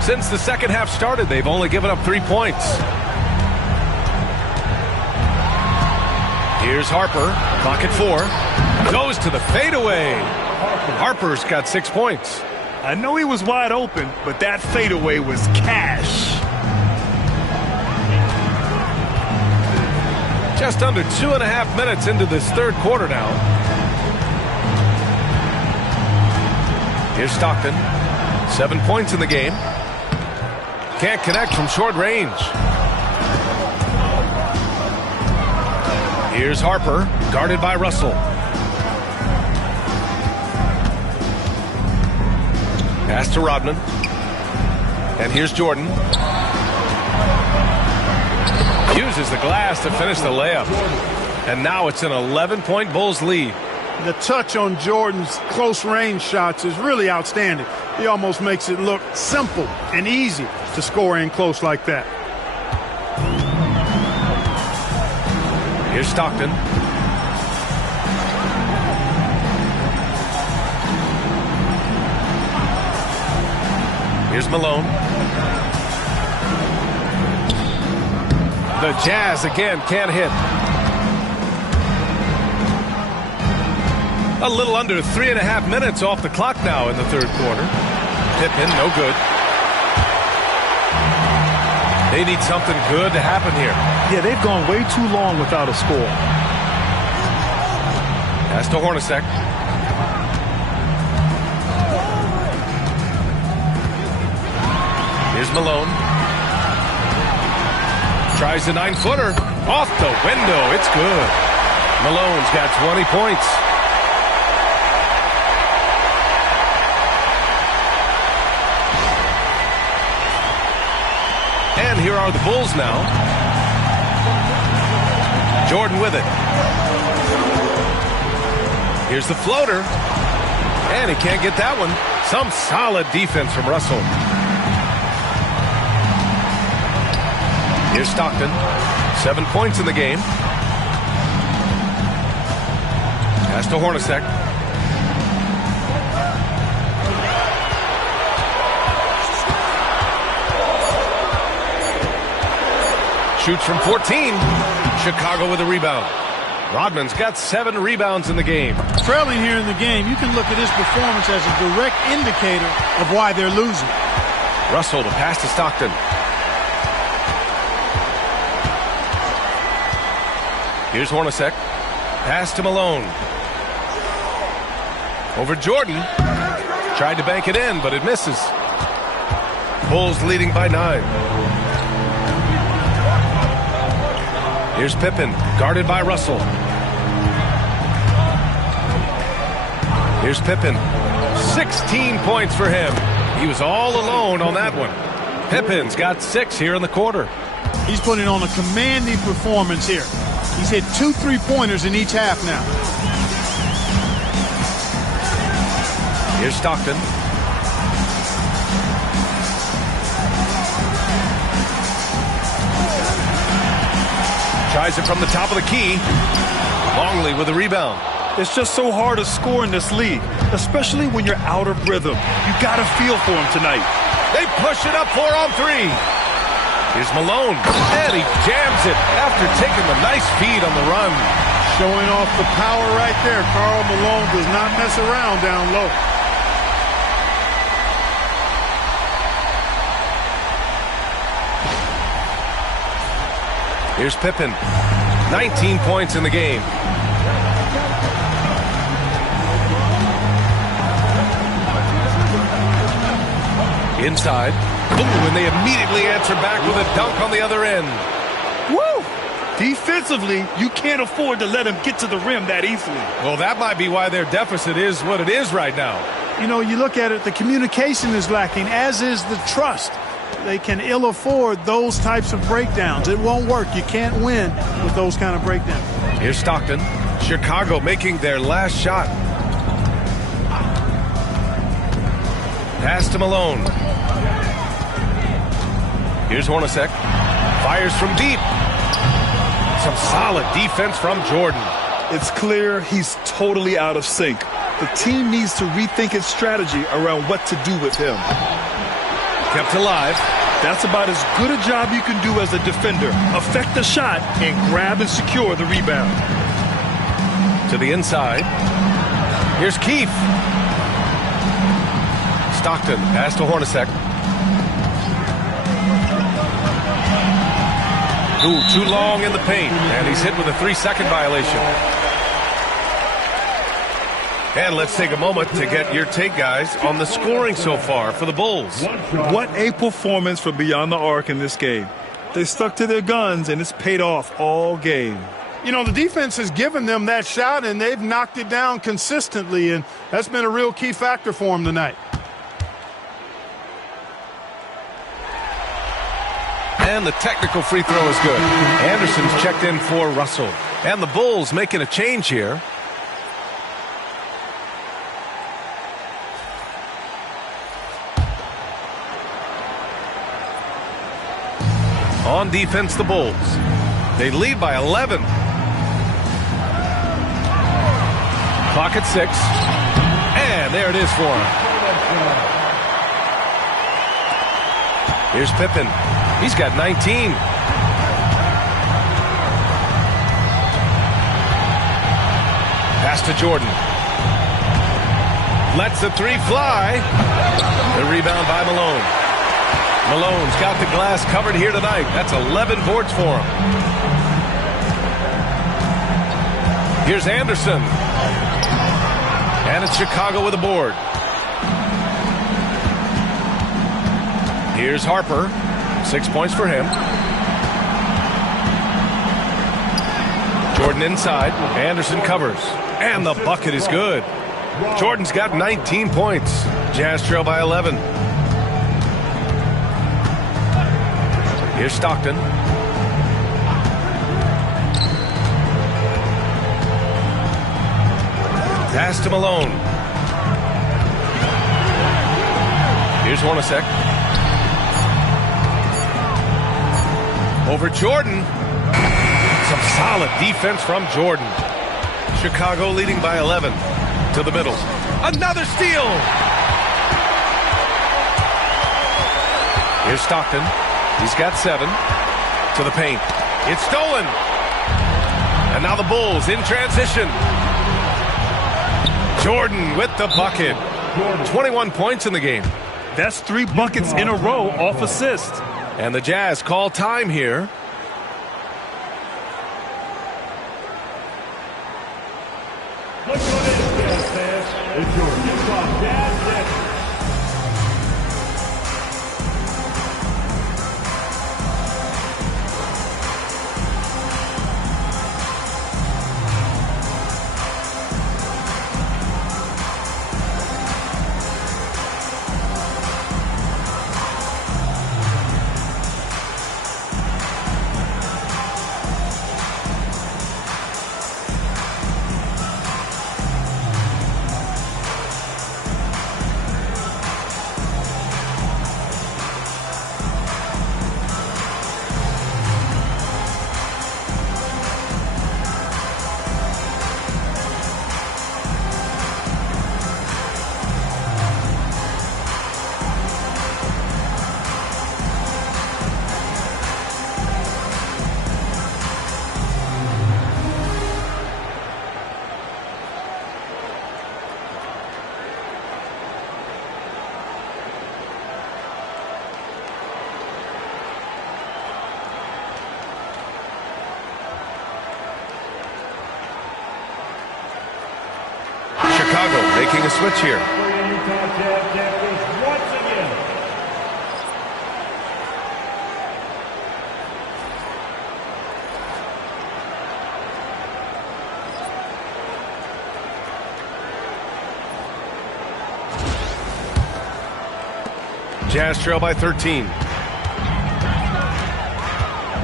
Since the second half started, they've only given up 3 points. Here's Harper. Clock at 4. Goes to the fadeaway. Harper's got 6 points. I know he was wide open, but that fadeaway was cash. Just under 2.5 minutes into this third quarter now. Here's Stockton. 7 points in the game. Can't connect from short range. Here's Harper, guarded by Russell. Pass to Rodman. And here's Jordan. Uses the glass to finish the layup. And now it's an 11-point Bulls lead. The touch on Jordan's close-range shots is really outstanding. He almost makes it look simple and easy to score in close like that. Here's Stockton. Here's Malone. The Jazz again can't hit. A little under 3.5 minutes off the clock now in the third quarter. Pippen, no good. They need something good to happen here. Yeah, they've gone way too long without a score. Pass to Hornacek. Here's Malone. Tries the 9-footer. Off the window. It's good. Malone's got 20 points. And here are the Bulls now. Jordan with it. Here's the floater. And he can't get that one. Some solid defense from Russell. Here's Stockton. 7 points in the game. Pass to Hornacek. Shoots from 14. Chicago with a rebound. Rodman's got 7 rebounds in the game. Trailing here in the game, you can look at his performance as a direct indicator of why they're losing. Russell to pass to Stockton. Here's Hornacek. Pass to Malone. Over Jordan. Tried to bank it in, but it misses. Bulls leading by 9. Here's Pippen, guarded by Russell. Here's Pippen. 16 points for him. He was all alone on that one. Pippen's got 6 here in the quarter. He's putting on a commanding performance here. He's hit 2 3-pointers in each half now. Here's Stockton. Tries it from the top of the key. Longley with a rebound. It's just so hard to score in this league, especially when you're out of rhythm. You got to feel for him tonight. They push it up 4 on 3. Here's Malone, and he jams it after taking the nice feed on the run. Showing off the power right there. Karl Malone does not mess around down low. Here's Pippen. 19 points in the game. Inside. Ooh, and they immediately answer back with a dunk on the other end. Woo! Defensively, you can't afford to let him get to the rim that easily. Well, that might be why their deficit is what it is right now. You know, you look at it, the communication is lacking, as is the trust. They can ill afford those types of breakdowns. It won't work. You can't win with those kind of breakdowns. Here's Stockton. Chicago making their last shot. Pass to Malone. Here's Hornacek. Fires from deep. Some solid defense from Jordan. It's clear he's totally out of sync. The team needs to rethink its strategy around what to do with him. Kept alive. That's about as good a job you can do as a defender. Affect the shot and grab and secure the rebound. To the inside. Here's Keefe. Stockton, pass to Hornacek. Ooh, too long in the paint, and he's hit with a 3-second violation. And let's take a moment to get your take, guys, on the scoring so far for the Bulls. What a performance from beyond the arc in this game. They stuck to their guns, and it's paid off all game. You know, the defense has given them that shot, and they've knocked it down consistently, and that's been a real key factor for them tonight. And the technical free throw is good. Anderson's checked in for Russell. And the Bulls making a change here. On defense, the Bulls. They lead by 11. Clock at 6. And there it is for him. Here's Pippen. He's got 19. Pass to Jordan. Lets the 3 fly. The rebound by Malone. Malone's got the glass covered here tonight. That's 11 boards for him. Here's Anderson. And it's Chicago with a board. Here's Harper. 6 points for him. Jordan inside. Anderson covers. And the bucket is good. Jordan's got 19 points. Jazz trail by 11. Here's Stockton. Pass to Malone. Here's Hornacek. Over Jordan. Some solid defense from Jordan. Chicago leading by 11. To the middle. Another steal. Here's Stockton. He's got 7. To the paint. It's stolen. And now the Bulls in transition. Jordan with the bucket. 21 points in the game. That's 3 buckets in a row off assist. And the Jazz call time here. Let's go to this, Jazz fans. It's your Utah Jazz session. Chicago making a switch here. Jazz trail by 13.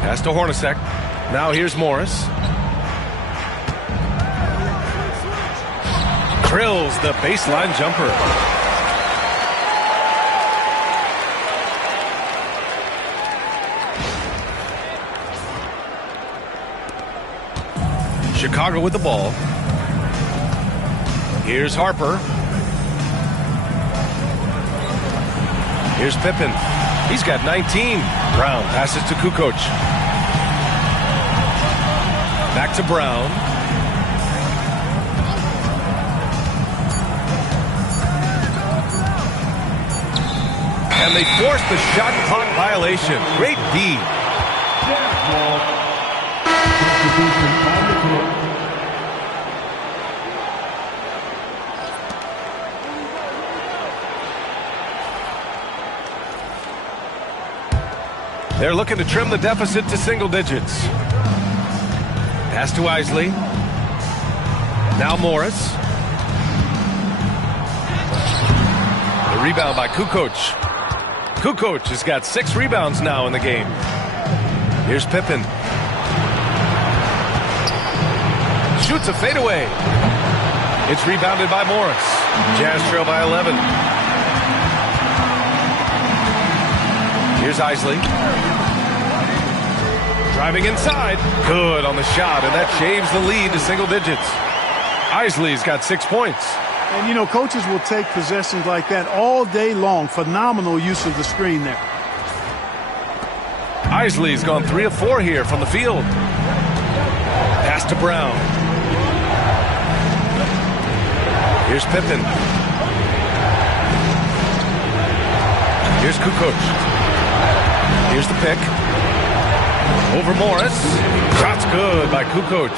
Pass to Hornacek. Now here's Morris. Drills the baseline jumper. Chicago with the ball. Here's Harper. Here's Pippen. He's got 19. Brown passes to Kukoc. Back to Brown. And they force the shot clock violation. Great D. They're looking to trim the deficit to single digits. Pass to Isley. Now Morris. The rebound by Kukoc. Kukoc has got 6 rebounds now in the game. Here's Pippen. Shoots a fadeaway. It's rebounded by Morris. Jazz trail by 11. Here's Isley. Driving inside. Good on the shot, and that shaves the lead to single digits. Isley's got 6 points. And, you know, coaches will take possessions like that all day long. Phenomenal use of the screen there. Isley's gone 3 of 4 here from the field. Pass to Brown. Here's Pippen. Here's Kukoc. Here's the pick. Over Morris. Shot's good by Kukoc.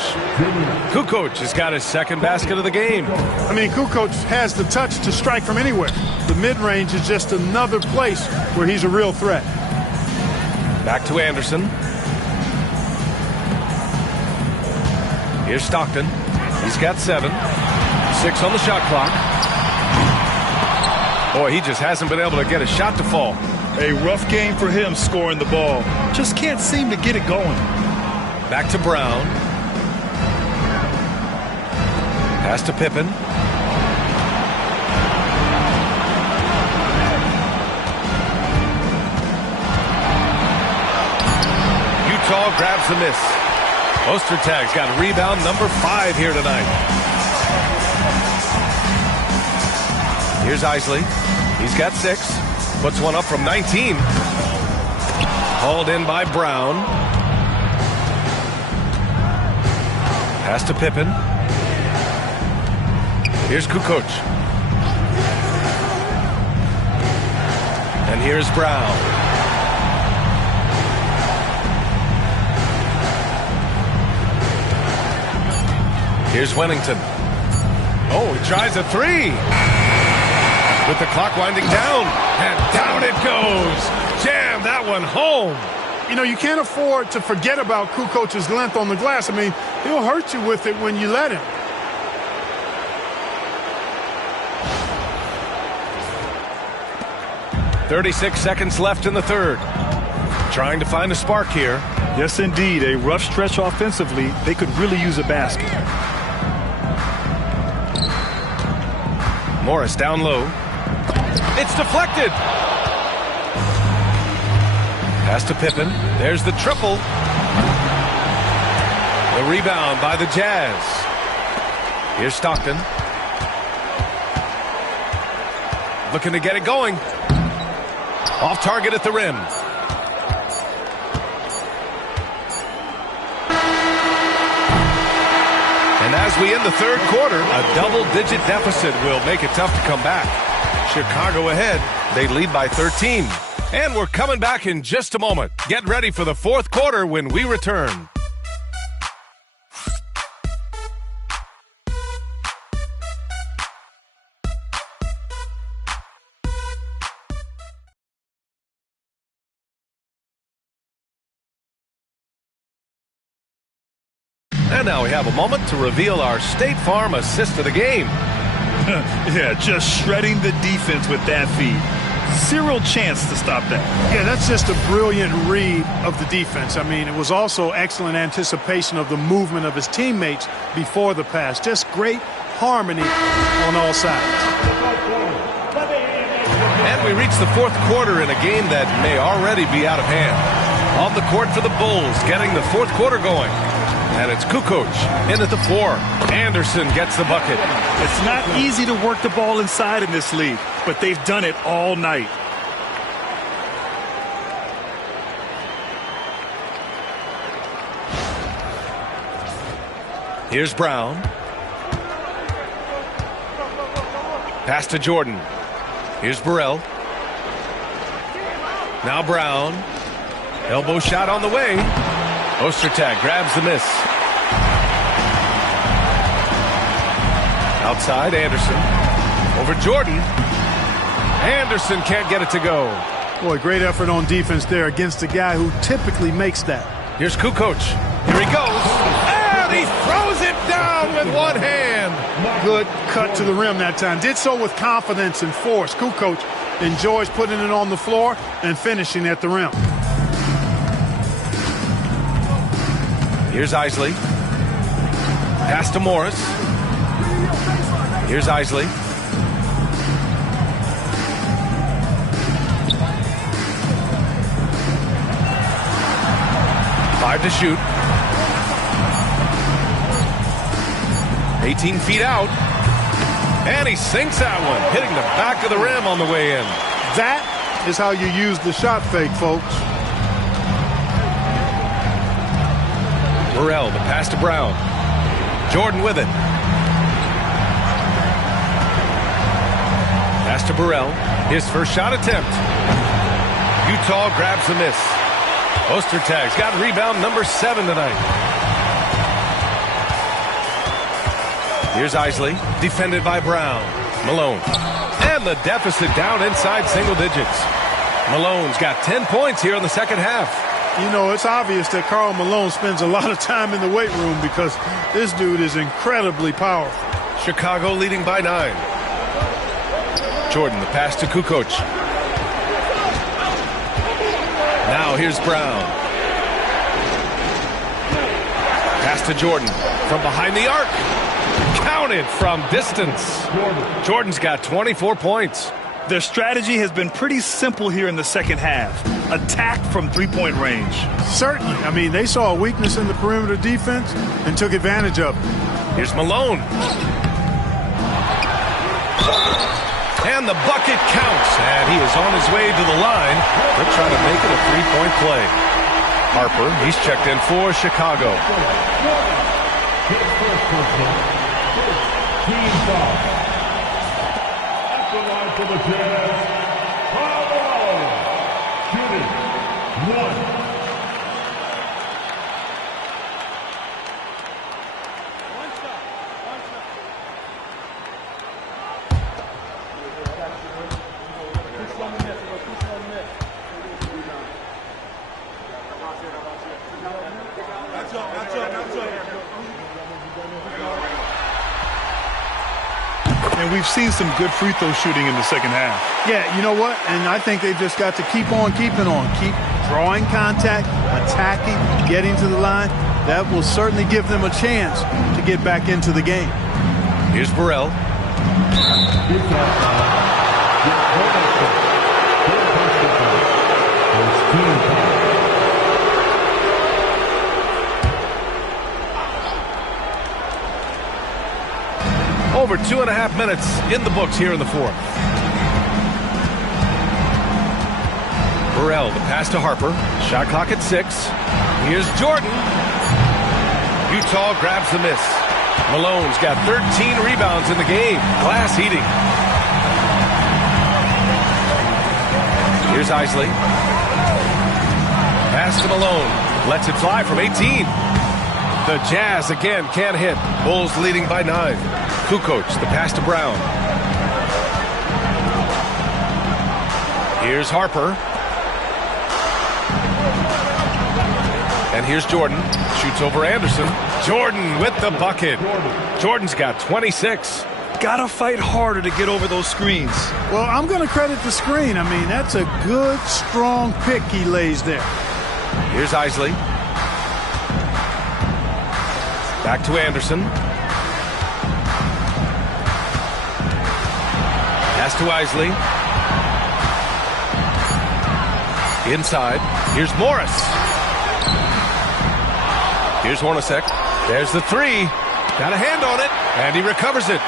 Kukoc has got his second basket of the game. I mean, Kukoc has the touch to strike from anywhere. The mid-range is just another place where he's a real threat. Back to Anderson. Here's Stockton. He's got 7. 6 on the shot clock. Boy, he just hasn't been able to get a shot to fall. A rough game for him scoring the ball. Just can't seem to get it going. Back to Brown. Pass to Pippen. Utah grabs the miss. Ostertag's got rebound number 5 here tonight. Here's Isley. He's got 6. Puts one up from 19. Hauled in by Brown. Pass to Pippen. Here's Kukoc. And here's Brown. Here's Wennington. Oh, he tries a 3. With the clock winding down. And down it goes. Jam that one home. You know, you can't afford to forget about Kukoc's length on the glass. I mean, he'll hurt you with it when you let him. .36 seconds left in the third. Trying to find a spark here. Yes, indeed. A rough stretch offensively. They could really use a basket. Morris down low. It's deflected. Pass to Pippen. There's the triple. The rebound by the Jazz. Here's Stockton. Looking to get it going. Off target at the rim. And as we end the third quarter, a double-digit deficit will make it tough to come back. Chicago ahead. They lead by 13. And we're coming back in just a moment. Get ready for the fourth quarter when we return. And now we have a moment to reveal our State Farm assist of the game. Yeah, just shredding the defense with that feed. Zero chance to stop that. Yeah, that's just a brilliant read of the defense. I mean, it was also excellent anticipation of the movement of his teammates before the pass. Just great harmony on all sides. And we reach the fourth quarter in a game that may already be out of hand. On the court for the Bulls, getting the fourth quarter going. And it's Kukoc in at the 4. Anderson gets the bucket. It's not easy to work the ball inside in this league, but they've done it all night. Here's Brown. Pass to Jordan. Here's Burrell. Now Brown. Elbow shot on the way. Ostertag grabs the miss. Outside, Anderson. Over Jordan. Anderson can't get it to go. Boy, great effort on defense there against a guy who typically makes that. Here's Kukoc. Here he goes. And he throws it down with one hand. Good cut to the rim that time. Did so with confidence and force. Kukoc enjoys putting it on the floor and finishing at the rim. Here's Isley. Pass to Morris. Here's Isley. Five to shoot. 18 feet out. And he sinks that one, hitting the back of the rim on the way in. That is how you use the shot fake, folks. Burrell, the pass to Brown. Jordan with it. Pass to Burrell. His first shot attempt. Utah grabs the miss. Ostertag's got rebound number 7 tonight. Here's Isley, defended by Brown. Malone. And the deficit down inside single digits. Malone's got 10 points here in the second half. You know, it's obvious that Karl Malone spends a lot of time in the weight room because this dude is incredibly powerful. Chicago leading by 9. Jordan, the pass to Kukoc. Now here's Brown. Pass to Jordan from behind the arc. Counted from distance. Jordan's got 24 points. Their strategy has been pretty simple here in the second half. attack from three-point range. Certainly. I mean, they saw a weakness in the perimeter defense and took advantage of it. Here's Malone. And the bucket counts. And he is on his way to the line. They're trying to make it a three-point play. Harper, he's checked in for Chicago. Team foul. At the line for the Jazz, Carvalho. Shooting 1. And we've seen some good free throw shooting in the second half. Yeah, you know what? And I think they've just got to keep on keeping on. Keep drawing contact, attacking, getting to the line. That will certainly give them a chance to get back into the game. Here's Burrell. Over 2.5 minutes in the books here in the fourth. Burrell, the pass to Harper. Shot clock at 6. Here's Jordan. Utah grabs the miss. Malone's got 13 rebounds in the game. Glass heating. Here's Isley. Pass to Malone. Lets it fly from 18. The Jazz again can't hit. Bulls leading by 9. Kukoc, the pass to Brown. Here's Harper. And here's Jordan. Shoots over Anderson. Jordan with the bucket. Jordan's got 26. Gotta fight harder to get over those screens. Well, I'm going to credit the screen. I mean, that's a good, strong pick he lays there. Here's Isley. Back to Anderson. Pass to Isley. Inside. Here's Morris. Here's Hornacek. There's the 3. Got a hand on it. And he recovers it.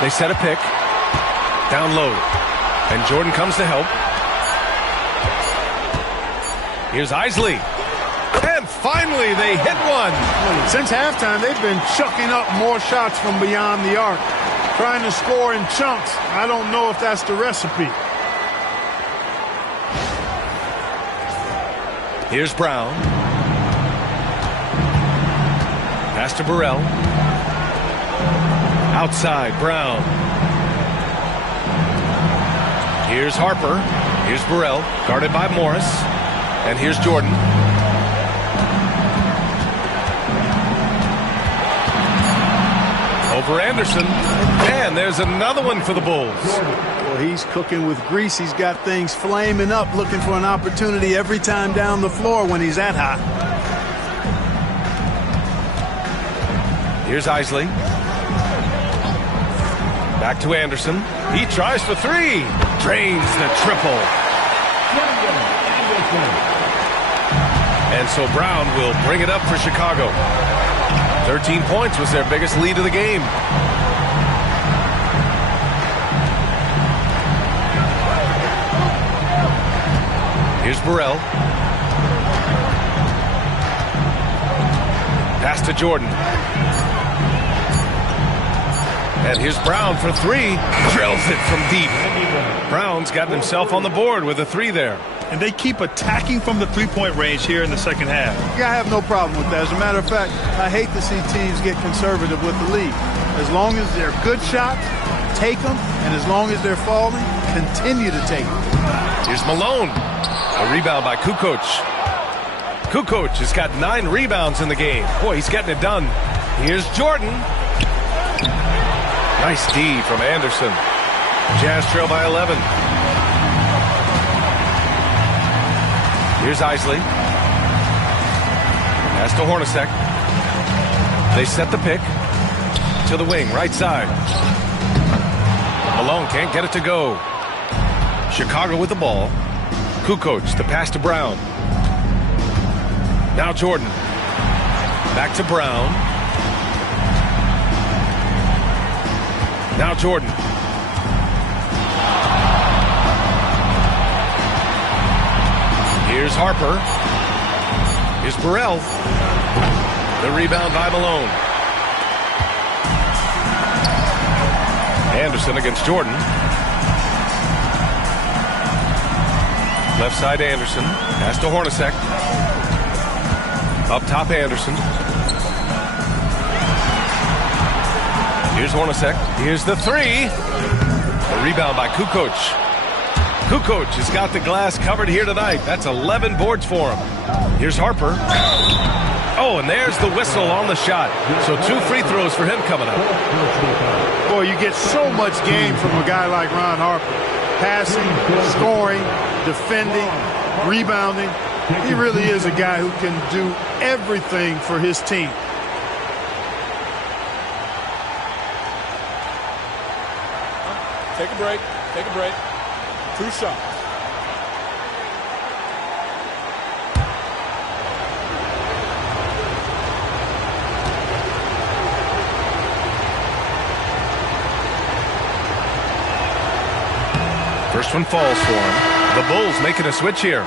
They set a pick. Down low. And Jordan comes to help. Here's Isley. And finally they hit one. Since halftime, they've been chucking up more shots from beyond the arc. Trying to score in chunks. I don't know if that's the recipe. Here's Brown. Pass to Burrell. Outside, Brown. Here's Harper. Here's Burrell, guarded by Morris. And here's Jordan. Over Anderson. And there's another one for the Bulls. Well, he's cooking with grease. He's got things flaming up, looking for an opportunity every time down the floor when he's that hot. Here's Isley. Back to Anderson. He tries for 3. Drains the triple. And so Brown will bring it up for Chicago. 13 points was their biggest lead of the game. Here's Burrell. Pass to Jordan. And here's Brown for 3. Drills it from deep. Brown's gotten himself on the board with a 3 there. And they keep attacking from the three-point range here in the second half. Yeah, I have no problem with that. As a matter of fact, I hate to see teams get conservative with the lead. As long as they're good shots, take them. And as long as they're falling, continue to take them. Here's Malone. A rebound by Kukoc. Kukoc has got 9 rebounds in the game. Boy, he's getting it done. Here's Jordan. Nice D from Anderson. Jazz trail by 11. Here's Isley. Pass to Hornacek. They set the pick to the wing, right side. Malone can't get it to go. Chicago with the ball. Kukoc, the pass to Brown. Now Jordan. Back to Brown. Now Jordan. Here's Harper. Here's Burrell. The rebound by Malone. Anderson against Jordan. Left side Anderson. Pass to Hornacek. Up top Anderson. Here's Hornacek. Here's the three. The rebound by Kukoc. Kukoc has got the glass covered here tonight. That's 11 boards for him. Here's Harper. Oh, and there's the whistle on the shot. So 2 free throws for him coming up. Boy, you get so much game from a guy like Ron Harper. Passing, scoring, defending, rebounding. He really is a guy who can do everything for his team. Take a break. Take a break. 2 shots. First one falls for him. The Bulls making a switch here.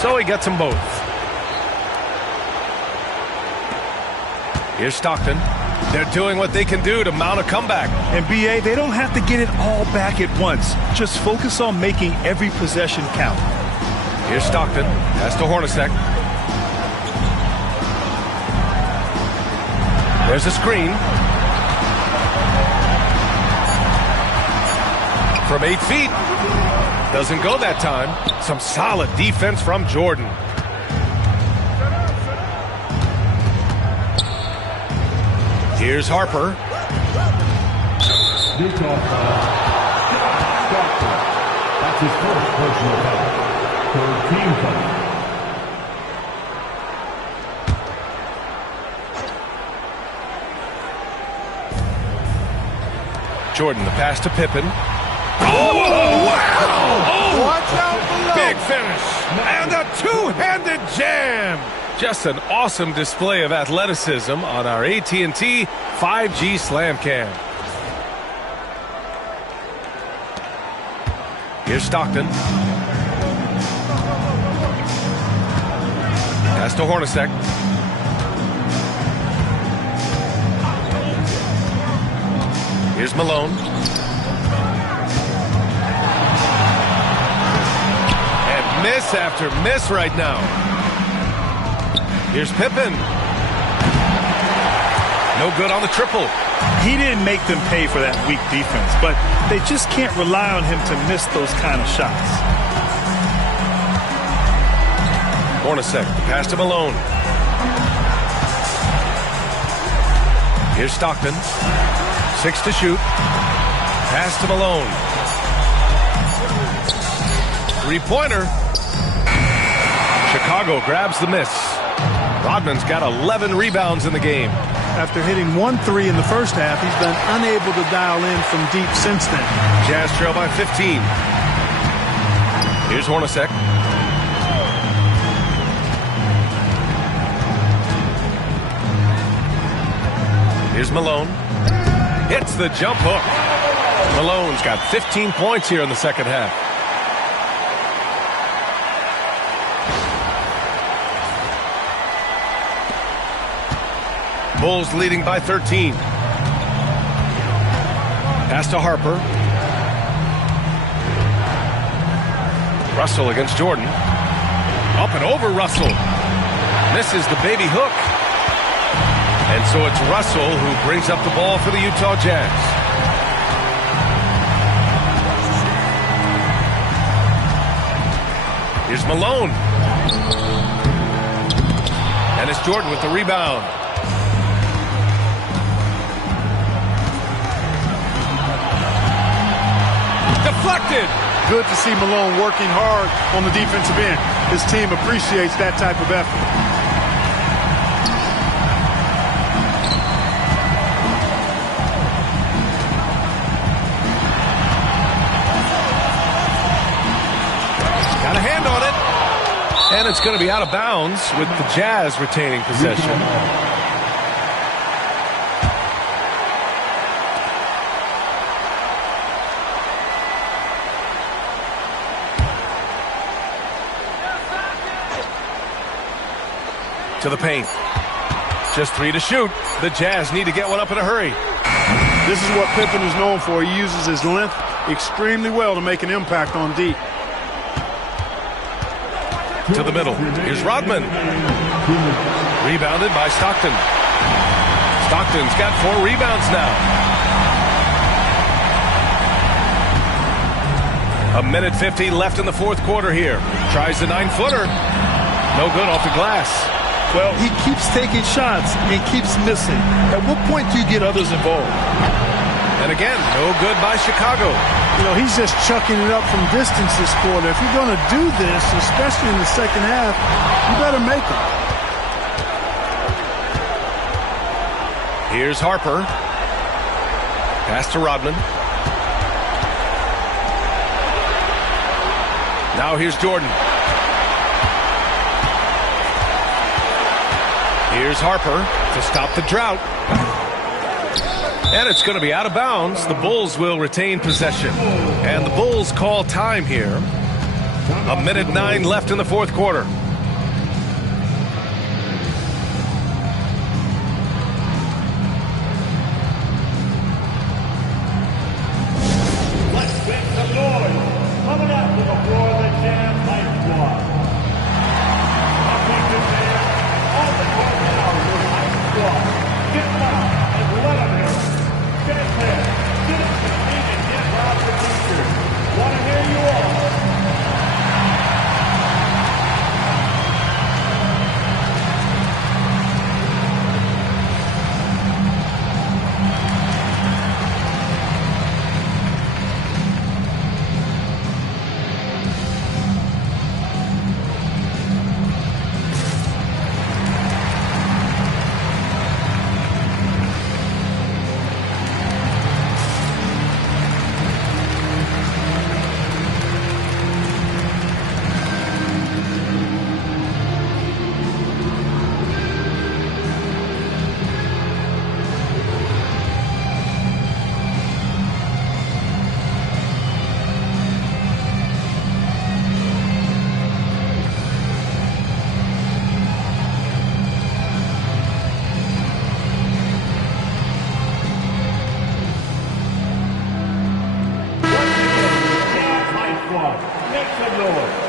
So he gets them both. Here's Stockton. They're doing what they can do to mount a comeback. And B.A., they don't have to get it all back at once. Just focus on making every possession count. Here's Stockton. Pass to Hornacek. There's a screen. From 8 feet. Doesn't go that time. Some solid defense from Jordan. Here's Harper. That's his first personal foul. Third team foul. Jordan, the pass to Pippen. Oh, wow! Oh, watch out below. Big finish. And a two-handed jam. Just an awesome display of athleticism on our AT&T 5G Slam Cam. Here's Stockton. Pass to Hornacek. Here's Malone. And miss after miss right now. Here's Pippen. No good on the triple. He didn't make them pay for that weak defense, but they just can't rely on him to miss those kind of shots. Hornacek, pass to Malone. Here's Stockton. 6 to shoot. Pass to Malone. 3-pointer. Chicago grabs the miss. Rodman's got 11 rebounds in the game. After hitting 1 3 in the first half, he's been unable to dial in from deep since then. Jazz trail by 15. Here's Hornacek. Here's Malone. Hits the jump hook. Malone's got 15 points here in the second half. Bulls leading by 13. Pass to Harper. Russell against Jordan. Up and over Russell. Misses the baby hook. And so it's Russell who brings up the ball for the Utah Jazz. Here's Malone. And it's Jordan with the rebound. Deflected. Good to see Malone working hard on the defensive end. His team appreciates that type of effort. Got a hand on it. And it's going to be out of bounds with the Jazz retaining possession. To the paint. Just 3 to shoot. The Jazz need to get one up in a hurry. This is what Pippen is known for. He uses his length extremely well to make an impact on D. To the middle. Here's Rodman. Rebounded by Stockton. Stockton's got 4 rebounds now. A minute 50 left in the fourth quarter here. Tries the 9-footer. No good off the glass. Well, he keeps taking shots and keeps missing. At what point do you get others involved? And again, no good by Chicago. You know, he's just chucking it up from distance this quarter. If you're going to do this, especially in the second half, you better make them. Here's Harper. Pass to Rodman. Now here's Jordan. Here's Harper to stop the drought. And it's going to be out of bounds. The Bulls will retain possession. And the Bulls call time here. A minute 9 left in the fourth quarter. Let's make some noise. Coming out to the floor, the Jazz High Squad. On the court now, your High Squad. Get down and let them hear. Get clear. Citizens need to get out the teachers. Want to hear you all. Make some noise.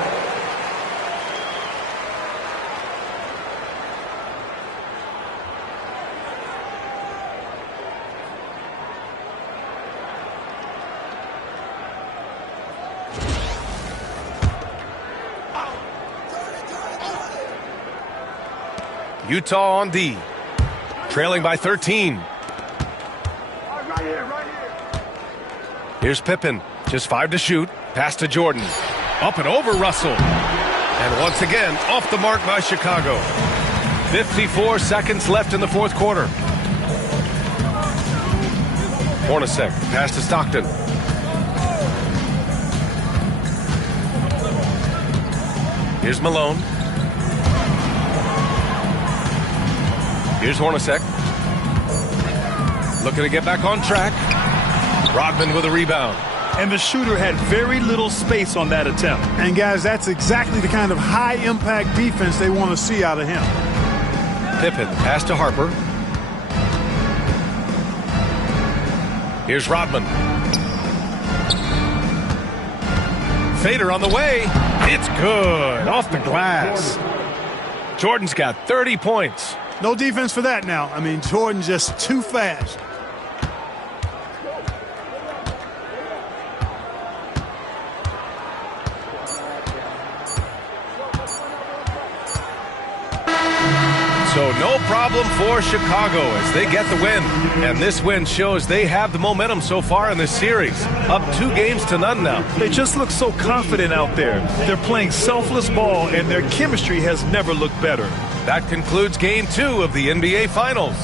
Utah on D. Trailing by 13. Right here. Here's Pippen. Just 5 to shoot. Pass to Jordan. Up and over Russell. And once again, off the mark by Chicago. 54 seconds left in the fourth quarter. Hornacek. Pass to Stockton. Here's Malone. Here's Hornacek. Looking to get back on track. Rodman with a rebound. And the shooter had very little space on that attempt. And guys, that's exactly the kind of high-impact defense they want to see out of him. Pippen, pass to Harper. Here's Rodman. Fader on the way. It's good. Off the glass. Jordan's got 30 points. No defense for that now. I mean, Jordan just too fast. no problem for Chicago as they get the win. And this win shows they have the momentum so far in this series. Up 2-0 now. They just look so confident out there. They're playing selfless ball, and their chemistry has never looked better. That concludes Game 2 of the NBA Finals.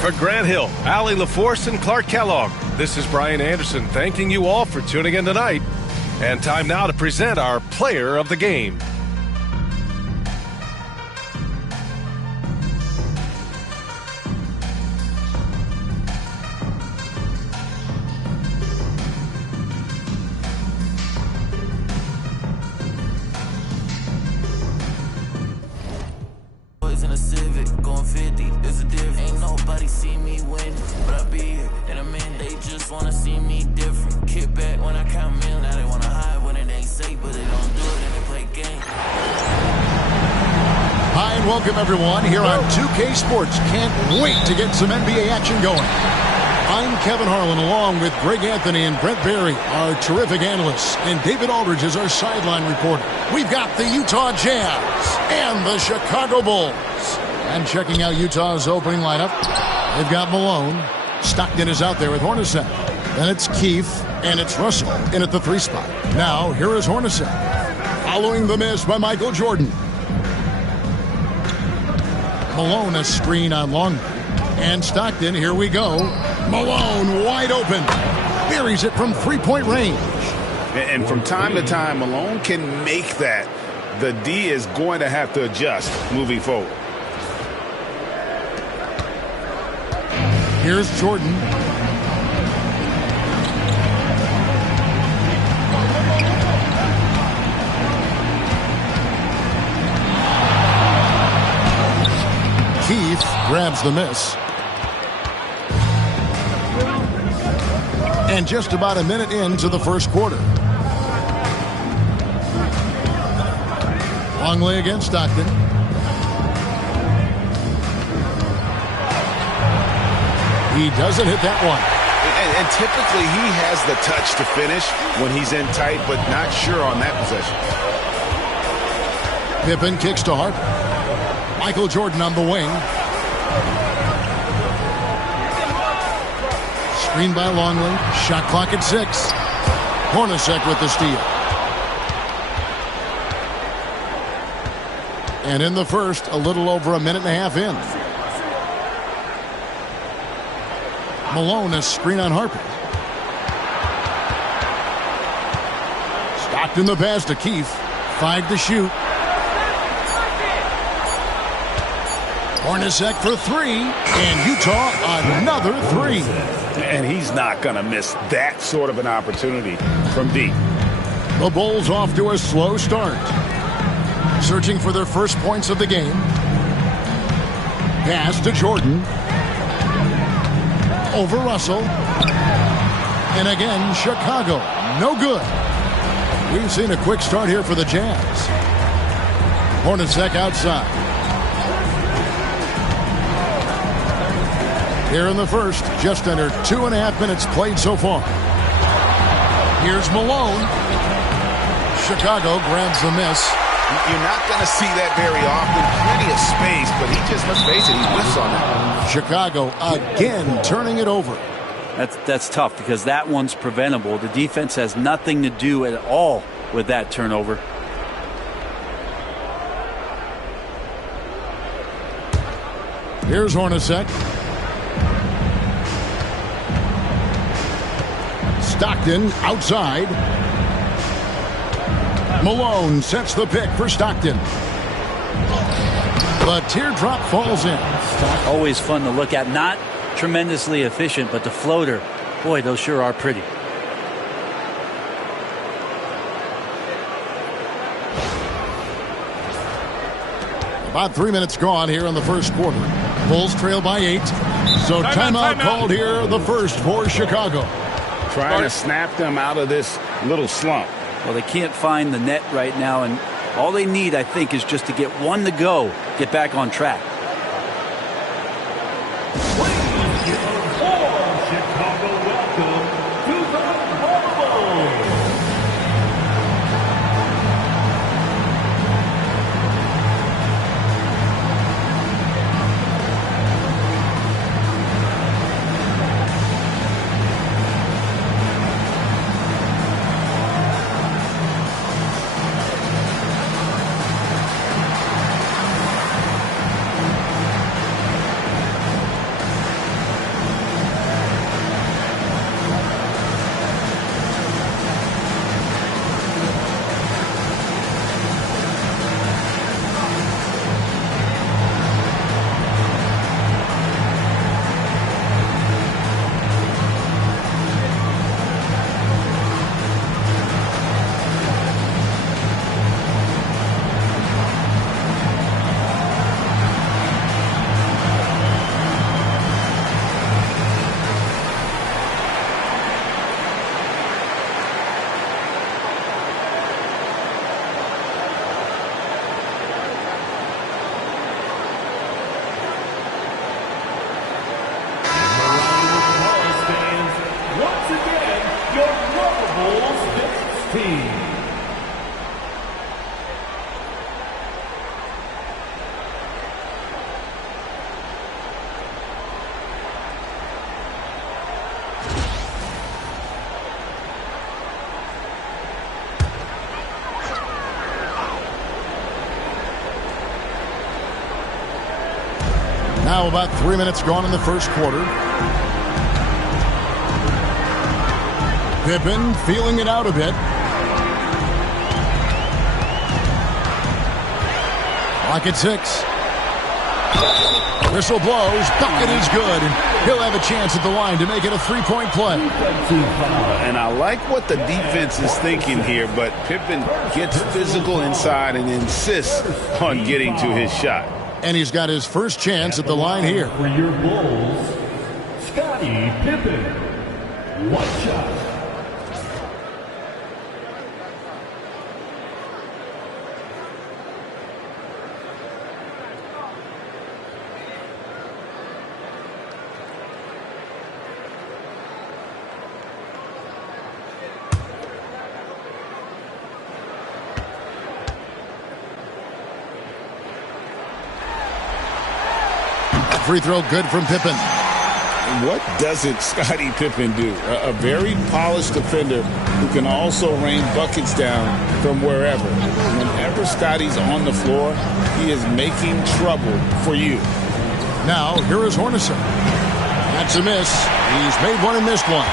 For Grant Hill, Allie LaForce, and Clark Kellogg, this is Brian Anderson thanking you all for tuning in tonight. And time now to present our player of the game. In a Civic, going 50, there's a diff. Ain't nobody see me win, but I be here in a minute. They just wanna see me different. Kick back when I count million. Now they wanna hide when it ain't safe, but they don't do it and they play games. Hi and welcome everyone here on 2K Sports. Can't wait to get some NBA action going. I'm Kevin Harlan along with Greg Anthony and Brent Barry, our terrific analysts, and David Aldridge is our sideline reporter. We've got the Utah Jazz and the Chicago Bulls. And checking out Utah's opening lineup, they've got Malone. Stockton is out there with Hornacek. Then it's Keefe and it's Russell in at the 3 spot. Now here is Hornacek. Following the miss by Michael Jordan. Malone a screen on Longley. And Stockton, here we go. Malone wide open. Buries it from 3-point range. And from time to time, Malone can make that. The D is going to have to adjust moving forward. Here's Jordan. Keefe grabs the miss. And just about a minute into the first quarter. Longley against Stockton. He doesn't hit that one. And typically he has the touch to finish when he's in tight, but not sure on that possession. Pippen kicks to Harper. Michael Jordan on the wing. Screen by Longley. Shot clock at 6. Hornacek with the steal. And in the first, a little over a minute and a half in. Malone a screen on Harper. Stockton the pass to Keefe. 5 to shoot. Hornacek for 3. And Utah another 3. And he's not going to miss that sort of an opportunity from deep. The Bulls off to a slow start. Searching for their first points of the game. Pass to Jordan. Over Russell. And again, Chicago. No good. We've seen a quick start here for the Jazz. Hornacek outside. Here in the first, just under 2.5 minutes played so far. Here's Malone. Chicago grabs the miss. You're not going to see that very often. Plenty of space, but he just, let's face it, he whiffs on that. Chicago again turning it over. That's tough because that one's preventable. The defense has nothing to do at all with that turnover. Here's Hornacek. Stockton outside. Malone sets the pick for Stockton. The teardrop falls in. Always fun to look at. Not tremendously efficient, but the floater, boy, those sure are pretty. About 3 minutes gone here in the first quarter. Bulls trail by 8. So timeout called here, the first for Chicago. Trying to snap them out of this little slump. Well, they can't find the net right now, and all they need, I think, is just to get one to go, get back on track. Chicago, welcome to the Bulls. Now about 3 minutes gone in the first quarter. Pippen feeling it out a bit. Clock at 6. Whistle blows. Bucket is good. And he'll have a chance at the line to make it a three-point play. And I like what the defense is thinking here, but Pippen gets physical inside and insists on getting to his shot. And he's got his first chance at the line here. For your Bulls, Scottie Pippen. One shot. Free throw good from Pippen. What doesn't Scottie Pippen do? A very polished defender who can also rain buckets down from wherever. Whenever Scottie's on the floor, he is making trouble for you. Now, here is Hornacek. That's a miss. He's made one and missed one.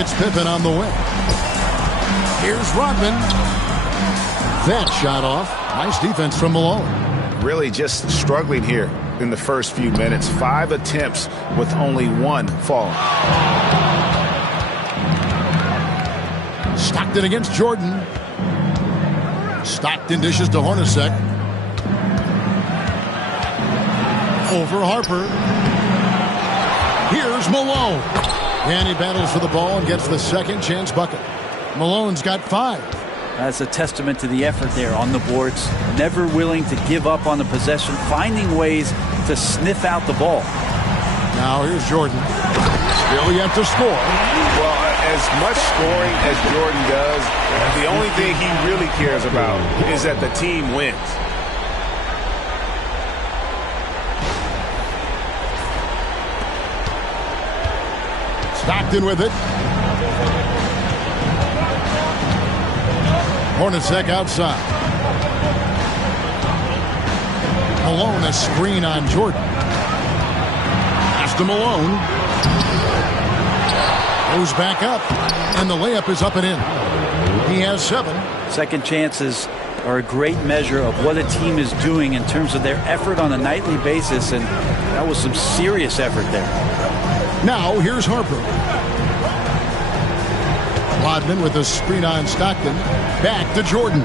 It's Pippen on the wing. Here's Rodman. That shot off. Nice defense from Malone. Really just struggling here in the first few minutes. 5 attempts with only 1 fall. Stockton against Jordan. Stockton dishes to Hornacek. Over Harper. Here's Malone. And he battles for the ball and gets the second chance bucket. Malone's got 5. That's a testament to the effort there on the boards. Never willing to give up on the possession, finding ways to sniff out the ball. Now here's Jordan. Still yet to score. Well, as much scoring as Jordan does, the only thing he really cares about is that the team wins. Stockton with it. Hornacek outside. Malone, a screen on Jordan. Pass to Malone. Goes back up. And the layup is up and in. He has 7. Second chances are a great measure of what a team is doing in terms of their effort on a nightly basis. And that was some serious effort there. Now here's Harper. Rodman with a screen on Stockton. Back to Jordan.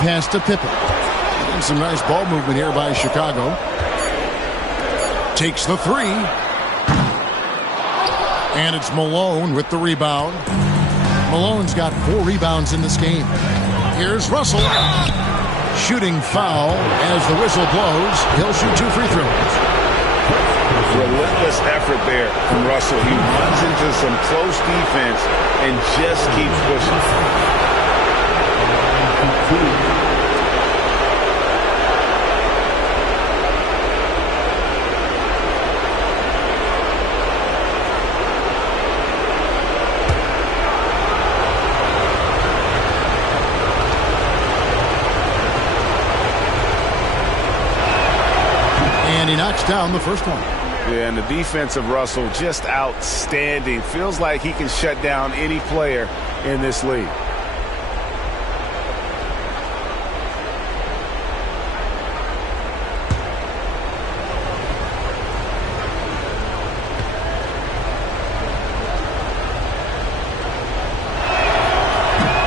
Pass to Pippen. And some nice ball movement here by Chicago. Takes the 3. And it's Malone with the rebound. Malone's got 4 rebounds in this game. Here's Russell. Shooting foul as the whistle blows. He'll shoot 2 free throws. Relentless effort there from Russell. He runs into some close defense and just keeps pushing. And he knocks down the first one. Yeah, and the defense of Russell just outstanding. Feels like he can shut down any player in this league.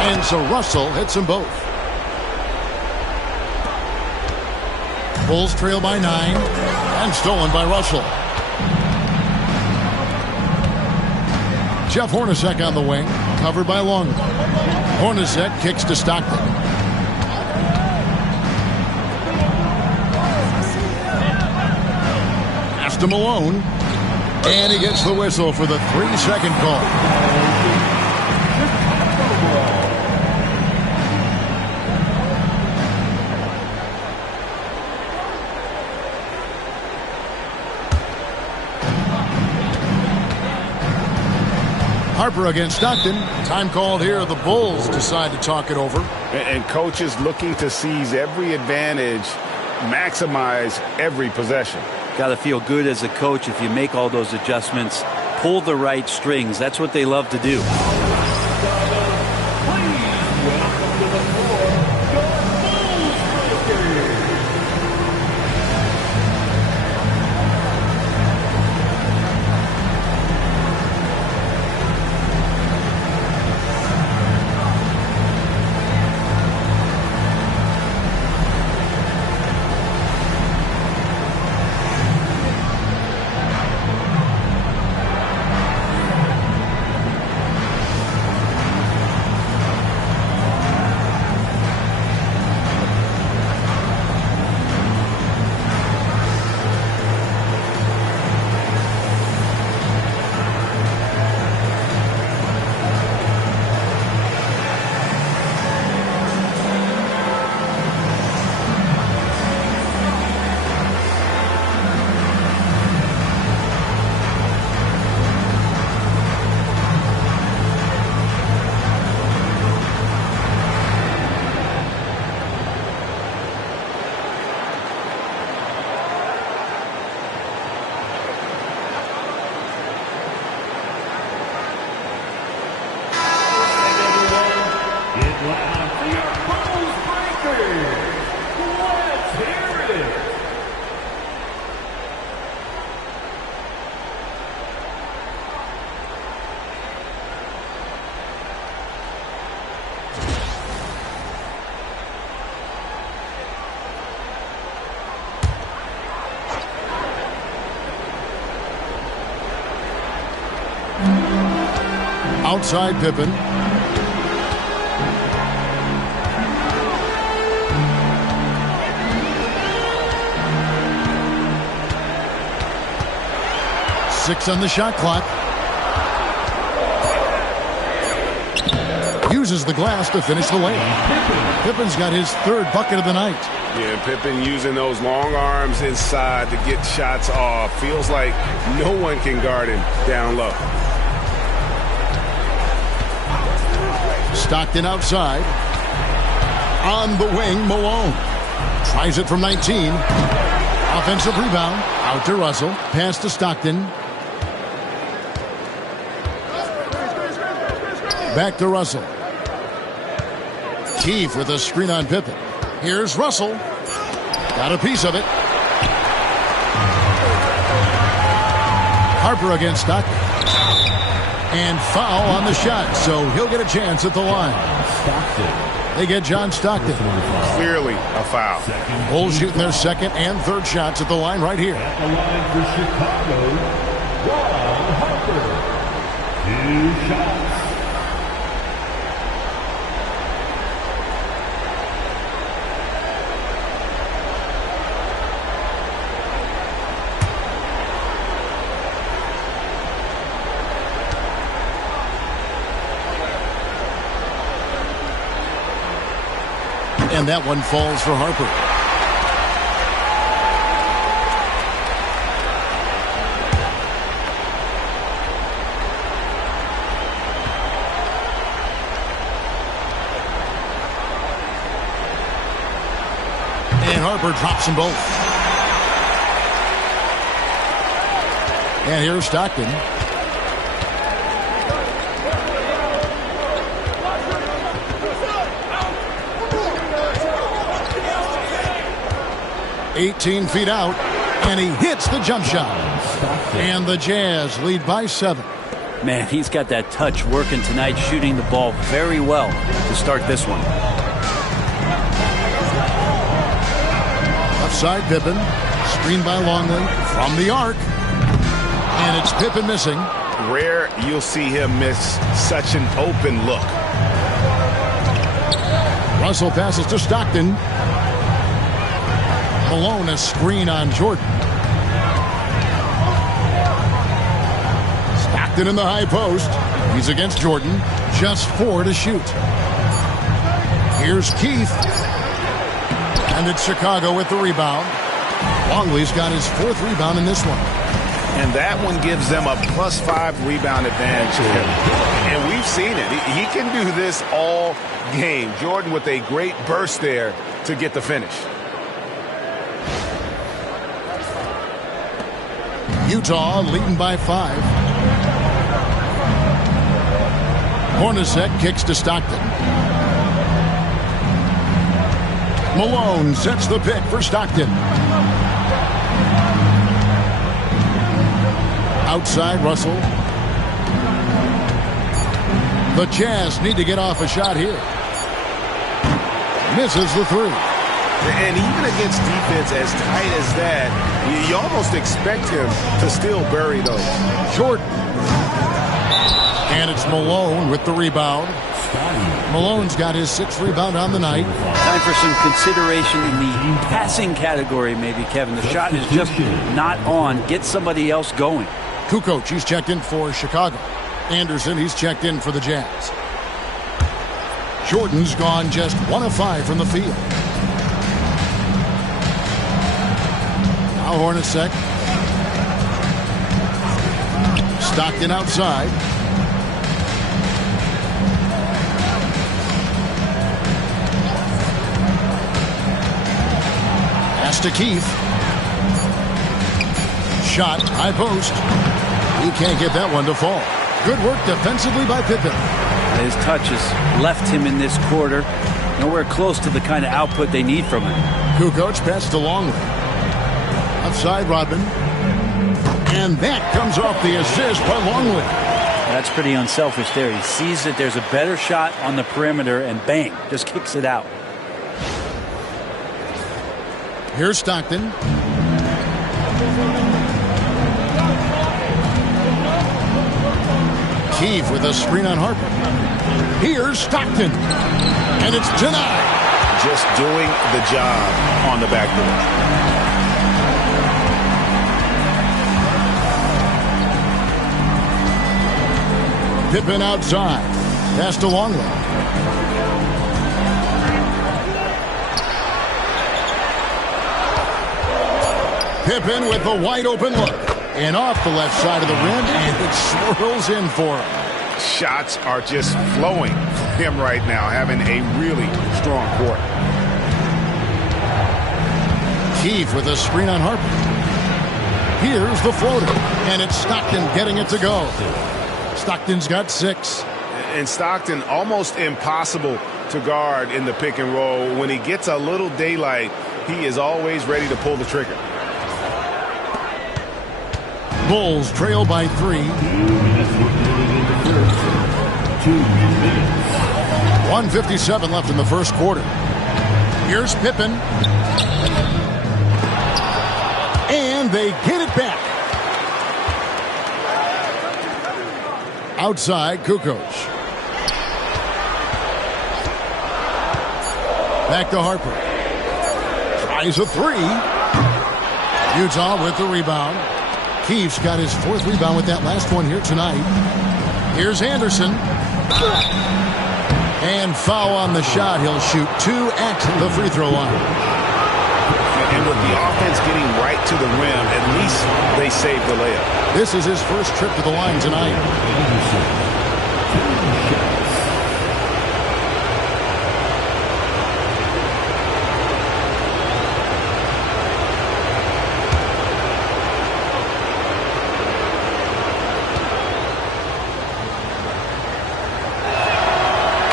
And so Russell hits them both. Bulls trail by 9 and stolen by Russell. Jeff Hornacek on the wing, covered by Long. Hornacek kicks to Stockton. Pass to Malone. And he gets the whistle for the 3-second call. Harper against Stockton. Time called here. The Bulls decide to talk it over. And coaches looking to seize every advantage, maximize every possession. Got to feel good as a coach if you make all those adjustments, pull the right strings. That's what they love to do. Outside Pippen. Six on the shot clock. Uses the glass to finish the layup. Pippen's got his third bucket of the night. Yeah, Pippen using those long arms inside to get shots off. Feels like no one can guard him down low. Stockton outside. On the wing, Malone. Tries it from 19. Offensive rebound. Out to Russell. Pass to Stockton. Back to Russell. Keefe with a screen on Pippen. Here's Russell. Got a piece of it. Harper against Stockton. And foul on the shot, so he'll get a chance at the line. They get John Stockton. Clearly a foul. Bulls shooting their second and third shots at the line right here. At the line for Chicago, Ron Harper. 2 shots. And that one falls for Harper. And Harper drops them both. And here's Stockton. $18 feet out, and he hits the jump shot. And the Jazz lead by 7. Man, he's got that touch working tonight, shooting the ball very well to start this one. Left side, Pippen. Screened by Longley from the arc. And it's Pippen missing. Rare you'll see him miss such an open look. Russell passes to Stockton. Malone a screen on Jordan. Stockton in the high post. He's against Jordan. Just 4 to shoot. Here's Keith. And it's Chicago with the rebound. Longley's got his 4th rebound in this one. And that one gives them a +5 rebound advantage. And we've seen it. He can do this all game. Jordan with a great burst there to get the finish. Utah leading by 5. Hornacek kicks to Stockton. Malone sets the pick for Stockton. Outside Russell. The Jazz need to get off a shot here. Misses the 3. And even against defense as tight as that, you almost expect him to still bury those. Jordan. And it's Malone with the rebound. Malone's got his 6th rebound on the night. Time for some consideration in the passing category, maybe, Kevin. The shot is just not on. Get somebody else going. Kukoc, he's checked in for Chicago. Anderson, he's checked in for the Jazz. Jordan's gone just 1 of 5 from the field. Now Hornacek. Stockton outside. Pass to Keith. Shot, high post. He can't get that one to fall. Good work defensively by Pippen. His touch has left him in this quarter. Nowhere close to the kind of output they need from him. Kukoc passed to Longley. Outside Rodman. And that comes off the assist by Longley. That's pretty unselfish there. He sees that there's a better shot on the perimeter and bang, just kicks it out. Here's Stockton. Keefe with a screen on Harper. Here's Stockton. And it's denied. Just doing the job on the backboard. Pippen outside. Pass to Longley. Pippen with the wide open look. And off the left side of the rim, and it swirls in for him. Shots are just flowing from him right now, having a really strong quarter. Keefe with a screen on Harper. Here's the floater, and it's Stockton getting it to go. Stockton's got 6. And Stockton almost impossible to guard in the pick and roll. When he gets a little daylight, he is always ready to pull the trigger. Bulls trail by 3. 1:57 left in the first quarter. Here's Pippen. And they get it back. Outside, Kukoc. Back to Harper. Tries a 3. Utah with the rebound. Keefe's got his 4th rebound with that last one here tonight. Here's Anderson. And foul on the shot. He'll shoot 2 at the free throw line. And with the offense getting right to the rim, at least they saved the layup. This is his first trip to the line tonight.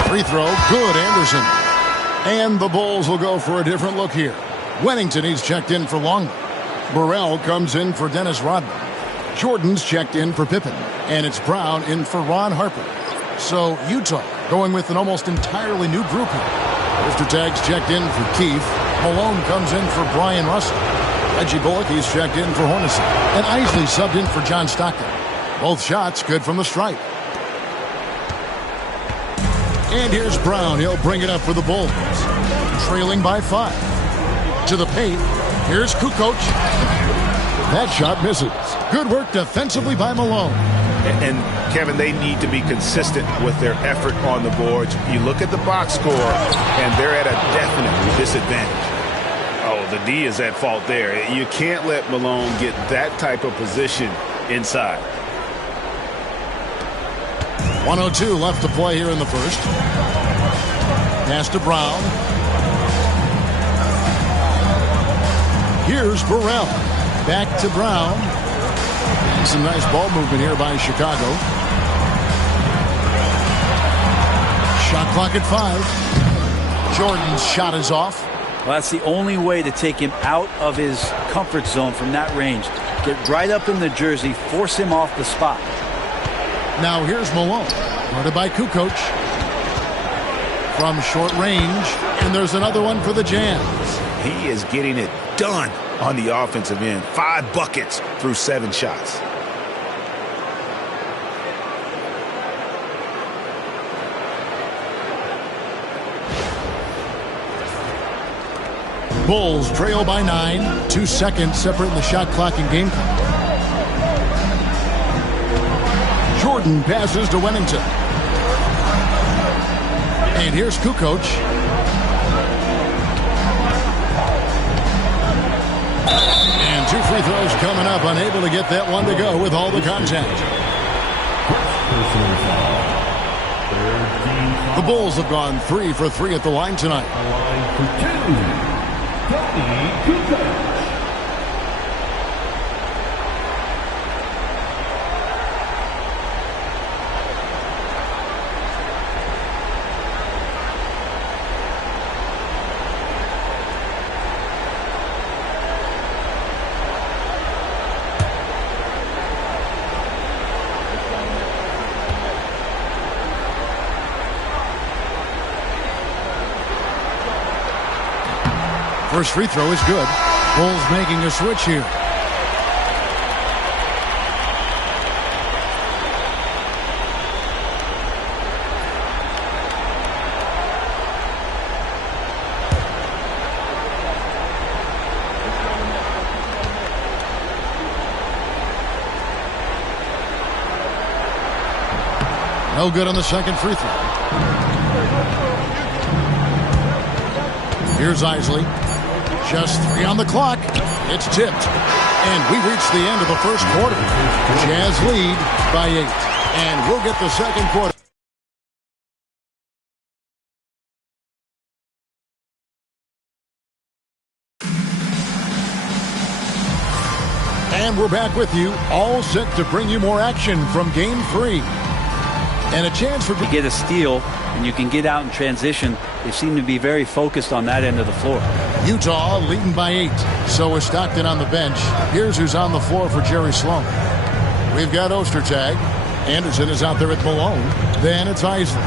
Free throw, good, Anderson. And the Bulls will go for a different look here. Wennington, he's checked in for Longley. Burrell comes in for Dennis Rodman. Jordan's checked in for Pippen. And it's Brown in for Ron Harper. So Utah going with an almost entirely new group here. Mr. Tagg's checked in for Keefe. Malone comes in for Brian Russell. Reggie Bullock, he's checked in for Hornacek. And Isley subbed in for John Stockton. Both shots good from the stripe. And here's Brown. He'll bring it up for the Bulls. Trailing by 5. To the paint. Here's Kukoc. That shot misses. Good work defensively by Malone. And Kevin, they need to be consistent with their effort on the boards. You look at the box score, and they're at a definite disadvantage. Oh, the D is at fault there. You can't let Malone get that type of position inside. 1:02 left to play here in the first. Pass to Brown. Here's Burrell. Back to Brown. Some nice ball movement here by Chicago. Shot clock at 5. Jordan's shot is off. Well, that's the only way to take him out of his comfort zone from that range. Get right up in the jersey, force him off the spot. Now here's Malone. Guarded by Kukoc. From short range. And there's another one for the Jazz. He is getting it done on the offensive end. 5 buckets through 7 shots. Bulls trail by 9. 2 seconds separating the shot clock and game clock. Jordan passes to Wennington. And here's Kukoc. And 2 free throws coming up. Unable to get that one to go with all the contact. The Bulls have gone 3 for 3 at the line tonight. First free throw is good. Bulls making a switch here. No good on the second free throw. Here's Isley. Just 3 on the clock. It's tipped. And we reach the end of the first quarter. Jazz lead by 8. And we'll get the second quarter. And we're back with you, all set to bring you more action from Game 3. And a chance for... To get a steal, and you can get out in transition. They seem to be very focused on that end of the floor. Utah leading by 8. So is Stockton on the bench. Here's who's on the floor for Jerry Sloan. We've got Ostertag. Anderson is out there at Malone. Then it's Isley.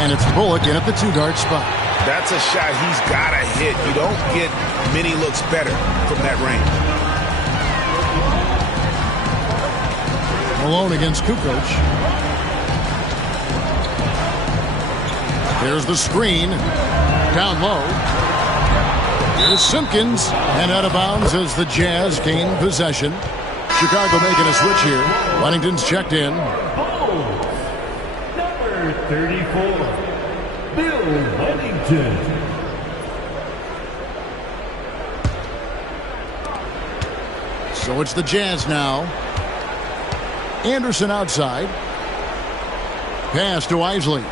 And it's Bullock in at the 2-guard spot. That's a shot he's got to hit. You don't get many looks better from that range. Malone against Kukoc. There's the screen. Down low. Here's Simpkins. And out of bounds as the Jazz gain possession. Chicago making a switch here. Wennington's checked in. Number 34, Bill Wennington. So it's the Jazz now. Anderson outside. Pass to Isley.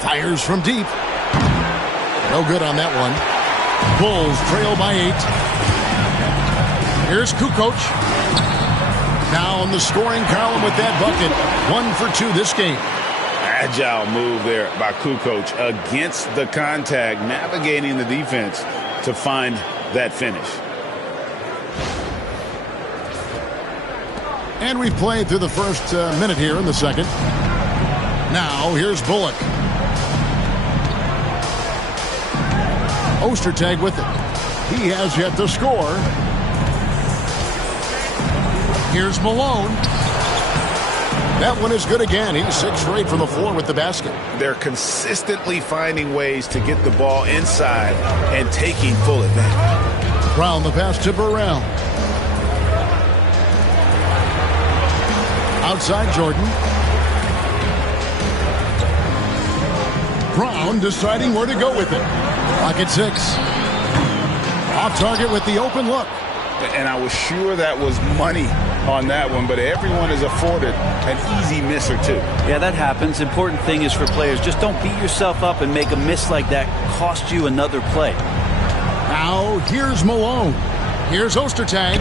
Fires from deep. No good on that one. Bulls trail by 8. Here's Kukoc. Now in the scoring column with that bucket. 1 for 2 this game. Agile move there by Kukoc against the contact, navigating the defense to find that finish. And we've played through the first minute here in the second. Now here's Bullock. Ostertag with it. He has yet to score. Here's Malone. That one is good again. He's 6 for 8 from the floor with the basket. They're consistently finding ways to get the ball inside and taking full advantage. Brown the pass to Burrell. Outside Jordan. Brown deciding where to go with it. Clock at 6. Off target with the open look. And I was sure that was money on that one, but everyone is afforded an easy miss or two. Yeah, that happens. Important thing is for players, just don't beat yourself up and make a miss like that cost you another play. Now, here's Malone. Here's Ostertag.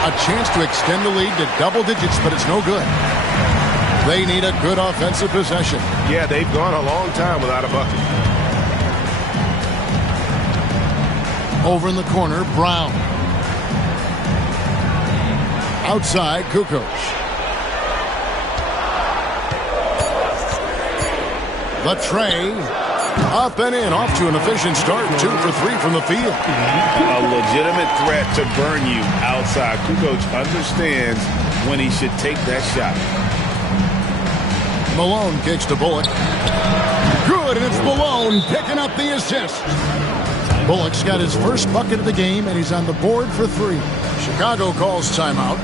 A chance to extend the lead to double digits, but it's no good. They need a good offensive possession. Yeah, they've gone a long time without a bucket. Over in the corner, Brown. Outside, Kukoc. The tray. Up and in, off to an efficient start. 2 for 3 from the field. A legitimate threat to burn you outside. Kukoc understands when he should take that shot. Malone kicks to Bullock. Good, and it's Malone picking up the assist. Bullock's got his first bucket of the game, and he's on the board for 3. Chicago calls timeout.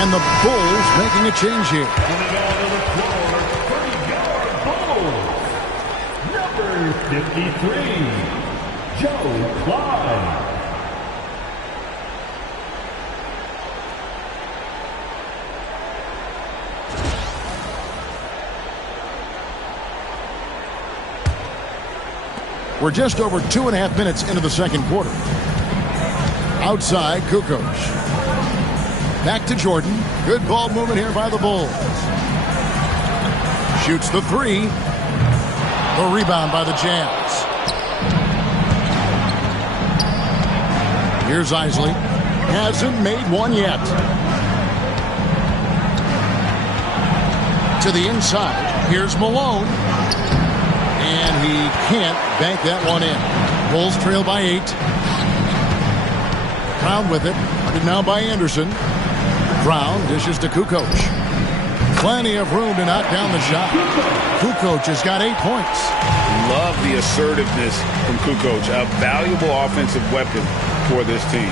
And the Bulls making a change here. Number 53, Joe Clyde. We're just over 2.5 minutes into the second quarter. Outside, Kukoc. Back to Jordan. Good ball movement here by the Bulls. Shoots the 3. The rebound by the Jazz. Here's Isley. Hasn't made one yet. To the inside. Here's Malone. And he can't bank that one in. Bulls trail by 8. Brown with it. Guarded now by Anderson. Brown dishes to Kukoc. Plenty of room to knock down the shot. Kukoc has got 8 points. Love the assertiveness from Kukoc. A valuable offensive weapon for this team.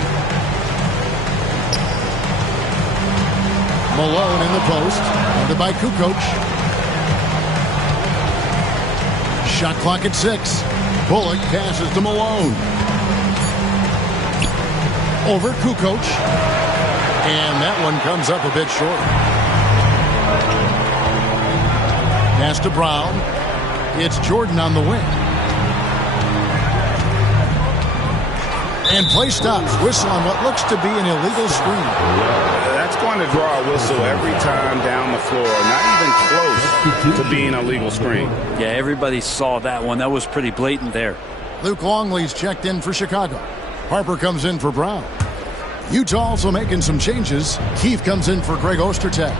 Malone in the post. Under by Kukoc. Shot clock at 6. Bullock passes to Malone. Over Kukoc. And that one comes up a bit short. Pass to Brown. It's Jordan on the wing. And play stops. Whistle on what looks to be an illegal screen. That's going to draw a whistle every time down the floor. Not even close to being a legal screen. Yeah, everybody saw that one. That was pretty blatant there. Luke Longley's checked in for Chicago. Harper comes in for Brown. Utah also making some changes. Keith comes in for Greg Ostertag.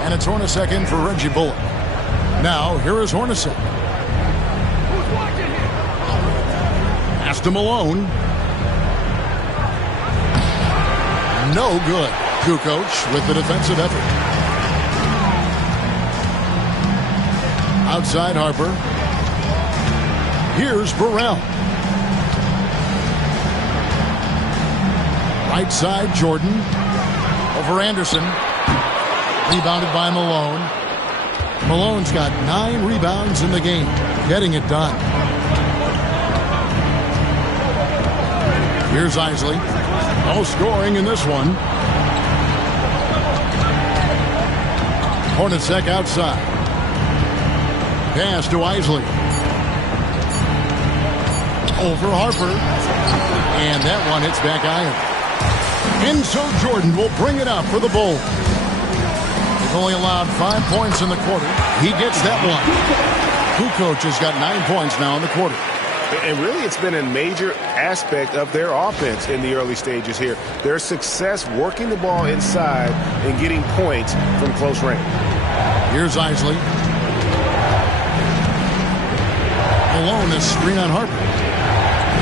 And it's Hornacek in for Reggie Bullock. Now, here is Hornacek. Pass to Malone. No good. Kukoc with the defensive effort. Outside Harper. Here's Burrell. Right side, Jordan. Over Anderson. Rebounded by Malone. Malone's got 9 rebounds in the game, getting it done. Here's Isley. No scoring in this one. Hornacek outside. Pass to Isley. Over Harper. And that one hits back iron. And so Jordan will bring it up for the Bulls. They've only allowed 5 points in the quarter. He gets that one. Kukoc has got 9 points now in the quarter. And really, it's been a major aspect of their offense in the early stages here. Their success working the ball inside and getting points from close range. Here's Isley. Malone is screen on Harper.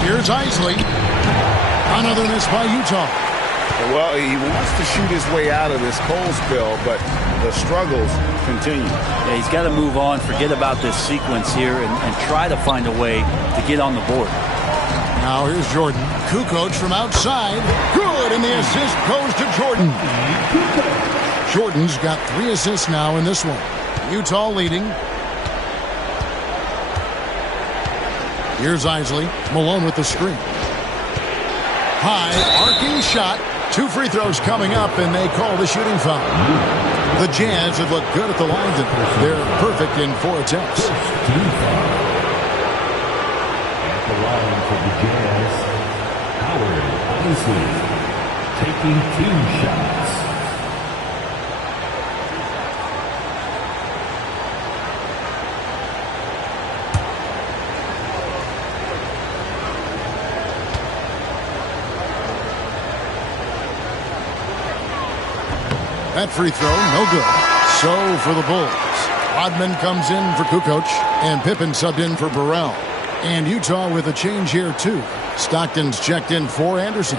Here's Isley. Another miss by Utah. Well, he wants to shoot his way out of this cold spell, but the struggles continue. Yeah, he's got to move on, forget about this sequence here, and try to find a way to get on the board. Now here's Jordan. Kukoc from outside. Good, and the assist goes to Jordan. Jordan's got 3 assists now in this one. Utah leading. Here's Isley. Malone with the screen. High, arcing shot. 2 free throws coming up, and they call the shooting foul. The Jazz have looked good at the line tonight. They're perfect in 4 attempts. At the line for the Jazz, Howard Isley taking 2 shots. That free throw, no good. So for the Bulls, Rodman comes in for Kukoc, and Pippen subbed in for Burrell. And Utah with a change here, too. Stockton's checked in for Anderson.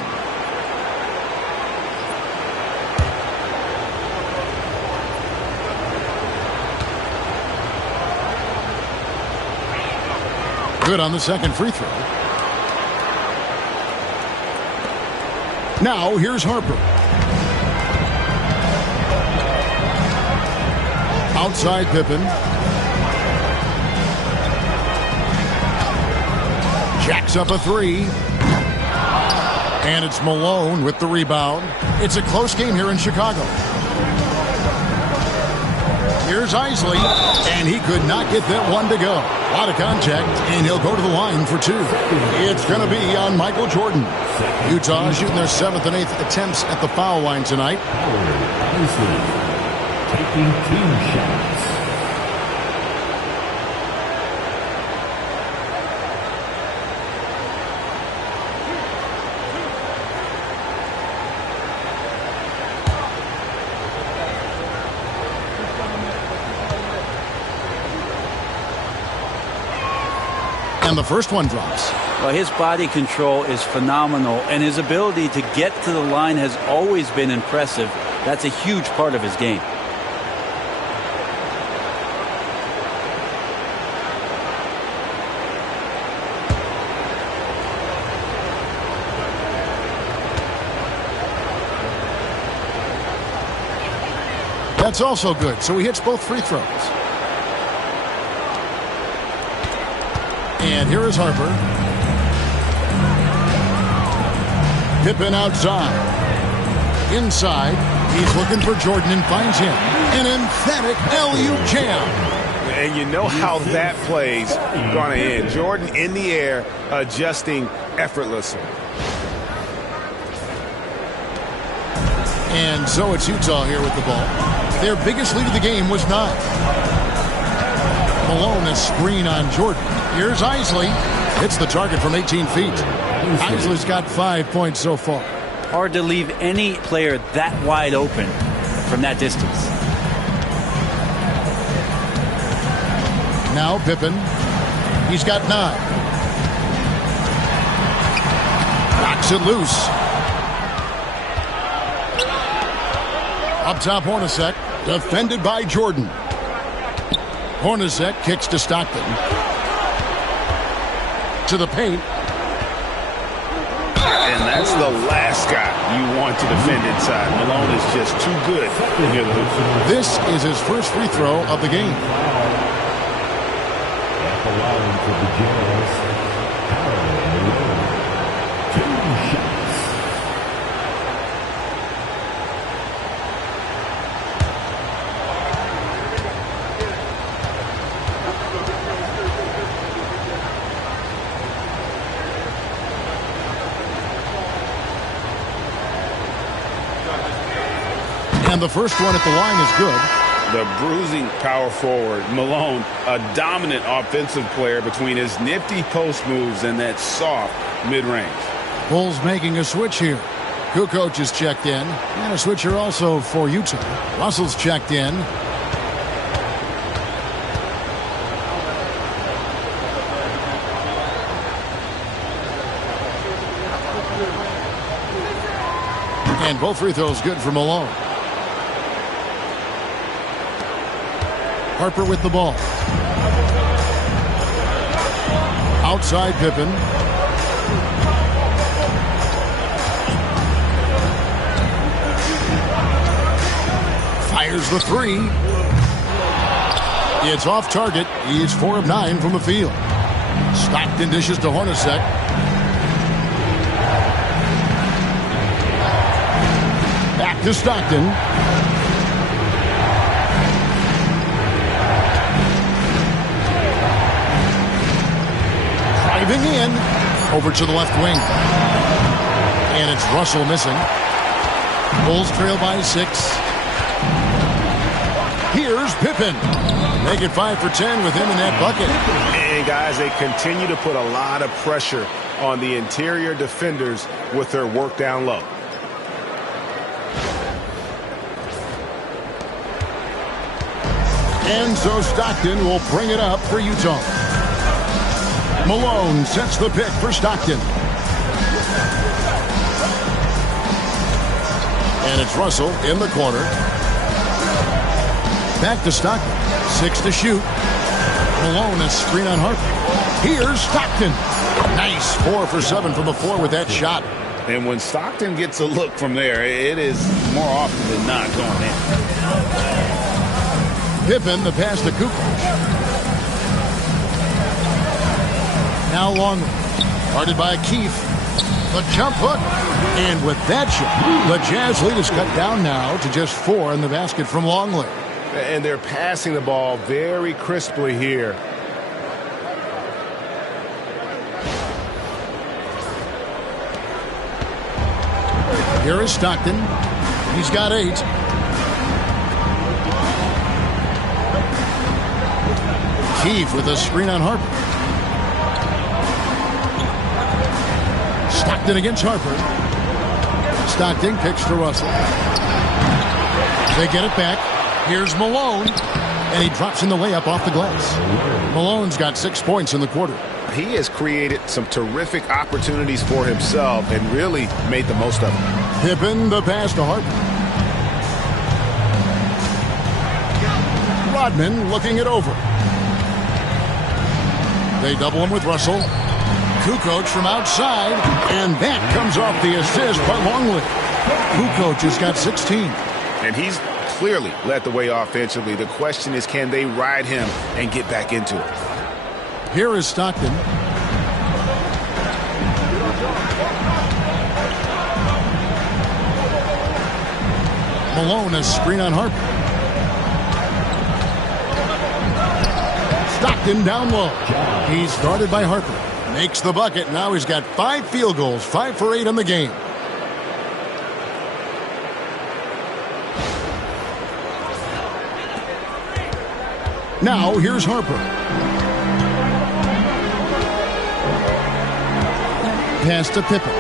Good on the second free throw. Now here's Harper. Outside Pippen. Jacks up a 3. And it's Malone with the rebound. It's a close game here in Chicago. Here's Isley, and he could not get that one to go. A lot of contact, and he'll go to the line for 2. It's going to be on Michael Jordan. Utah shooting their 7th and 8th attempts at the foul line tonight. Taking 2 shots. And the first one drops. Well, his body control is phenomenal, and his ability to get to the line has always been impressive. That's a huge part of his game. That's also good, so he hits both free throws. And here is Harper. Pippen outside. Inside, he's looking for Jordan and finds him. An emphatic alley-oop jam. And you know how that play's going to end. Jordan in the air, adjusting effortlessly. And so it's Utah here with the ball. Their biggest lead of the game was 9. Malone a screen on Jordan. Here's Isley. Hits the target from 18 feet. Isley's got 5 points so far. Hard to leave any player that wide open from that distance. Now Pippen. He's got 9. Knocks it loose. Up top, Hornacek. Defended by Jordan. Hornacek kicks to Stockton. To the paint. And that's the last guy you want to defend inside. Malone is just too good near the hoop. This is his first free throw of the game. At the line for the Jazz, Karl Malone. 2 shots. And the first one at the line is good. The bruising power forward, Malone, a dominant offensive player between his nifty post moves and that soft mid-range. Bulls making a switch here. Kukoc is checked in. And a switcher also for Utah. Russell's checked in. And both free throws good for Malone. Harper with the ball. Outside Pippen. Fires the three. It's off target. He's 4 of 9 from the field. Stockton dishes to Hornacek. Back to Stockton. Driving in. Over to the left wing. And it's Russell missing. Bulls trail by 6. Here's Pippen. Make it 5 for 10 with him in that bucket. And guys, they continue to put a lot of pressure on the interior defenders with their work down low. And so Stockton will bring it up for Utah. Malone sets the pick for Stockton. And it's Russell in the corner. Back to Stockton. 6 to shoot. Malone a screen on Harper. Here's Stockton. Nice 4 for 7 from the floor with that shot. And when Stockton gets a look from there, it is more often than not going in. Pippen, the pass to Kukoc. Now Longley. Guarded by Keith. The jump hook. And with that shot, the Jazz lead is cut down now to just 4 in the basket from Longley. And they're passing the ball very crisply here. Here is Stockton. He's got 8. Keith with a screen on Harper. Stockton against Harper. Stockton kicks to Russell. They get it back. Here's Malone. And he drops in the layup off the glass. Malone's got 6 points in the quarter. He has created some terrific opportunities for himself and really made the most of them. Pippen, the pass to Harper. Rodman looking it over. They double him with Russell. Kukoc from outside. And that comes off the assist by Longley. Kukoc has got 16. And he's clearly led the way offensively. The question is, can they ride him and get back into it? Here is Stockton. Malone a screen on Harper. Stockton down low. He's guarded by Harper. Makes the bucket. Now he's got 5 field goals. 5 for 8 in the game. Now here's Harper. Pass to Pippen.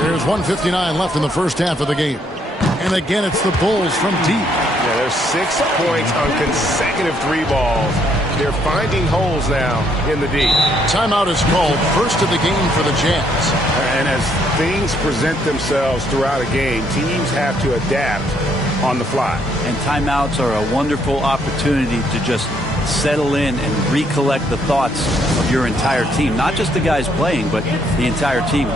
There's 1:59 left in the first half of the game. And again, it's the Bulls from deep. Yeah, there's 6 points on consecutive 3 balls. They're finding holes now in the D. Timeout is called, first of the game for the Jazz. And as things present themselves throughout a game, teams have to adapt on the fly. And timeouts are a wonderful opportunity to just settle in and recollect the thoughts of your entire team. Not just the guys playing, but the entire team.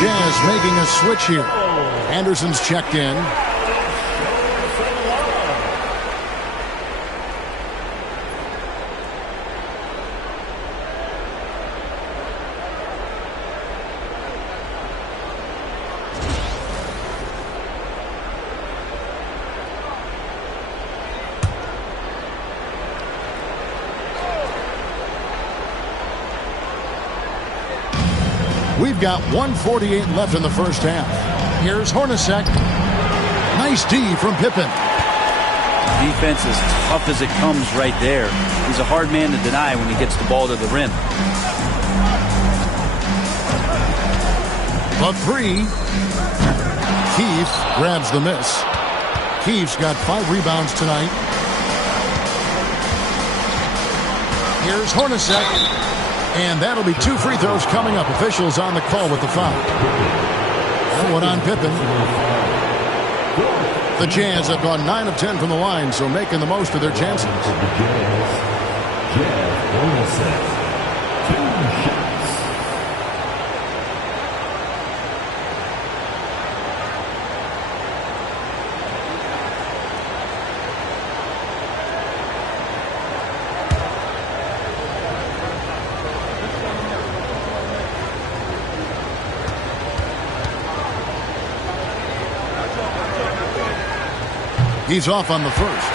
Jazz making a switch here. Anderson's checked in. We've got 1:48 left in the first half. Here's Hornacek. Nice D from Pippen. Defense as tough as it comes right there. He's a hard man to deny when he gets the ball to the rim. The three. Keith grabs the miss. Keith's got 5 rebounds tonight. Here's Hornacek. And that'll be 2 free throws coming up. Officials on the call with the foul. And one on Pippen. The Jazz have gone 9 of 10 from the line, so making the most of their chances. He's off on the first.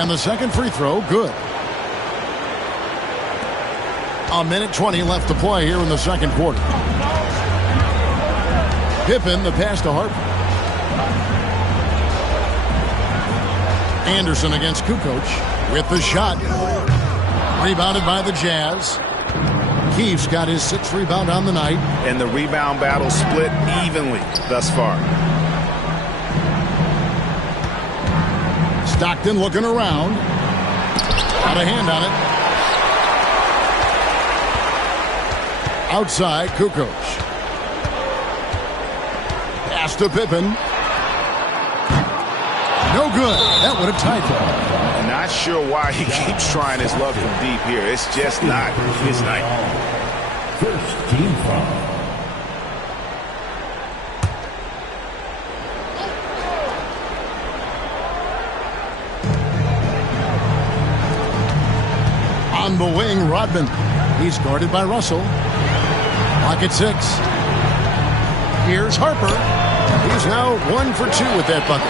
And the second free throw, good. 1:20 left to play here in the second quarter. Pippen, the pass to Harper. Anderson against Kukoc with the shot. Rebounded by the Jazz. Keith's got his 6th rebound on the night. And the rebound battle split evenly thus far. Stockton looking around. Got a hand on it. Outside, Kukoc. Pass to Pippen. No good. That would have tied it. Not sure why he keeps trying his luck from deep here. It's just not his night. First team foul. On the wing, Rodman. He's guarded by Russell. Lock at 6. Here's Harper. He's now 1 for 2 with that bucket.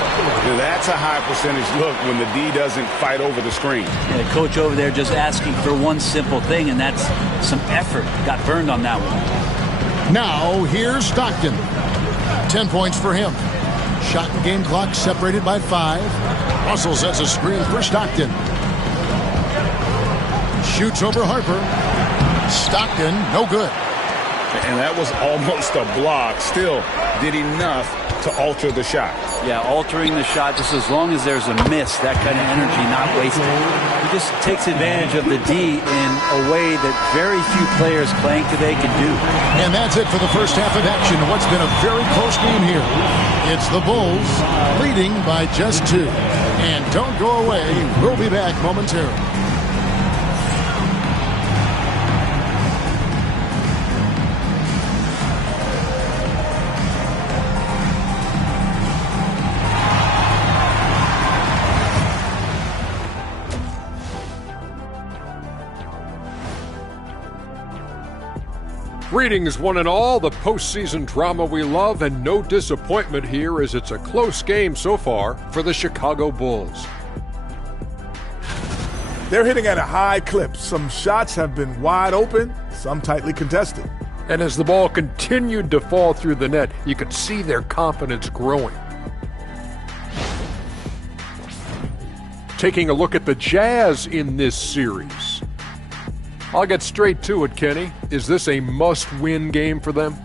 That's a high percentage look when the D doesn't fight over the screen. And the coach over there just asking for one simple thing, and that's some effort. Got burned on that one. Now here's Stockton. 10 points for him. Shot and game clock separated by 5. Russell sets a screen for Stockton. Shoots over Harper. Stockton, no good. And that was almost a block. Still did enough to alter the shot. Yeah, altering the shot just as long as there's a miss, that kind of energy not wasted. He just takes advantage of the D in a way that very few players playing today can do. And that's it for the first half of action. What's been a very close game here. It's the Bulls leading by just 2. And don't go away. We'll be back momentarily. Greetings, one and all. The postseason drama we love, and no disappointment here as it's a close game so far for the Chicago Bulls. They're hitting at a high clip. Some shots have been wide open, some tightly contested. And as the ball continued to fall through the net, you could see their confidence growing. Taking a look at the Jazz in this series. I'll get straight to it, Kenny. Is this a must-win game for them?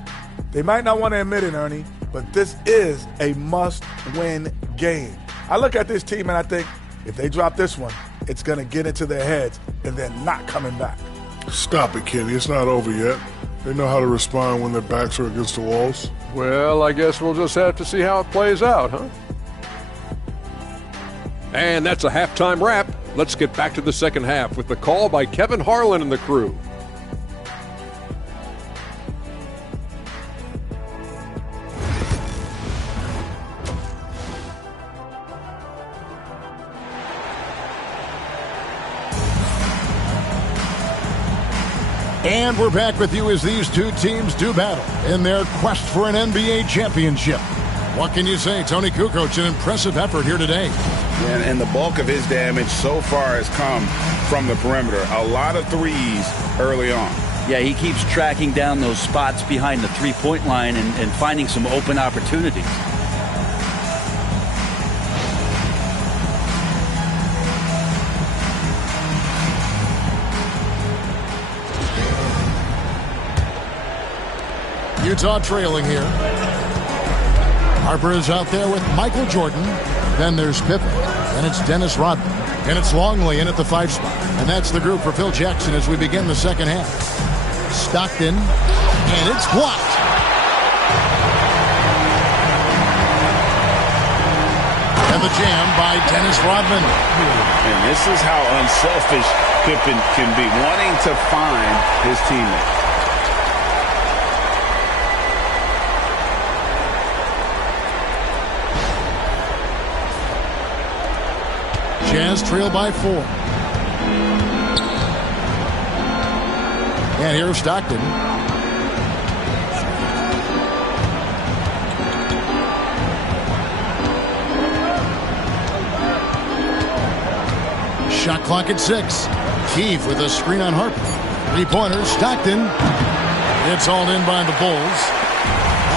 They might not want to admit it, Ernie, but this is a must-win game. I look at this team and I think if they drop this one, it's going to get into their heads and then not coming back. Stop it, Kenny. It's not over yet. They know how to respond when their backs are against the walls. Well, I guess we'll just have to see how it plays out, huh? And that's a halftime wrap. Let's get back to the second half with the call by Kevin Harlan and the crew. And we're back with you as these two teams do battle in their quest for an NBA championship. What can you say, Tony Kukoc? An impressive effort here today. And the bulk of his damage so far has come from the perimeter. A lot of threes early on. Yeah, he keeps tracking down those spots behind the three-point line and finding some open opportunities. Utah trailing here. Harper is out there with Michael Jordan. Then there's Pippen. And it's Dennis Rodman. And it's Longley in at the 5 spot. And that's the group for Phil Jackson as we begin the second half. Stockton. And it's blocked. And the jam by Dennis Rodman. And this is how unselfish Pippen can be, wanting to find his teammate. Jazz trail by 4. And here's Stockton. Shot clock at 6. Keefe with a screen on Harper. 3-pointer, Stockton. It's hauled in by the Bulls.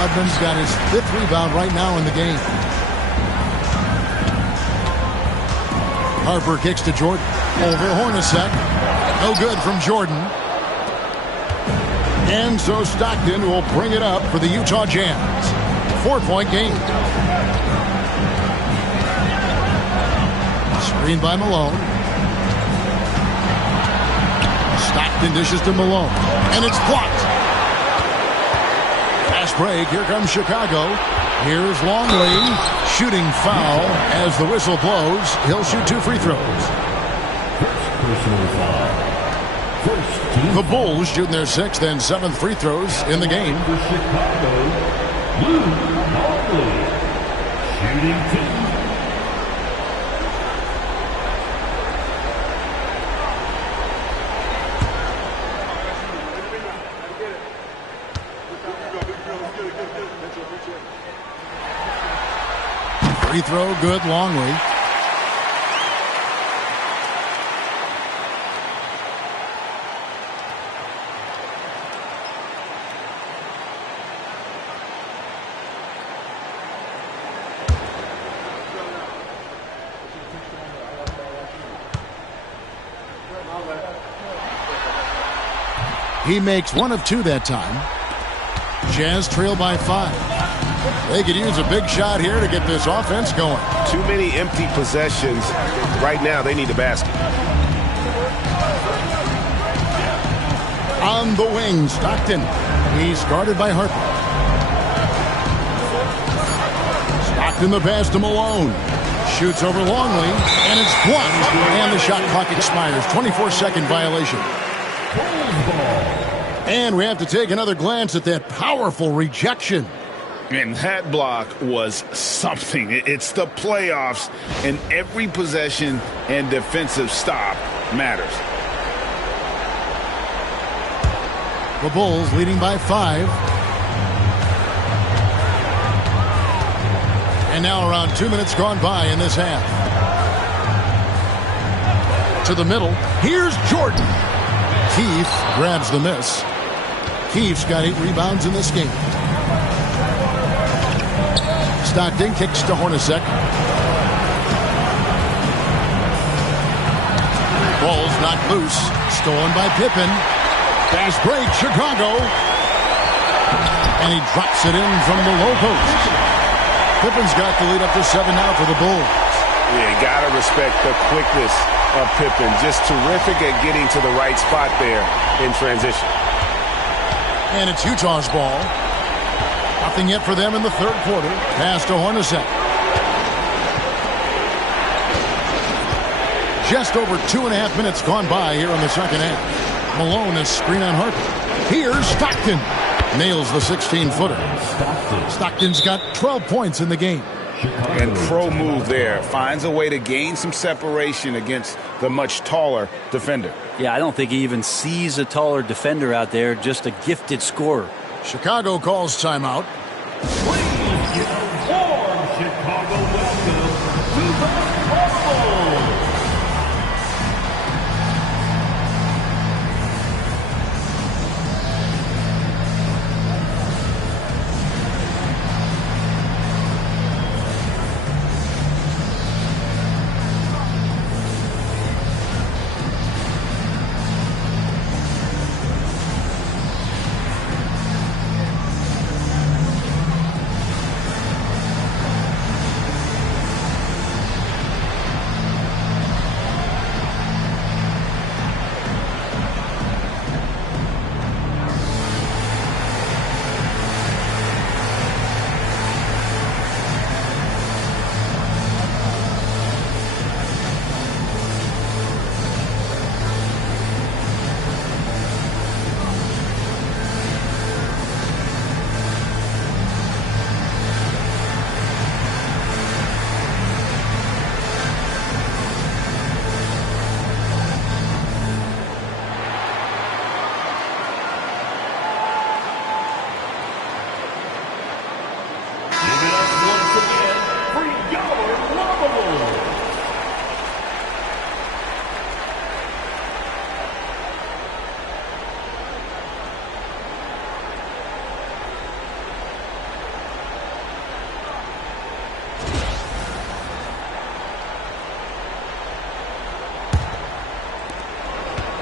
Rodman's got his 5th rebound right now in the game. Harper kicks to Jordan. Over Hornacek. No good from Jordan. And so Stockton will bring it up for the Utah Jazz. 4-point game. Screen by Malone. Stockton dishes to Malone. And it's blocked. Fast break. Here comes Chicago. Here's Longley. Shooting foul as the whistle blows. He'll shoot 2 free throws. The Bulls shooting their 6th and 7th free throws in the game. Free throw good, Longley. He makes 1 of 2 that time. Jazz trail by 5. They could use a big shot here to get this offense going. Too many empty possessions. Right now, they need a basket. On the wing, Stockton. He's guarded by Harper. Stockton the pass to Malone. Shoots over Longley, and it's blocked. And the shot clock expires. 24-second violation. And we have to take another glance at that powerful rejection. And that block was something. It's the playoffs, and every possession and defensive stop matters. The Bulls leading by 5. And now around 2 minutes gone by in this half. To the middle. Here's Jordan. Keith grabs the miss. Keith's got 8 rebounds in this game. Stockton kicks to Hornacek. Ball's knocked loose. Stolen by Pippen. Fast break, Chicago. And he drops it in from the low post. Pippen's got the lead up to 7 now for the Bulls. Yeah, you got to respect the quickness of Pippen. Just terrific at getting to the right spot there in transition. And it's Utah's ball. Nothing yet for them in the third quarter. Pass to Hornacek. Just over 2.5 minutes gone by here in the second half. Malone is screen on Harper. Here's Stockton. Nails the 16-footer. Stockton's got 12 points in the game. And pro move there. Finds a way to gain some separation against the much taller defender. Yeah, I don't think he even sees a taller defender out there, just a gifted scorer. Chicago calls timeout. Please give a warm Chicago welcome to the Bulls.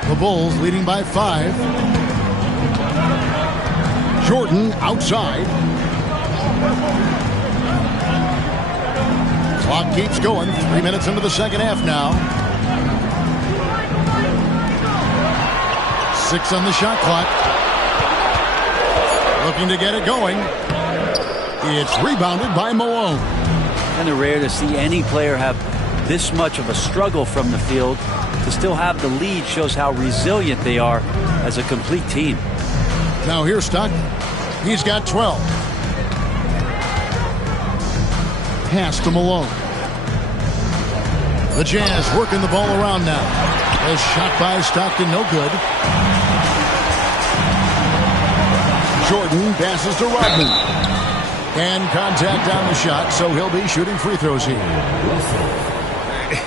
The Bulls leading by 5. Jordan outside. Clock keeps going. 3 minutes into the second half now. 6 on the shot clock. Looking to get it going. It's rebounded by Malone. And it's rare to see any player have this much of a struggle from the field. To still have the lead shows how resilient they are as a complete team. Now here's Stockton. He's got 12. Pass to Malone. The Jazz working the ball around now. A shot by Stockton, no good. Jordan passes to Rodman. And contact on the shot, so he'll be shooting free throws here.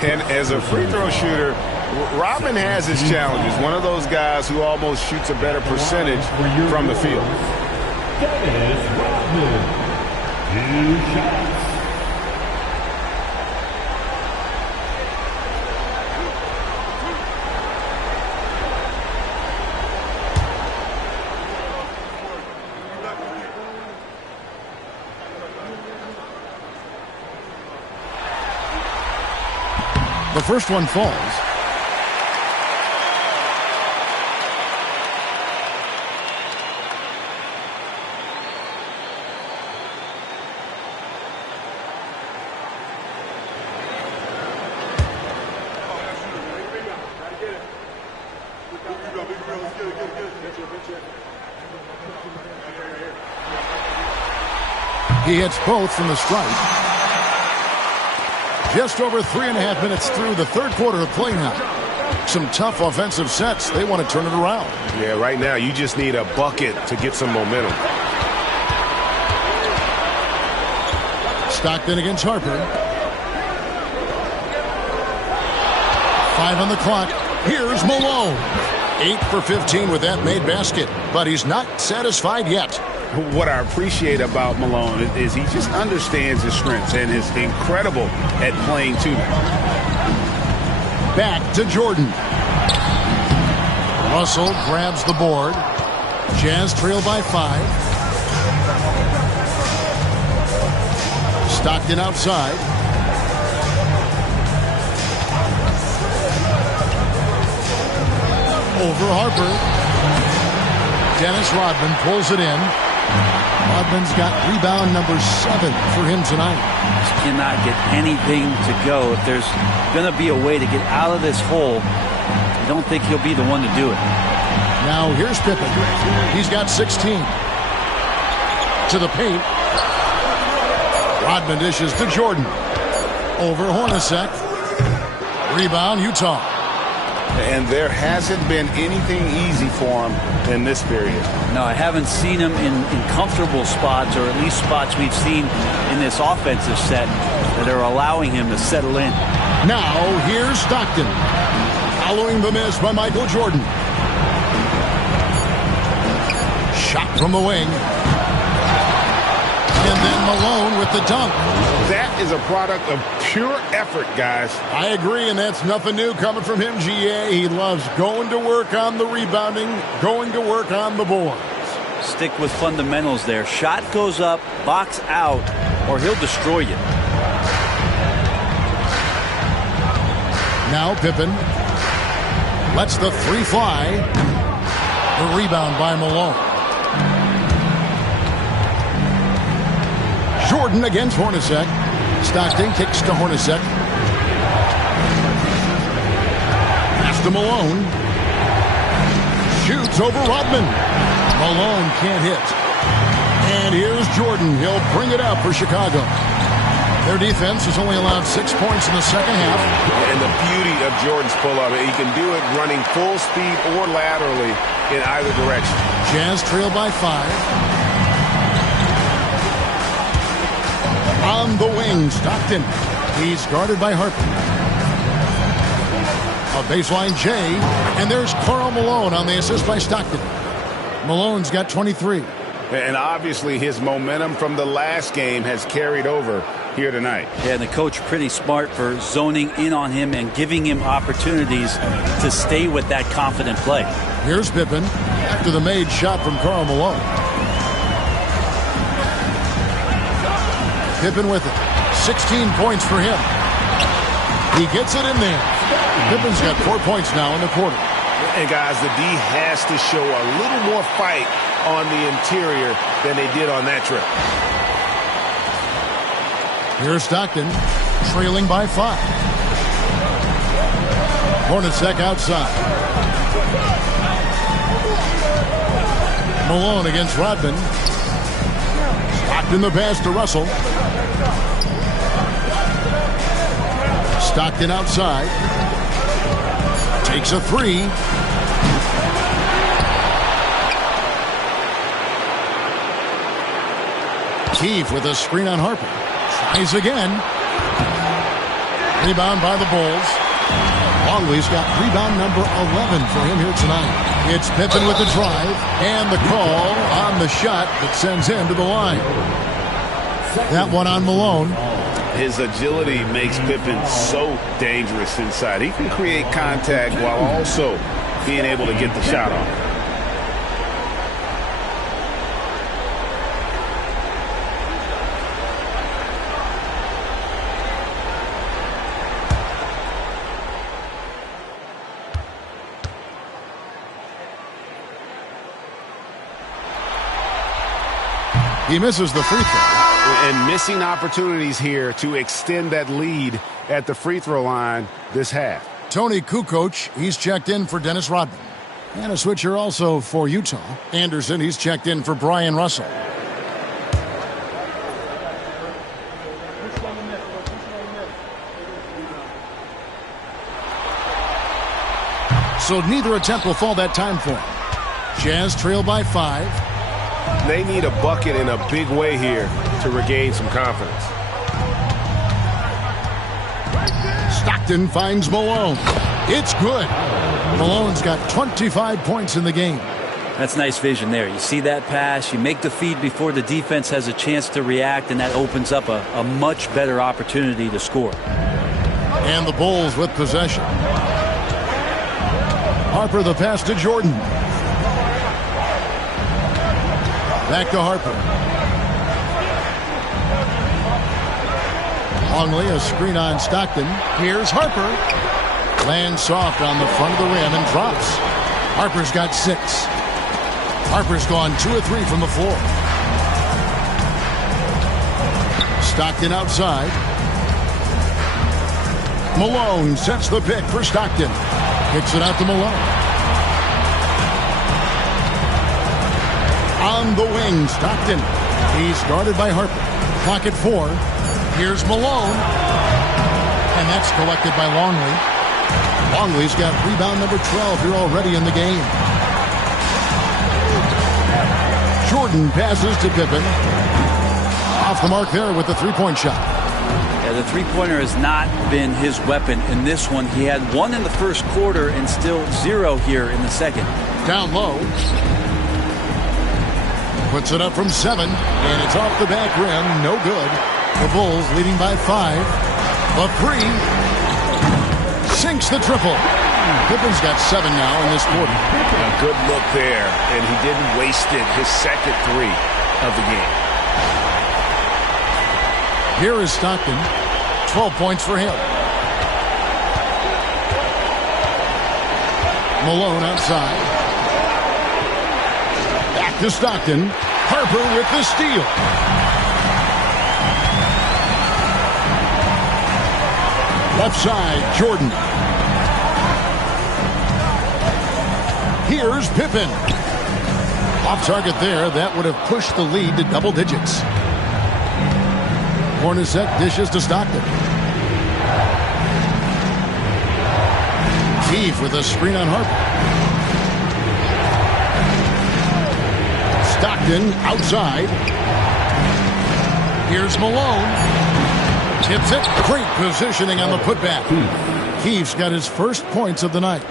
And as a free throw shooter, Rodman has his challenges. One of those guys who almost shoots a better percentage from the field. Dennis Rodman. 2 shots. The first one falls. He hits both from the stripe. Just over 3.5 minutes through the third quarter of play now. Some tough offensive sets. They want to turn it around. Yeah, right now you just need a bucket to get some momentum. Stockton against Harper. 5 on the clock. Here's Malone. 8 for 15 with that made basket. But he's not satisfied yet. What I appreciate about Malone is he just understands his strengths and is incredible at playing to them. Back to Jordan. Russell grabs the board. Jazz trail by 5. Stockton outside. Over Harper. Dennis Rodman pulls it in. Rodman's got rebound number 7 for him tonight. Just cannot get anything to go. If there's going to be a way to get out of this hole, I don't think he'll be the one to do it. Now here's Pippen. He's got 16. To the paint. Rodman dishes to Jordan. Over Hornacek. Rebound Utah. And there hasn't been anything easy for him in this period. No, I haven't seen him in comfortable spots, or at least spots we've seen in this offensive set that are allowing him to settle in. Now, here's Stockton. Following the miss by Michael Jordan. Shot from the wing. And then Malone with the dunk. That is a product of pure effort, guys. I agree, and that's nothing new coming from him, GA. He loves going to work on the rebounding, going to work on the boards. Stick with fundamentals there. Shot goes up, box out, or he'll destroy you. Now Pippen lets the 3 fly. The rebound by Malone. Jordan against Hornacek. Stockton kicks to Hornacek. Pass to Malone. Shoots over Rodman. Malone can't hit. And here's Jordan. He'll bring it up for Chicago. Their defense has only allowed 6 points in the second half. And the beauty of Jordan's pull-up, he can do it running full speed or laterally in either direction. Jazz trail by 5. On the wing, Stockton. He's guarded by Harper. A baseline J, and there's Karl Malone on the assist by Stockton. Malone's got 23. And obviously his momentum from the last game has carried over here tonight. Yeah, and the coach pretty smart for zoning in on him and giving him opportunities to stay with that confident play. Here's Pippen after the made shot from Karl Malone. Pippen with it. 16 points for him. He gets it in there. Pippen's got 4 points now in the quarter. And guys, the D has to show a little more fight on the interior than they did on that trip. Here's Stockton, trailing by 5. Hornacek outside. Malone against Rodman. Stockton the pass to Russell. Stockton outside. Takes a 3. Keefe with a screen on Harper. Tries again. Rebound by the Bulls. Longley's got rebound number 11 for him here tonight. It's Pippen with the drive and the call on the shot that sends him to the line. That one on Malone. His agility makes Pippen so dangerous inside. He can create contact while also being able to get the shot off. He misses the free throw. And missing opportunities here to extend that lead at the free throw line this half. Tony Kukoc, he's checked in for Dennis Rodman. And a switcher also for Utah. Anderson, he's checked in for Brian Russell. So neither attempt will fall that time for him. Jazz trail by 5. They need a bucket in a big way here to regain some confidence. Stockton finds Malone. It's good. Malone's got 25 points in the game. That's nice vision there. You see that pass, you make the feed before the defense has a chance to react, and that opens up a much better opportunity to score. And the Bulls with possession. Harper the pass to Jordan. Back to Harper. Longley, a screen on Stockton. Here's Harper. Lands soft on the front of the rim and drops. Harper's got 6. Harper's gone 2 of 3 from the floor. Stockton outside. Malone sets the pick for Stockton. Kicks it out to Malone. On the wing, Stockton. He's guarded by Harper. Clock at 4. Here's Malone. And that's collected by Longley. Longley's got rebound number 12 here already in the game. Jordan passes to Pippen. Off the mark there with the three-point shot. Yeah, the three-pointer has not been his weapon in this one. He had 1 in the first quarter and still 0 here in the second. Down low. Puts it up from 7, and it's off the back rim. No good. The Bulls leading by 5. The 3. Sinks the triple. Pippen's got 7 now in this quarter. A good look there, and he didn't waste it. His second 3 of the game. Here is Stockton. 12 points for him. Malone outside. Back to Stockton. Harper with the steal. Left side, Jordan. Here's Pippen. Off target there. That would have pushed the lead to double digits. Hornacek dishes to Stockton. Keefe with a screen on Harper. Stockton outside. Here's Malone. Tips it. Great positioning on the putback. Keefe's got his first points of the night.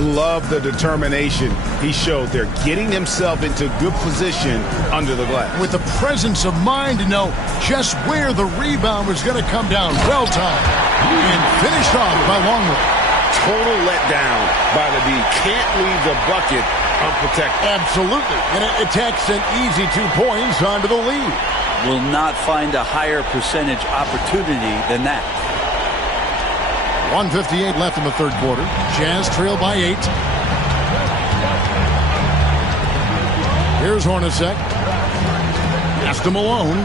Love the determination he showed there, getting himself into good position under the glass. With the presence of mind to know just where the rebound was going to come down. Well timed. And finished off by Longley. Total letdown by the D. Can't leave the bucket unprotected. Absolutely. And it takes an easy 2 points onto the lead. Will not find a higher percentage opportunity than that. 1:58 left in the third quarter. Jazz trail by 8. Here's Hornacek. Pass to Malone.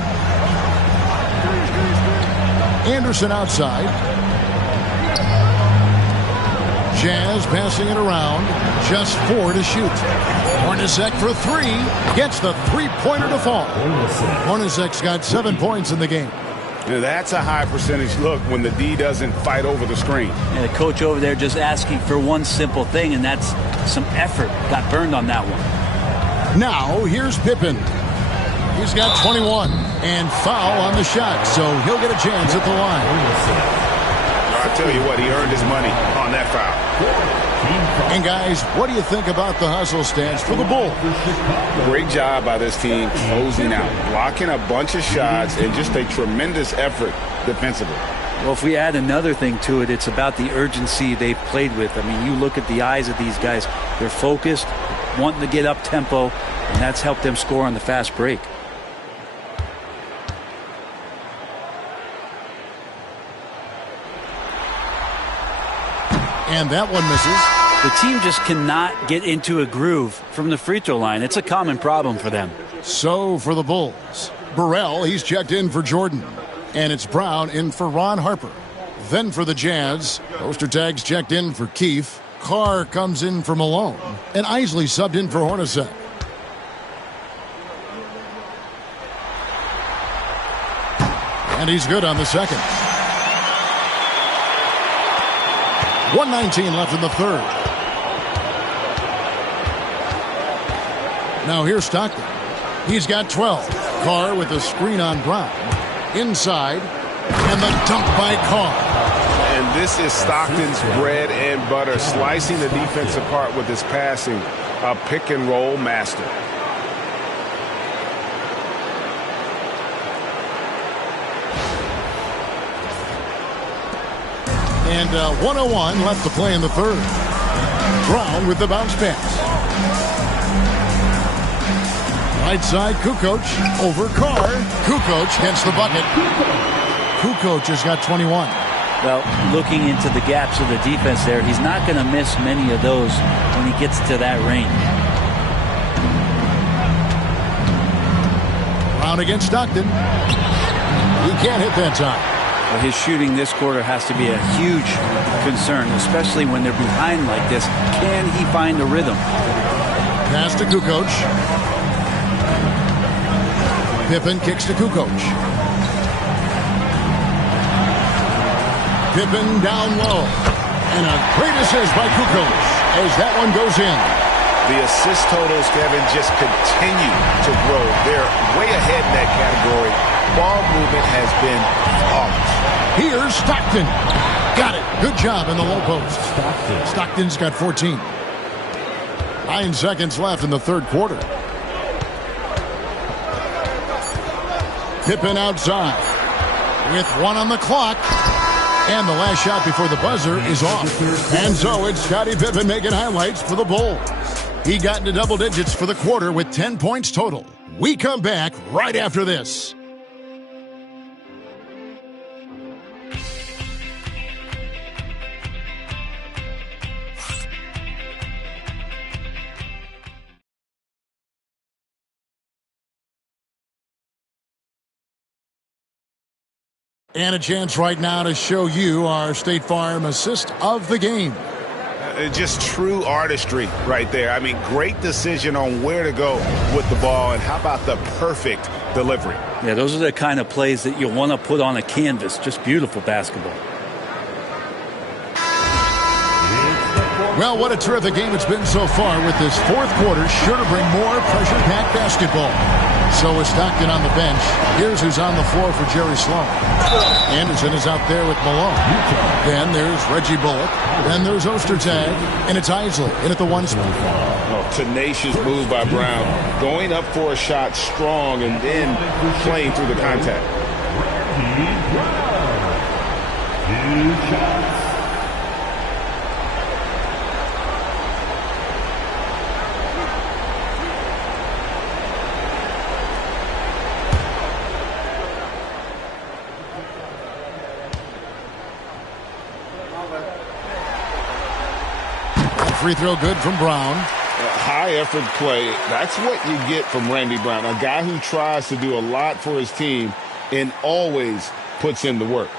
Anderson outside. Jazz passing it around. Just 4 to shoot. Hornacek for 3. Gets the three-pointer to fall. Hornacek's got 7 points in the game. Now that's a high percentage look when the D doesn't fight over the screen. And the coach over there just asking for one simple thing, and that's some effort. Got burned on that one. Now, here's Pippen. He's got 21 and foul on the shot, so he'll get a chance at the line. I'll tell you what, he earned his money on that foul. And guys, what do you think about the hustle stance for the Bulls? Great job by this team closing out, blocking a bunch of shots, and just a tremendous effort defensively. Well, if we add another thing to it, it's about the urgency they've played with. I mean, you look at the eyes of these guys. They're focused, wanting to get up tempo, and that's helped them score on the fast break. And that one misses. The team just cannot get into a groove from the free throw line. It's a common problem for them. So for the Bulls, Burrell, he's checked in for Jordan. And it's Brown in for Ron Harper. Then for the Jazz, Ostertag's checked in for Keefe. Carr comes in for Malone. And Isley subbed in for Hornacek. And he's good on the second. 1:19 left in the third. Now here's Stockton. He's got 12. Carr with a screen on Brown. Inside. And the dunk by Carr. And this is Stockton's bread and butter, slicing the defense apart with his passing. A pick-and-roll master. And 1:01 left to play in the third. Brown with the bounce pass. Right side, Kukoc over Carr. Kukoc gets the bucket. Kukoc has got 21. Well, looking into the gaps of the defense there, he's not going to miss many of those when he gets to that range. Brown against Stockton. He can't hit that time. Well, his shooting this quarter has to be a huge concern, especially when they're behind like this. Can he find a rhythm? Pass to Kukoc. Pippen kicks to Kukoc. Pippen down low. And a great assist by Kukoc as that one goes in. The assist totals, Kevin, just continue to grow. They're way ahead in that category. Ball movement has been flawless. Here's Stockton. Got it. Good job in the low post. Stockton's got 14. 9 seconds left in the third quarter. Pippen outside with 1 on the clock. And the last shot before the buzzer is off. And so it's Scottie Pippen making highlights for the Bulls. He got into double digits for the quarter with 10 points total. We come back right after this. And a chance right now to show you our State Farm assist of the game. Just true artistry right there. I mean, great decision on where to go with the ball, and how about the perfect delivery? Yeah, those are the kind of plays that you want to put on a canvas. Just beautiful basketball. Well, what a terrific game it's been so far with this fourth quarter. Sure to bring more pressure-packed basketball. So is Stockton on the bench. Here's who's on the floor for Jerry Sloan. Anderson is out there with Malone. Then there's Reggie Bullock. Then there's Ostertag. And it's Isley in at the 1 spot. Oh, tenacious move by Brown. Going up for a shot strong and then playing through the contact. 2 shots. Free throw good from Brown. High effort play. That's what you get from Randy Brown. A guy who tries to do a lot for his team and always puts in the work.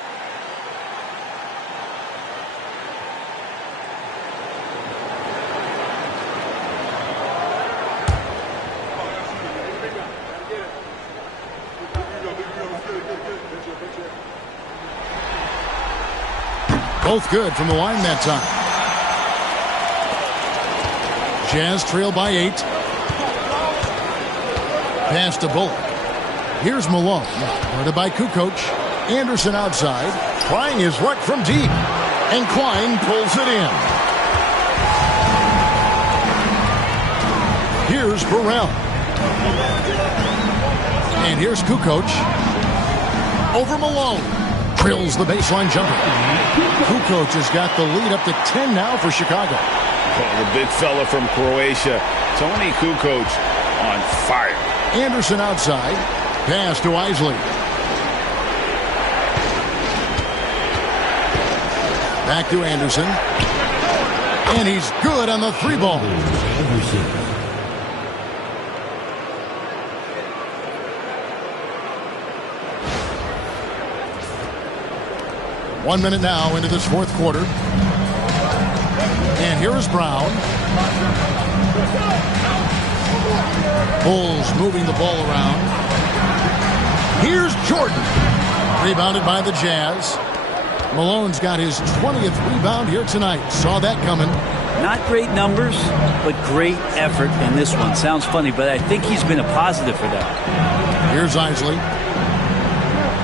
Both good from the line that time. Jazz trail by 8. Pass to Bullock. Here's Malone. Guarded by Kukoc. Anderson outside. Trying his luck from deep. And Klein pulls it in. Here's Burrell. And here's Kukoc. Over Malone. Drills the baseline jumper. Kukoc has got the lead up to 10 now for Chicago. Oh, the big fella from Croatia, Toni Kukoc, on fire. Anderson outside. Pass to Isley. Back to Anderson. And he's good on the 3 ball. 1 minute now into this fourth quarter. And here is Brown. Bulls moving the ball around. Here's Jordan. Rebounded by the Jazz. Malone's got his 20th rebound here tonight. Saw that coming. Not great numbers, but great effort in this one. Sounds funny, but I think he's been a positive for them. Here's Isley.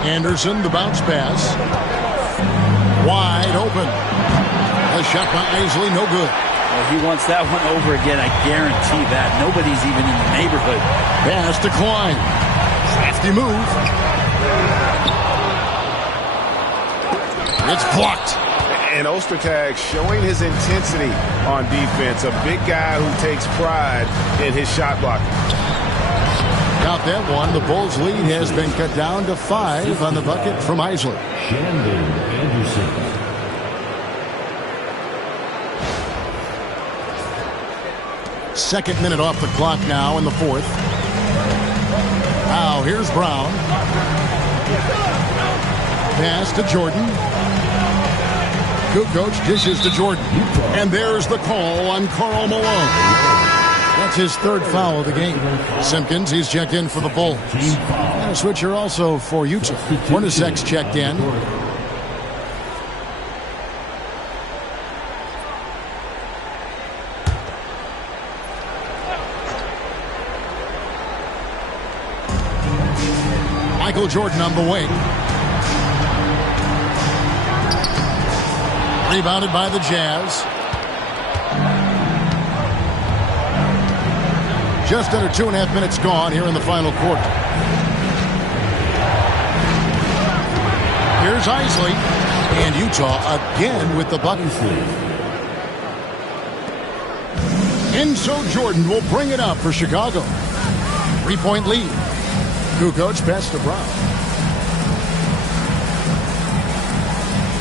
Anderson, the bounce pass. Wide open. A shot by Isley, no good. Well, he wants that one over again, I guarantee that. Nobody's even in the neighborhood. Pass to Klein. Crafty move. It's blocked. And Ostertag showing his intensity on defense. A big guy who takes pride in his shot blocking. Got that one. The Bulls' lead has been cut down to 5 on the bucket from Isley. Shandon Anderson. Second minute off the clock now in the fourth. Now here's Brown. Pass to Jordan. Kukoc dishes to Jordan. And there's the call on Karl Malone. That's his third foul of the game. Simpkins, he's checked in for the Bulls. And a switcher also for Utah. Hornacek's checked in. Michael Jordan on the wing. Rebounded by the Jazz. Just under 2.5 minutes gone here in the final quarter. Here's Isley. And Utah again with the bucket. Enzo Jordan will bring it up for Chicago. 3-point lead. Kukoc pass to Brown.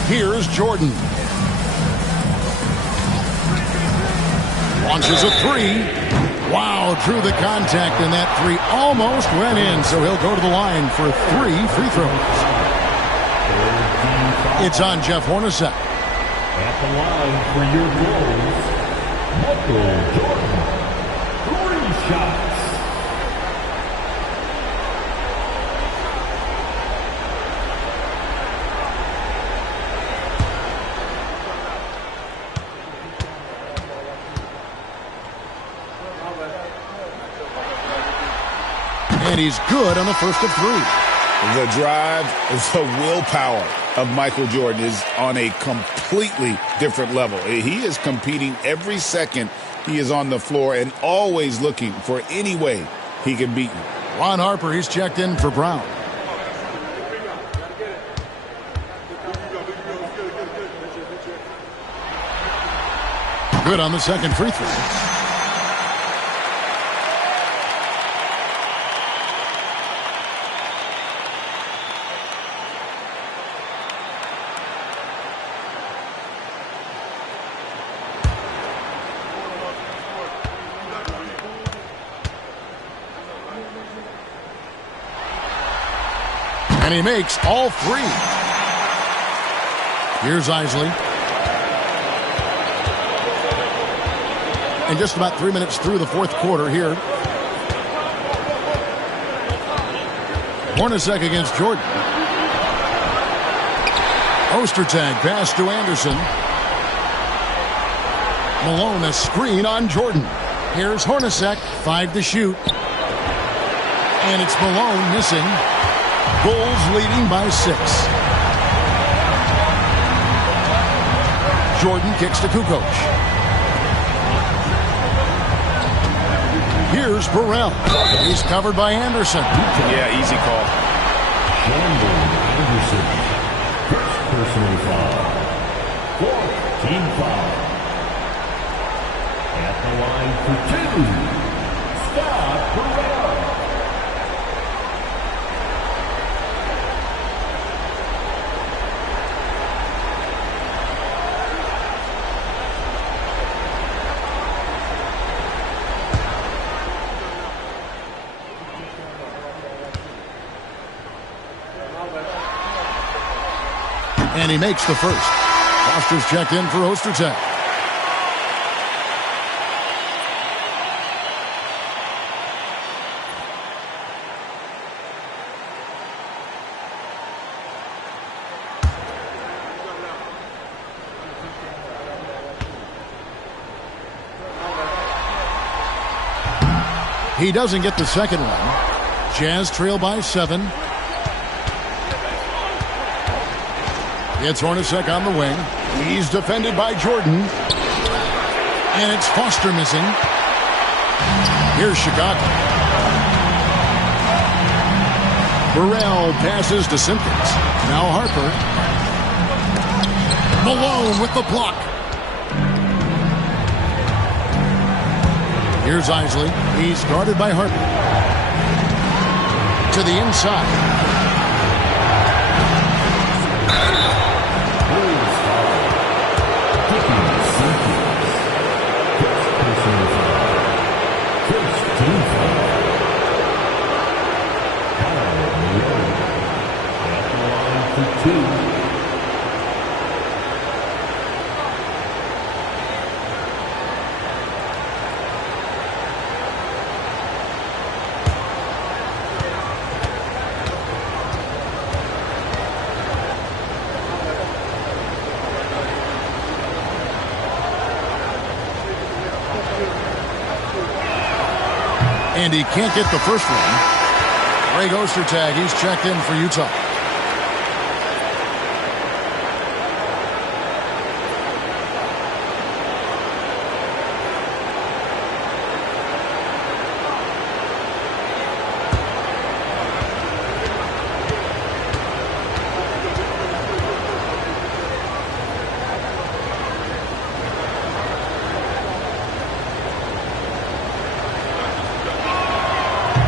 Here's Jordan. Launches a three. Wow, drew the contact, and that three almost went in, so he'll go to the line for 3 free throws. It's on Jeff Hornacek. At the line for your goals, Michael Jordan. 3 shots. And he's good on the first of 3. The drive, the willpower of Michael Jordan is on a completely different level. He is competing every second he is on the floor and always looking for any way he can beat you. Ron Harper, he's checked in for Brown. Good on the second free throw. And he makes all 3. Here's Isley. And just about 3 minutes through the fourth quarter here. Hornacek against Jordan. Ostertag pass to Anderson. Malone a screen on Jordan. Here's Hornacek, 5 to shoot. And it's Malone missing. Bulls leading by 6. Jordan kicks to Kukoc. Here's Burrell. He's covered by Anderson. Yeah, easy call. Shandon Anderson. First personal foul. 4th team foul. At the line for 2. Scott Burrell. And he makes the first. Foster's checked in for Ostertag. He doesn't get the second one. Jazz trail by 7. It's Hornacek on the wing. He's defended by Jordan. And it's Foster missing. Here's Chicago. Burrell passes to Simpkins. Now Harper. Malone with the block. Here's Isley. He's guarded by Harper. To the inside. And he can't get the first one. Greg Ostertag, he's checked in for Utah.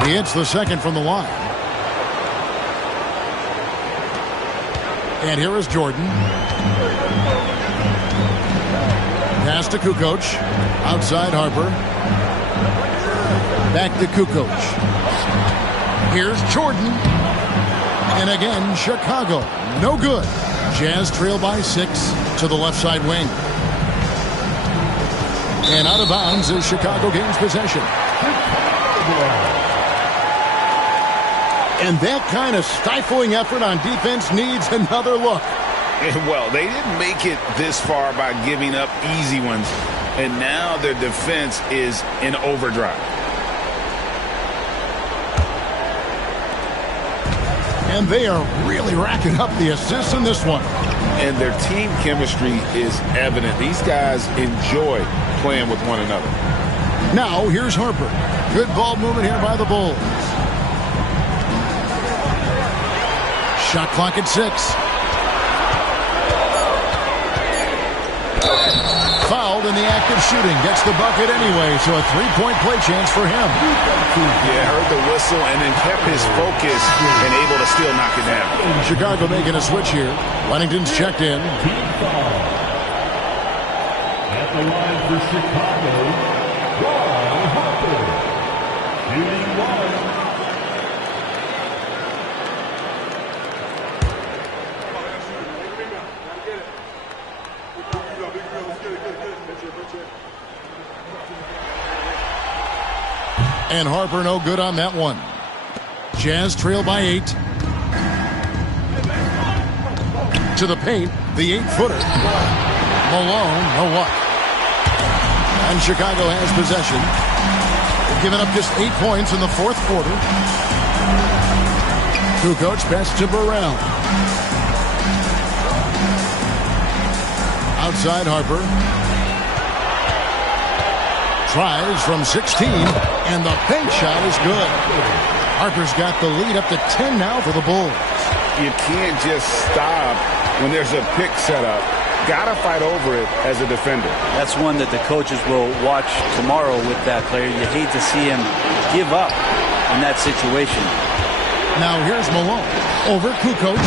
He hits the second from the line. And here is Jordan. Pass to Kukoc. Outside Harper. Back to Kukoc. Here's Jordan. And again, Chicago. No good. Jazz trail by 6 to the left side wing. And out of bounds as Chicago gains possession. And that kind of stifling effort on defense needs another look. Well, they didn't make it this far by giving up easy ones. And now their defense is in overdrive. And they are really racking up the assists in this one. And their team chemistry is evident. These guys enjoy playing with one another. Now, here's Harper. Good ball movement here by the Bulls. Shot clock at 6. Fouled in the act of shooting. Gets the bucket anyway, so a three-point play chance for him. Yeah, heard the whistle and then kept his focus and able to still knock it down. Chicago making a switch here. Wennington's checked in. At the line for Chicago, Ron Harper. Shooting 1. And Harper no good on that one. Jazz trail by 8. To the paint, the 8-footer. Malone, no luck. And Chicago has possession. They've given up just 8 points in the fourth quarter. Kukoc pass to Burrell. Outside Harper. Tries from 16, and the paint shot is good. Harper's got the lead up to 10 now for the Bulls. You can't just stop when there's a pick set up. Got to fight over it as a defender. That's one that the coaches will watch tomorrow with that player. You hate to see him give up in that situation. Now here's Malone over Kukoc.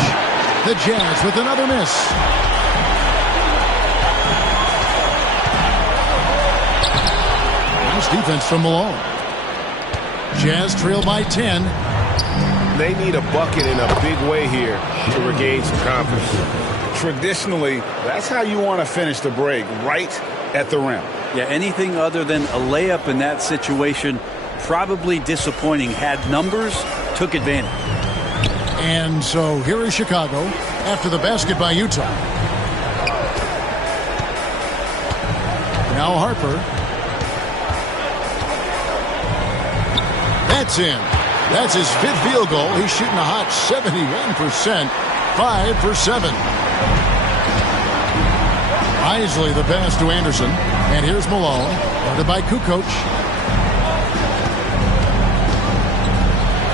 The Jazz with another miss. Defense from Malone. Jazz trail by 10. They need a bucket in a big way here to regain some confidence. traditionally, that's how you want to finish the break, right at the rim. Yeah, anything other than a layup in that situation, probably disappointing. Had numbers, took advantage. And so here is Chicago after the basket by Utah. Now Harper. That's in. That's his 5th field goal. He's shooting a hot 71%. 5 for 7. Isley the pass to Anderson. And here's Malone. Guarded by Kukoc.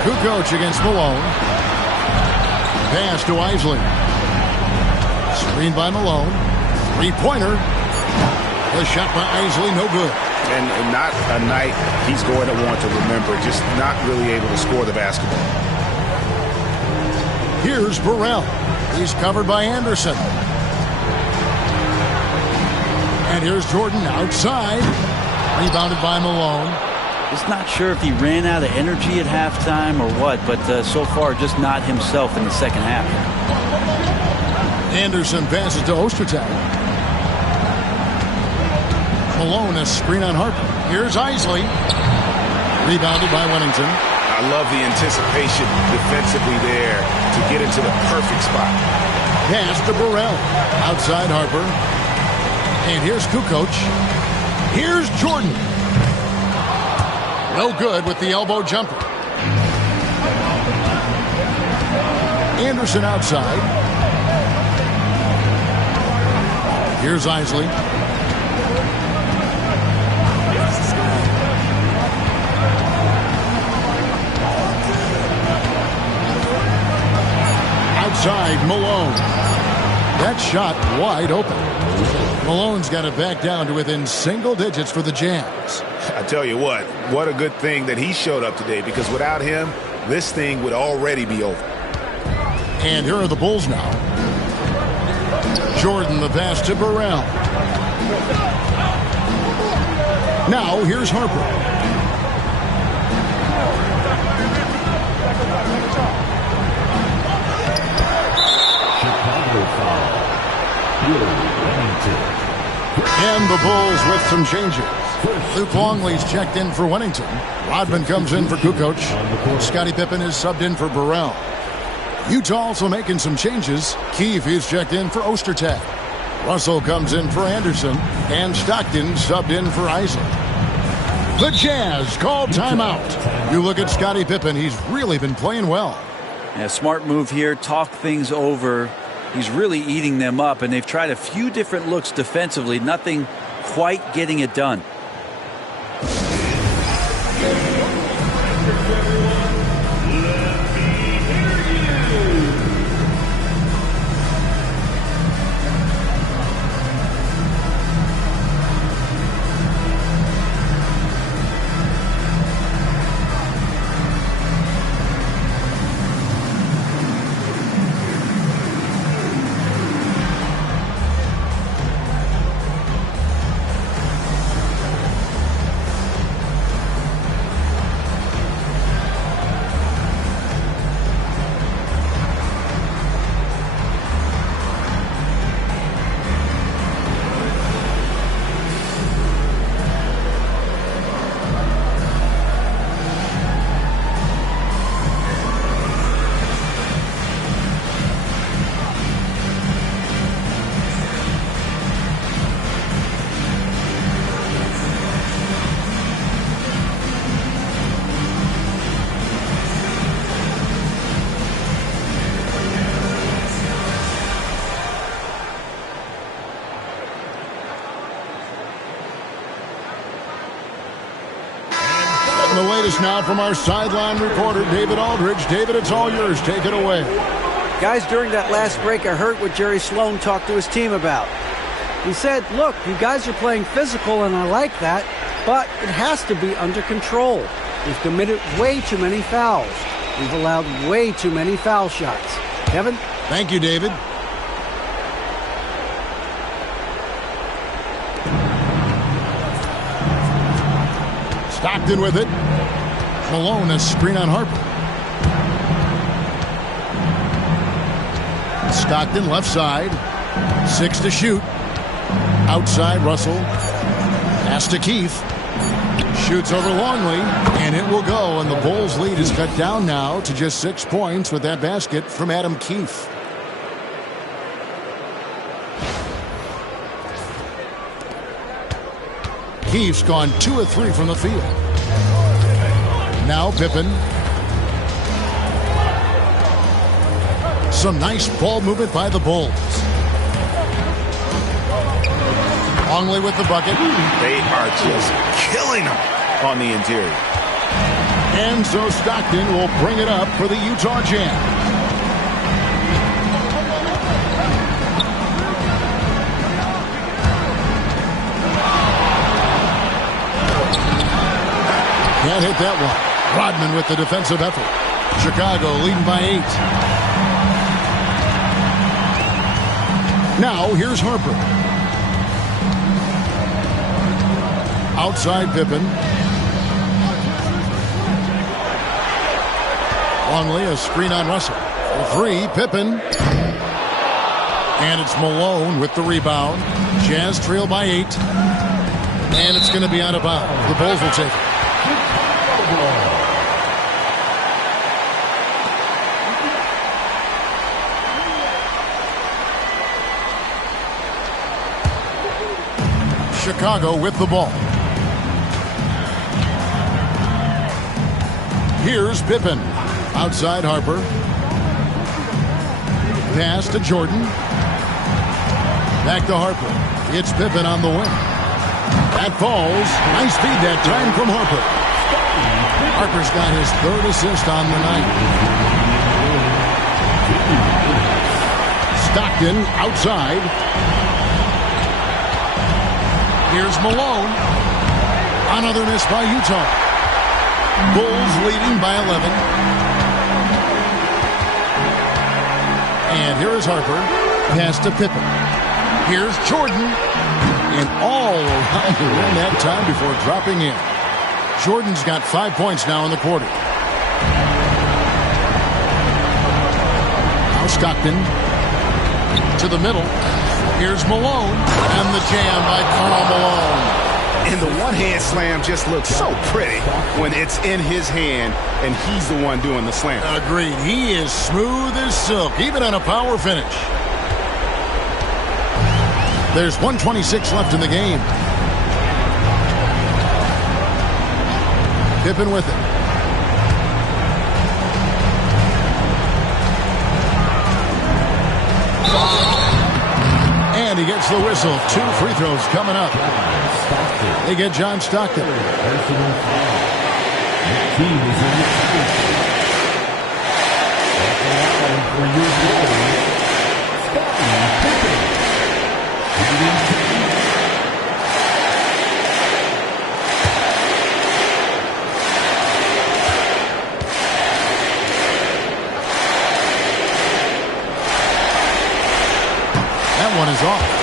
Kukoc against Malone. Pass to Isley. Screen by Malone. 3-pointer. The shot by Isley, no good. And not a night he's going to want to remember. Just not really able to score the basketball. Here's Burrell. He's covered by Anderson. And here's Jordan outside. Rebounded by Malone. Just not sure if he ran out of energy at halftime or what, but so far just not himself in the second half. Anderson passes to Ostertag. Malone, a screen on Harper. Here's Isley. Rebounded by Wennington. I love the anticipation defensively there to get into the perfect spot. Pass to Burrell. Outside Harper. And here's Kukoc. Here's Jordan. No good with the elbow jumper. Anderson outside. Here's Isley. Outside Malone. That shot wide open. Malone's got it back down to within single digits for the Jazz. I tell you what a good thing that he showed up today, because without him, this thing would already be over. And here are the Bulls now. Jordan the pass to Burrell. Now here's Harper. Chicago foul. Wennington. And the Bulls with some changes. Luke Longley's checked in for Wennington. Rodman comes in for Kukoc. Scottie Pippen is subbed in for Burrell. Utah also making some changes. Keefe is checked in for Ostertag. Russell comes in for Anderson. And Stockton subbed in for Isley. The Jazz call timeout. You look at Scottie Pippen, he's really been playing well. Yeah, smart move here. Talk things over. He's really eating them up, and they've tried a few different looks defensively. Nothing quite getting it done. The latest now from our sideline reporter, David Aldridge. David, it's all yours. Take it away. Guys, during that last break, I heard what Jerry Sloan talked to his team about. He said, look, you guys are playing physical, and I like that, but it has to be under control. We've committed way too many fouls. We've allowed way too many foul shots. Kevin? Thank you, David. Stockton with it. Malone, a screen on Harper. Stockton left side. 6 to shoot. Outside, Russell. Pass to Keefe. Shoots over Longley, and it will go. And the Bulls' lead is cut down now to just 6 points with that basket from Adam Keefe. Keefe's gone 2 of 3 from the field. Now Pippen. Some nice ball movement by the Bulls. Longley with the bucket. They are just killing them on the interior. And so Stockton will bring it up for the Utah Jazz. Can't hit that one. Rodman with the defensive effort. Chicago leading by 8. Now here's Harper. Outside Pippen. Longley, a screen on Russell. For 3, Pippen. And it's Malone with the rebound. Jazz trail by 8. And it's going to be out of bounds. The Bulls will take it. Chicago with the ball. Here's Pippen. Outside Harper. Pass to Jordan. Back to Harper. It's Pippen on the wing. That falls. Nice feed that time from Harper. Harper's got his 3rd assist on the night. Stockton outside. Here's Malone. Another miss by Utah. Bulls leading by 11. And here is Harper. Pass to Pippen. Here's Jordan. And all around the rim that time before dropping in. Jordan's got 5 points now in the quarter. Now Stockton to the middle. Here's Malone. And the jam by Karl Malone. And the one-hand slam just looks so pretty when it's in his hand and he's the one doing the slam. Agreed. He is smooth as silk, even on a power finish. There's 1:26 left in the game. Pippen with it. And he gets the whistle. 2 free throws coming up. They get John Stockton. That one is off.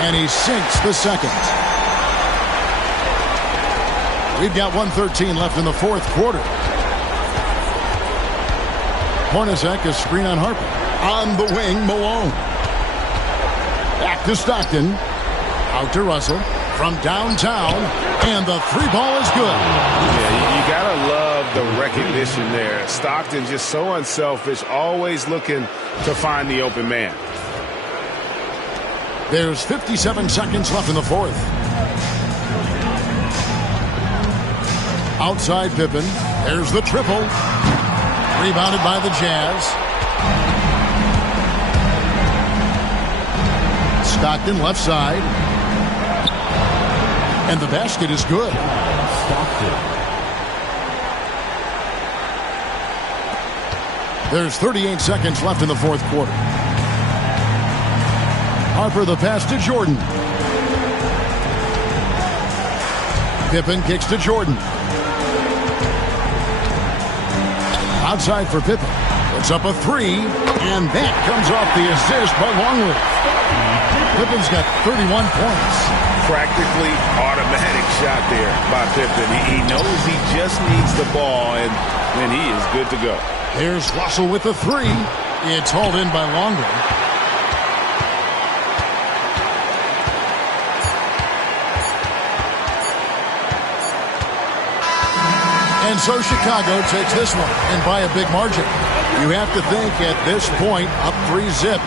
And he sinks the second. We've got 1:13 left in the 4th quarter. Hornacek, a screen on Harper. On the wing, Malone. Back to Stockton. Out to Russell. From downtown. And the 3-ball is good. Yeah, you got to love the recognition there. Stockton just so unselfish, always looking to find the open man. There's 57 seconds left in the 4th. Outside Pippen. There's the triple. Rebounded by the Jazz. Stockton left side. And the basket is good. There's 38 seconds left in the 4th quarter. Harper the pass to Jordan. Pippen kicks to Jordan. Outside for Pippen. Puts up a three, and that comes off the assist by Longley. Pippen's got 31 points. Practically automatic shot there by Pippen. He knows he just needs the ball, and then he is good to go. Here's Russell with the three. It's hauled in by Longley. And so Chicago takes this one, and by a big margin. You have to think at this point, up 3-0.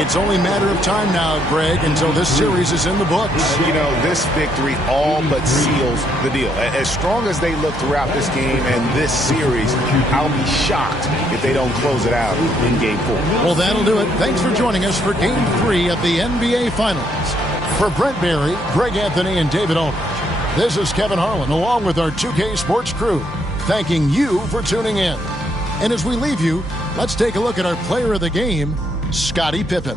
It's only a matter of time now, Greg, until this series is in the books. You know, this victory all but seals the deal. As strong as they look throughout this game and this series, I'll be shocked if they don't close it out in Game 4. Well, that'll do it. Thanks for joining us for Game 3 of the NBA Finals. For Brent Barry, Greg Anthony, and David Aldridge, this is Kevin Harlan, along with our 2K Sports crew, thanking you for tuning in. And as we leave you, let's take a look at our player of the game, Scottie Pippen.